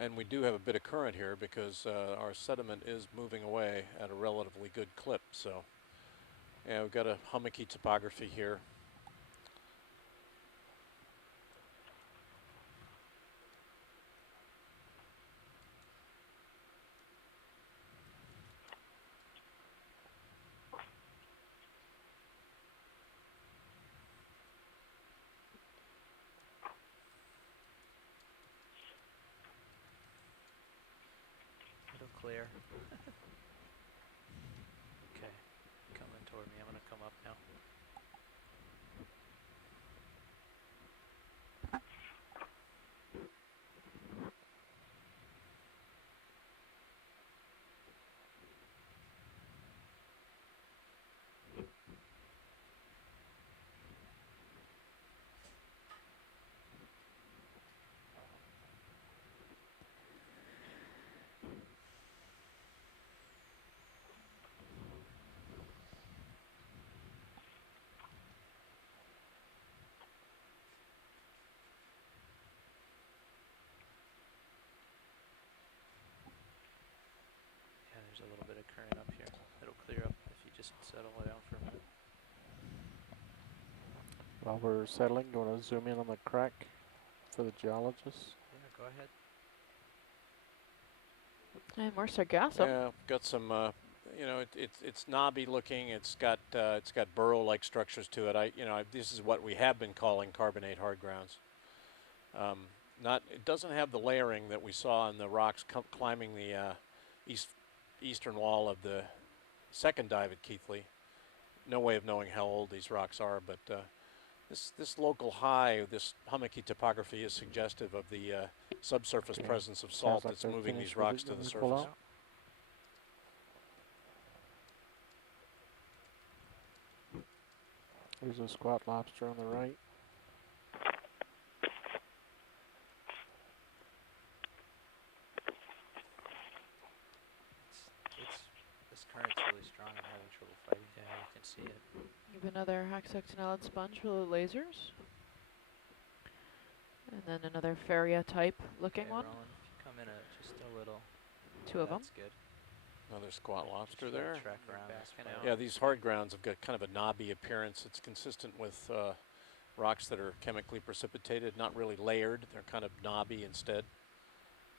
And we do have a bit of current here because our sediment is moving away at a relatively good clip. So, yeah, we've got a hummocky topography here. It'll clear. Okay, coming toward me. I'm gonna come up now. Yeah, there's a little bit of current up here. It'll clear up if you just settle it down for a minute. While we're settling, you want to zoom in on the crack for the geologists? Yeah, go ahead. And more sargassum. Yeah, got some. You know, it's knobby looking. It's got burrow-like structures to it. This is what we have been calling carbonate hard grounds. It doesn't have the layering that we saw in the rocks climbing the eastern wall of the second dive at Keathley. No way of knowing how old these rocks are, but this local high, this hummocky topography is suggestive of the subsurface presence of salt like that's they're moving finished these with rocks it. to You the want me to pull surface. out? There's a squat lobster on the right. This current's really strong. I'm having trouble fighting. Yeah, you can see it. You have another hexactinellid sponge with lasers. And then another Faria type looking Okay, one. Roland, if you come in just a little. Two of them. That's good. Another squat lobster Just there. track around this Backing part. out. Yeah, these hard grounds have got kind of a knobby appearance. It's consistent with rocks that are chemically precipitated, not really layered. They're kind of knobby instead.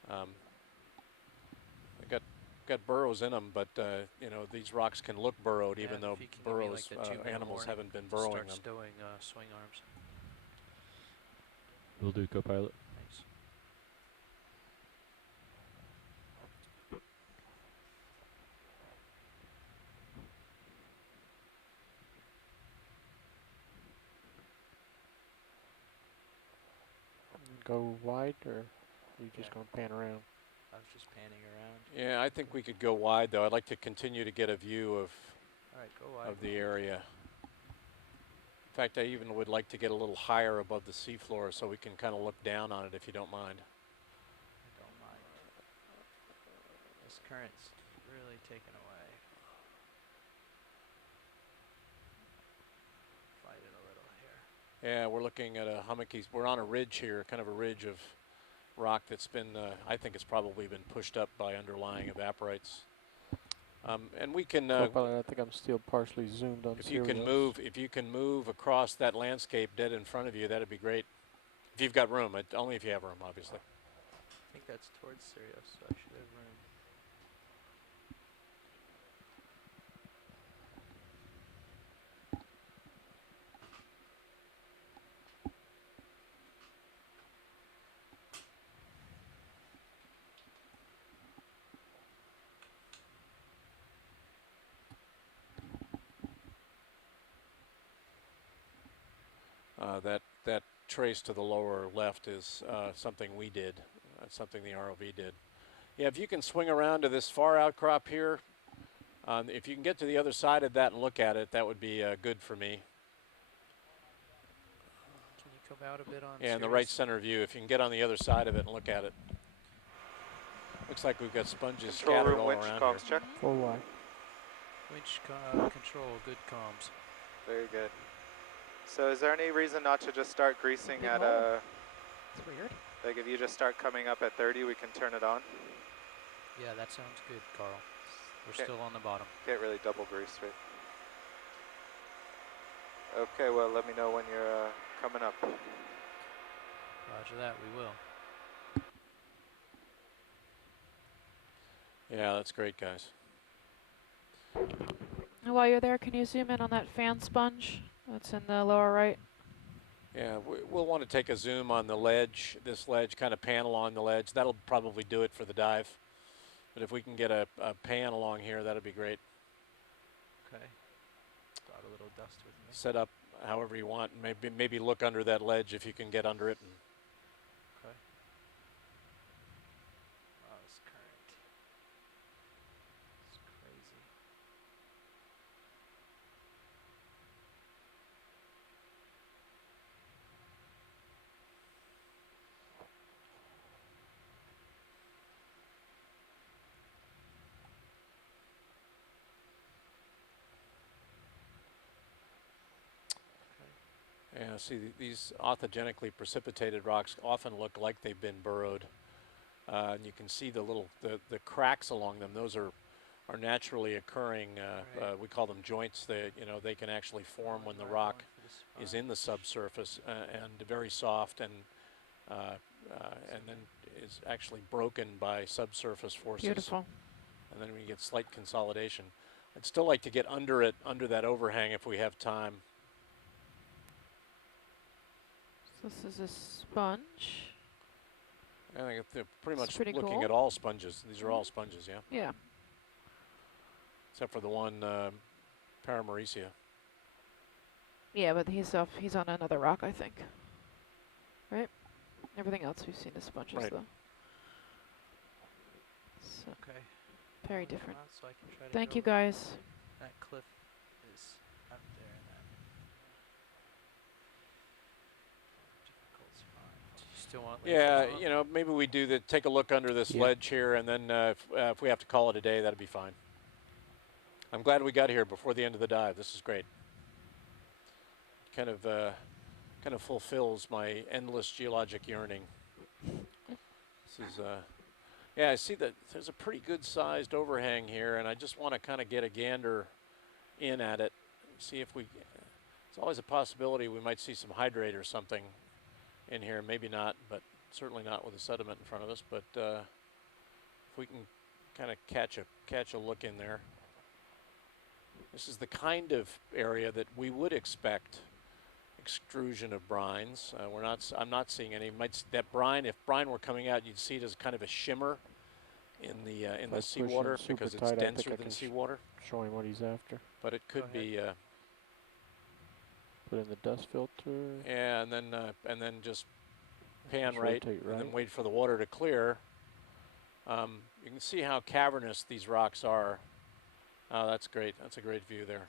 They got burrows in them, but these rocks can look burrowed, even though if you can give me, burrows like, the 2-minute animals warning haven't been to burrowing start them. stowing swing arms. Will do, co-pilot. Thanks. Go wide, or are you just going to pan around? I was just panning around. Yeah, I think we could go wide, though. I'd like to continue to get a view of All right, go wide. the area. In fact, I even would like to get a little higher above the seafloor so we can kind of look down on it, if you don't mind. I don't mind. This current's really taken away. Fight it a little here. Yeah, we're looking at a hummocky. We're on a ridge here, kind of a ridge of rock that's been, I think it's probably been pushed up by underlying evaporites. And we can, Well, I think I'm still partially zoomed on if you can move across that landscape dead in front of you, that'd be great. If you've got room, only if you have room, obviously. I think that's towards Sirius, so I should have room. That trace to the lower left is something we did. That's something the ROV did. Yeah, if you can swing around to this far outcrop here, if you can get to the other side of that and look at it, that would be good for me. Can you come out a bit on Yeah, in the right center view. If you can get on the other side of it and look at it. Looks like we've got sponges scattered all around here. Check. 4Y. Winch control, good comms. Very good. So is there any reason not to just start greasing Big at hole. It's weird. like if you just start coming up at 30, we can turn it on? Yeah, that sounds good, Carl. We're Okay. still on the bottom. Can't really double grease, right? Okay, well, let me know when you're coming up. Roger that, we will. Yeah, that's great, guys. And while you're there, can you zoom in on that fan sponge that's in the lower right? Yeah, we'll want to take a zoom on the ledge, this ledge, kind of pan along the ledge. That'll probably do it for the dive. But if we can get a pan along here, that'd be great. Okay. Brought a little dust with me. Set up however you want. Maybe look under that ledge if you can get under it. And Okay. Wow, this current. It's crazy. yeah, see, these orthogenically precipitated rocks often look like they've been burrowed. And you can see the little, the cracks along them. Those are naturally occurring, we call them joints. They can actually form when the rock is in the subsurface and very soft and then is actually broken by subsurface forces. Beautiful. And then we get slight consolidation. I'd still like to get under it, under that overhang if we have time. So this is a sponge. I think they're pretty much pretty looking cool. at all sponges. These are all sponges, yeah? Yeah. Except for the one Paramaricia. Yeah, but he's on another rock, I think. Right? Everything else we've seen is sponges, Right. though. So Okay. very Hold different. on so I can try to Thank get you, over. guys. That cliff is up there in that difficult spot. You still want Yeah, lasers on? maybe we do that. Take a look under this Yeah. ledge here, and then if we have to call it a day, that'd be fine. I'm glad we got here before the end of the dive. This is great. Kind of fulfills my endless geologic yearning. This is yeah, I see that there's a pretty good sized overhang here, and I just want to kind of get a gander in at it. See if it's always a possibility we might see some hydrate or something in here. Maybe not, but certainly not with the sediment in front of us. But if we can kind of catch a look in there. This is the kind of area that we would expect extrusion of brines. I'm not seeing any. That brine, if brine were coming out, you'd see it as kind of a shimmer in the seawater because it's denser than seawater. Show him what he's after. But it could be. Put in the dust filter. Yeah, and then just pan Just right, rotate and then wait for the water to clear. You can see how cavernous these rocks are. Oh, that's great. That's a great view there.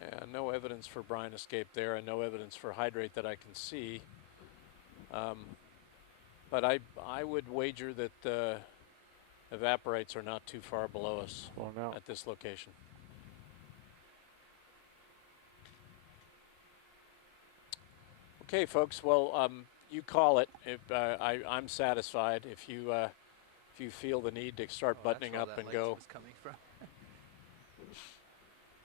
Yeah, no evidence for brine escape there, and no evidence for hydrate that I can see. But I would wager that evaporites are not too far below us at this location. Okay, folks. Well, you call it. If I'm satisfied. If you feel the need to start buttoning up and go. Was coming from.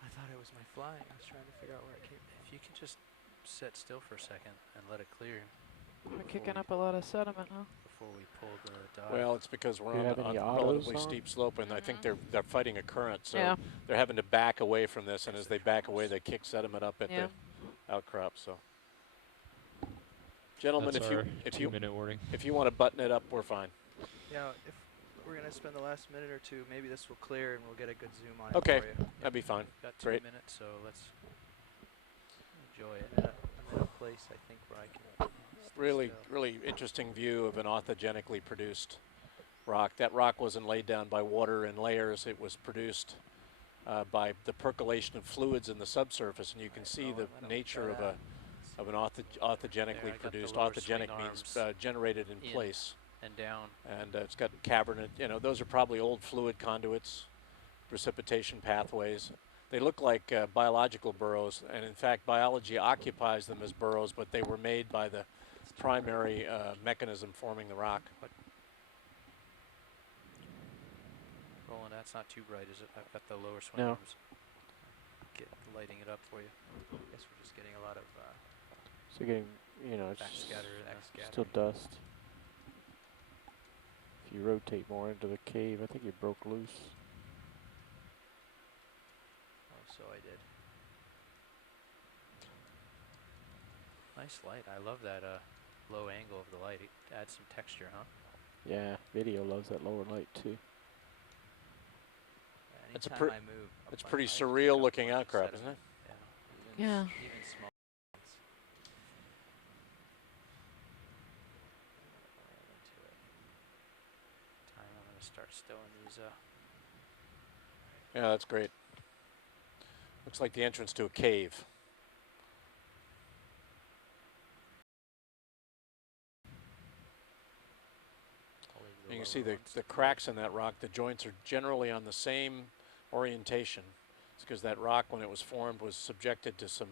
I thought it was my flying. I was trying to figure out where it came from. If you can just sit still for a second and let it clear. We're kicking up a lot of sediment, huh? Before we pull the dive. Well, it's because we're Do you on have a any autos relatively on? steep slope, and I think they're fighting a current, so Yeah. they're having to back away from this. And as they back away, they kick sediment up at Yeah. the outcrop. So, gentlemen, That's if our you 2-minute warning. if you want to button it up, we're fine. Yeah, if we're gonna spend the last minute or two, maybe this will clear and we'll get a good zoom on it Okay, for you. that'd be fine. Got 2 Great. minutes, so let's enjoy it. I'm in a place, I think, where I can stay Really, still. really interesting view of an orthogenically produced rock. That rock wasn't laid down by water in layers. It was produced by the percolation of fluids in the subsurface, and you can see the nature of an orthogenically produced. Orthogenic means generated in place and down, and it's got cavernous. You know, those are probably old fluid conduits, precipitation pathways. They look like biological burrows, and in fact, biology occupies them as burrows, but they were made by the primary mechanism forming the rock. Roland, that's not too bright, is it? I've got the lower swing arms. Lighting it up for you. I guess we're just getting a lot of So getting, you know, it's still dust. If you rotate more into the cave, I think you broke loose. Oh, so I did. Nice light. I love that low angle of the light. It adds some texture, huh? Yeah, video loves that lower light too. It's a move, it's pretty surreal looking outcrop, isn't it? Yeah. Even small ones. I'm going to start stowing these. Yeah, that's great. Looks like the entrance to a cave. You can see the cracks in that rock. The joints are generally on the same orientation. It's because that rock, when it was formed, was subjected to some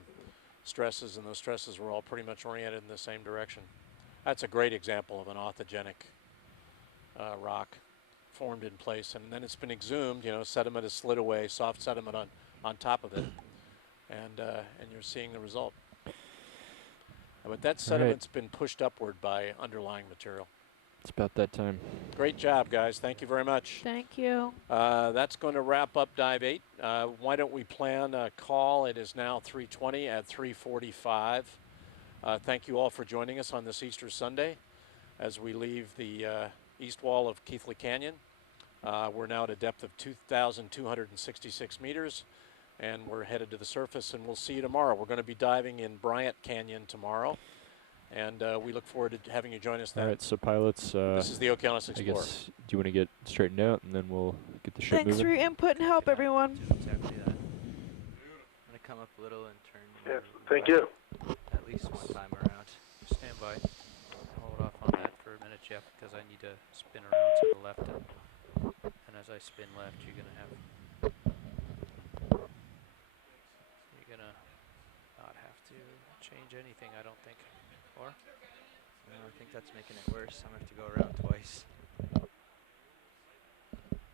stresses, and those stresses were all pretty much oriented in the same direction. That's a great example of an orthogenic rock formed in place, and then it's been exhumed. You know, sediment has slid away, soft sediment on top of it, and you're seeing the result. But that sediment's been pushed upward by underlying material. It's about that time. Great job, guys. Thank you very much. Thank you. That's going to wrap up Dive 8. Why don't we plan a call? It is now 3:20 at 3:45. Thank you all for joining us on this Easter Sunday as we leave the east wall of Keathley Canyon. We're now at a depth of 2,266 meters, and we're headed to the surface, and we'll see you tomorrow. We're going to be diving in Bryant Canyon tomorrow. And we look forward to having you join us then. All right, so pilots. This is the Okeanos Explorer. I guess, do you want to get straightened out, and then we'll get the ship moving? Thanks for your input and help, everyone. Exactly that. I'm going to come up a little and turn. Yeah, thank you. At least one time around. Stand by. Hold off on that for a minute, Jeff, because I need to spin around to the left. And as I spin left, you're going to have... You're going to not have to change anything, I don't think. Or? No, I think that's making it worse. I'm going to have to go around twice.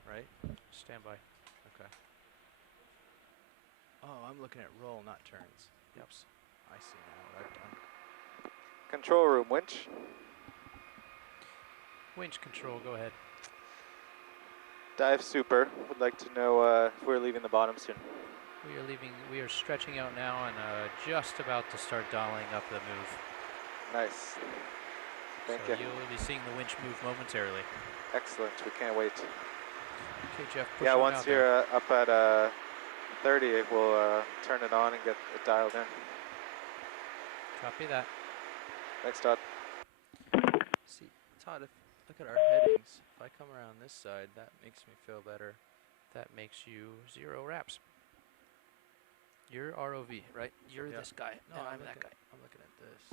Right? Stand by. Okay. Oh, I'm looking at roll, not turns. Yep. I see now what I've done. Control room, winch. Winch control, go ahead. Dive super. Would like to know if we're leaving the bottom soon. We are leaving. We are stretching out now and just about to start dialing up the move. Nice. Thank So you. You'll be seeing the winch move momentarily. Excellent. We can't wait. Okay, Jeff. Push Yeah, on once out you're up at 30, we'll turn it on and get it dialed in. Copy that. Thanks, Todd. See, Todd, look at our headings. If I come around this side, that makes me feel better. That makes you 0 wraps. You're ROV, right? You're this guy. No, and I'm that guy. I'm looking at this.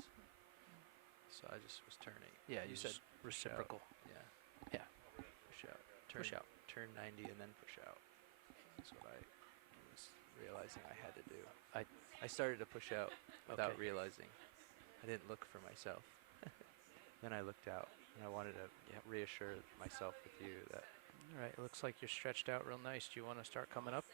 So I just was turning. Yeah, you said said reciprocal. Yeah. Yeah. Push out. Push out. Turn 90 and then push out. That's what I was realizing I had to do. I started to push out without realizing. I didn't look for myself. Then I looked out, and I wanted to reassure myself with you that. All right, it looks like you're stretched out real nice. Do you want to start coming up?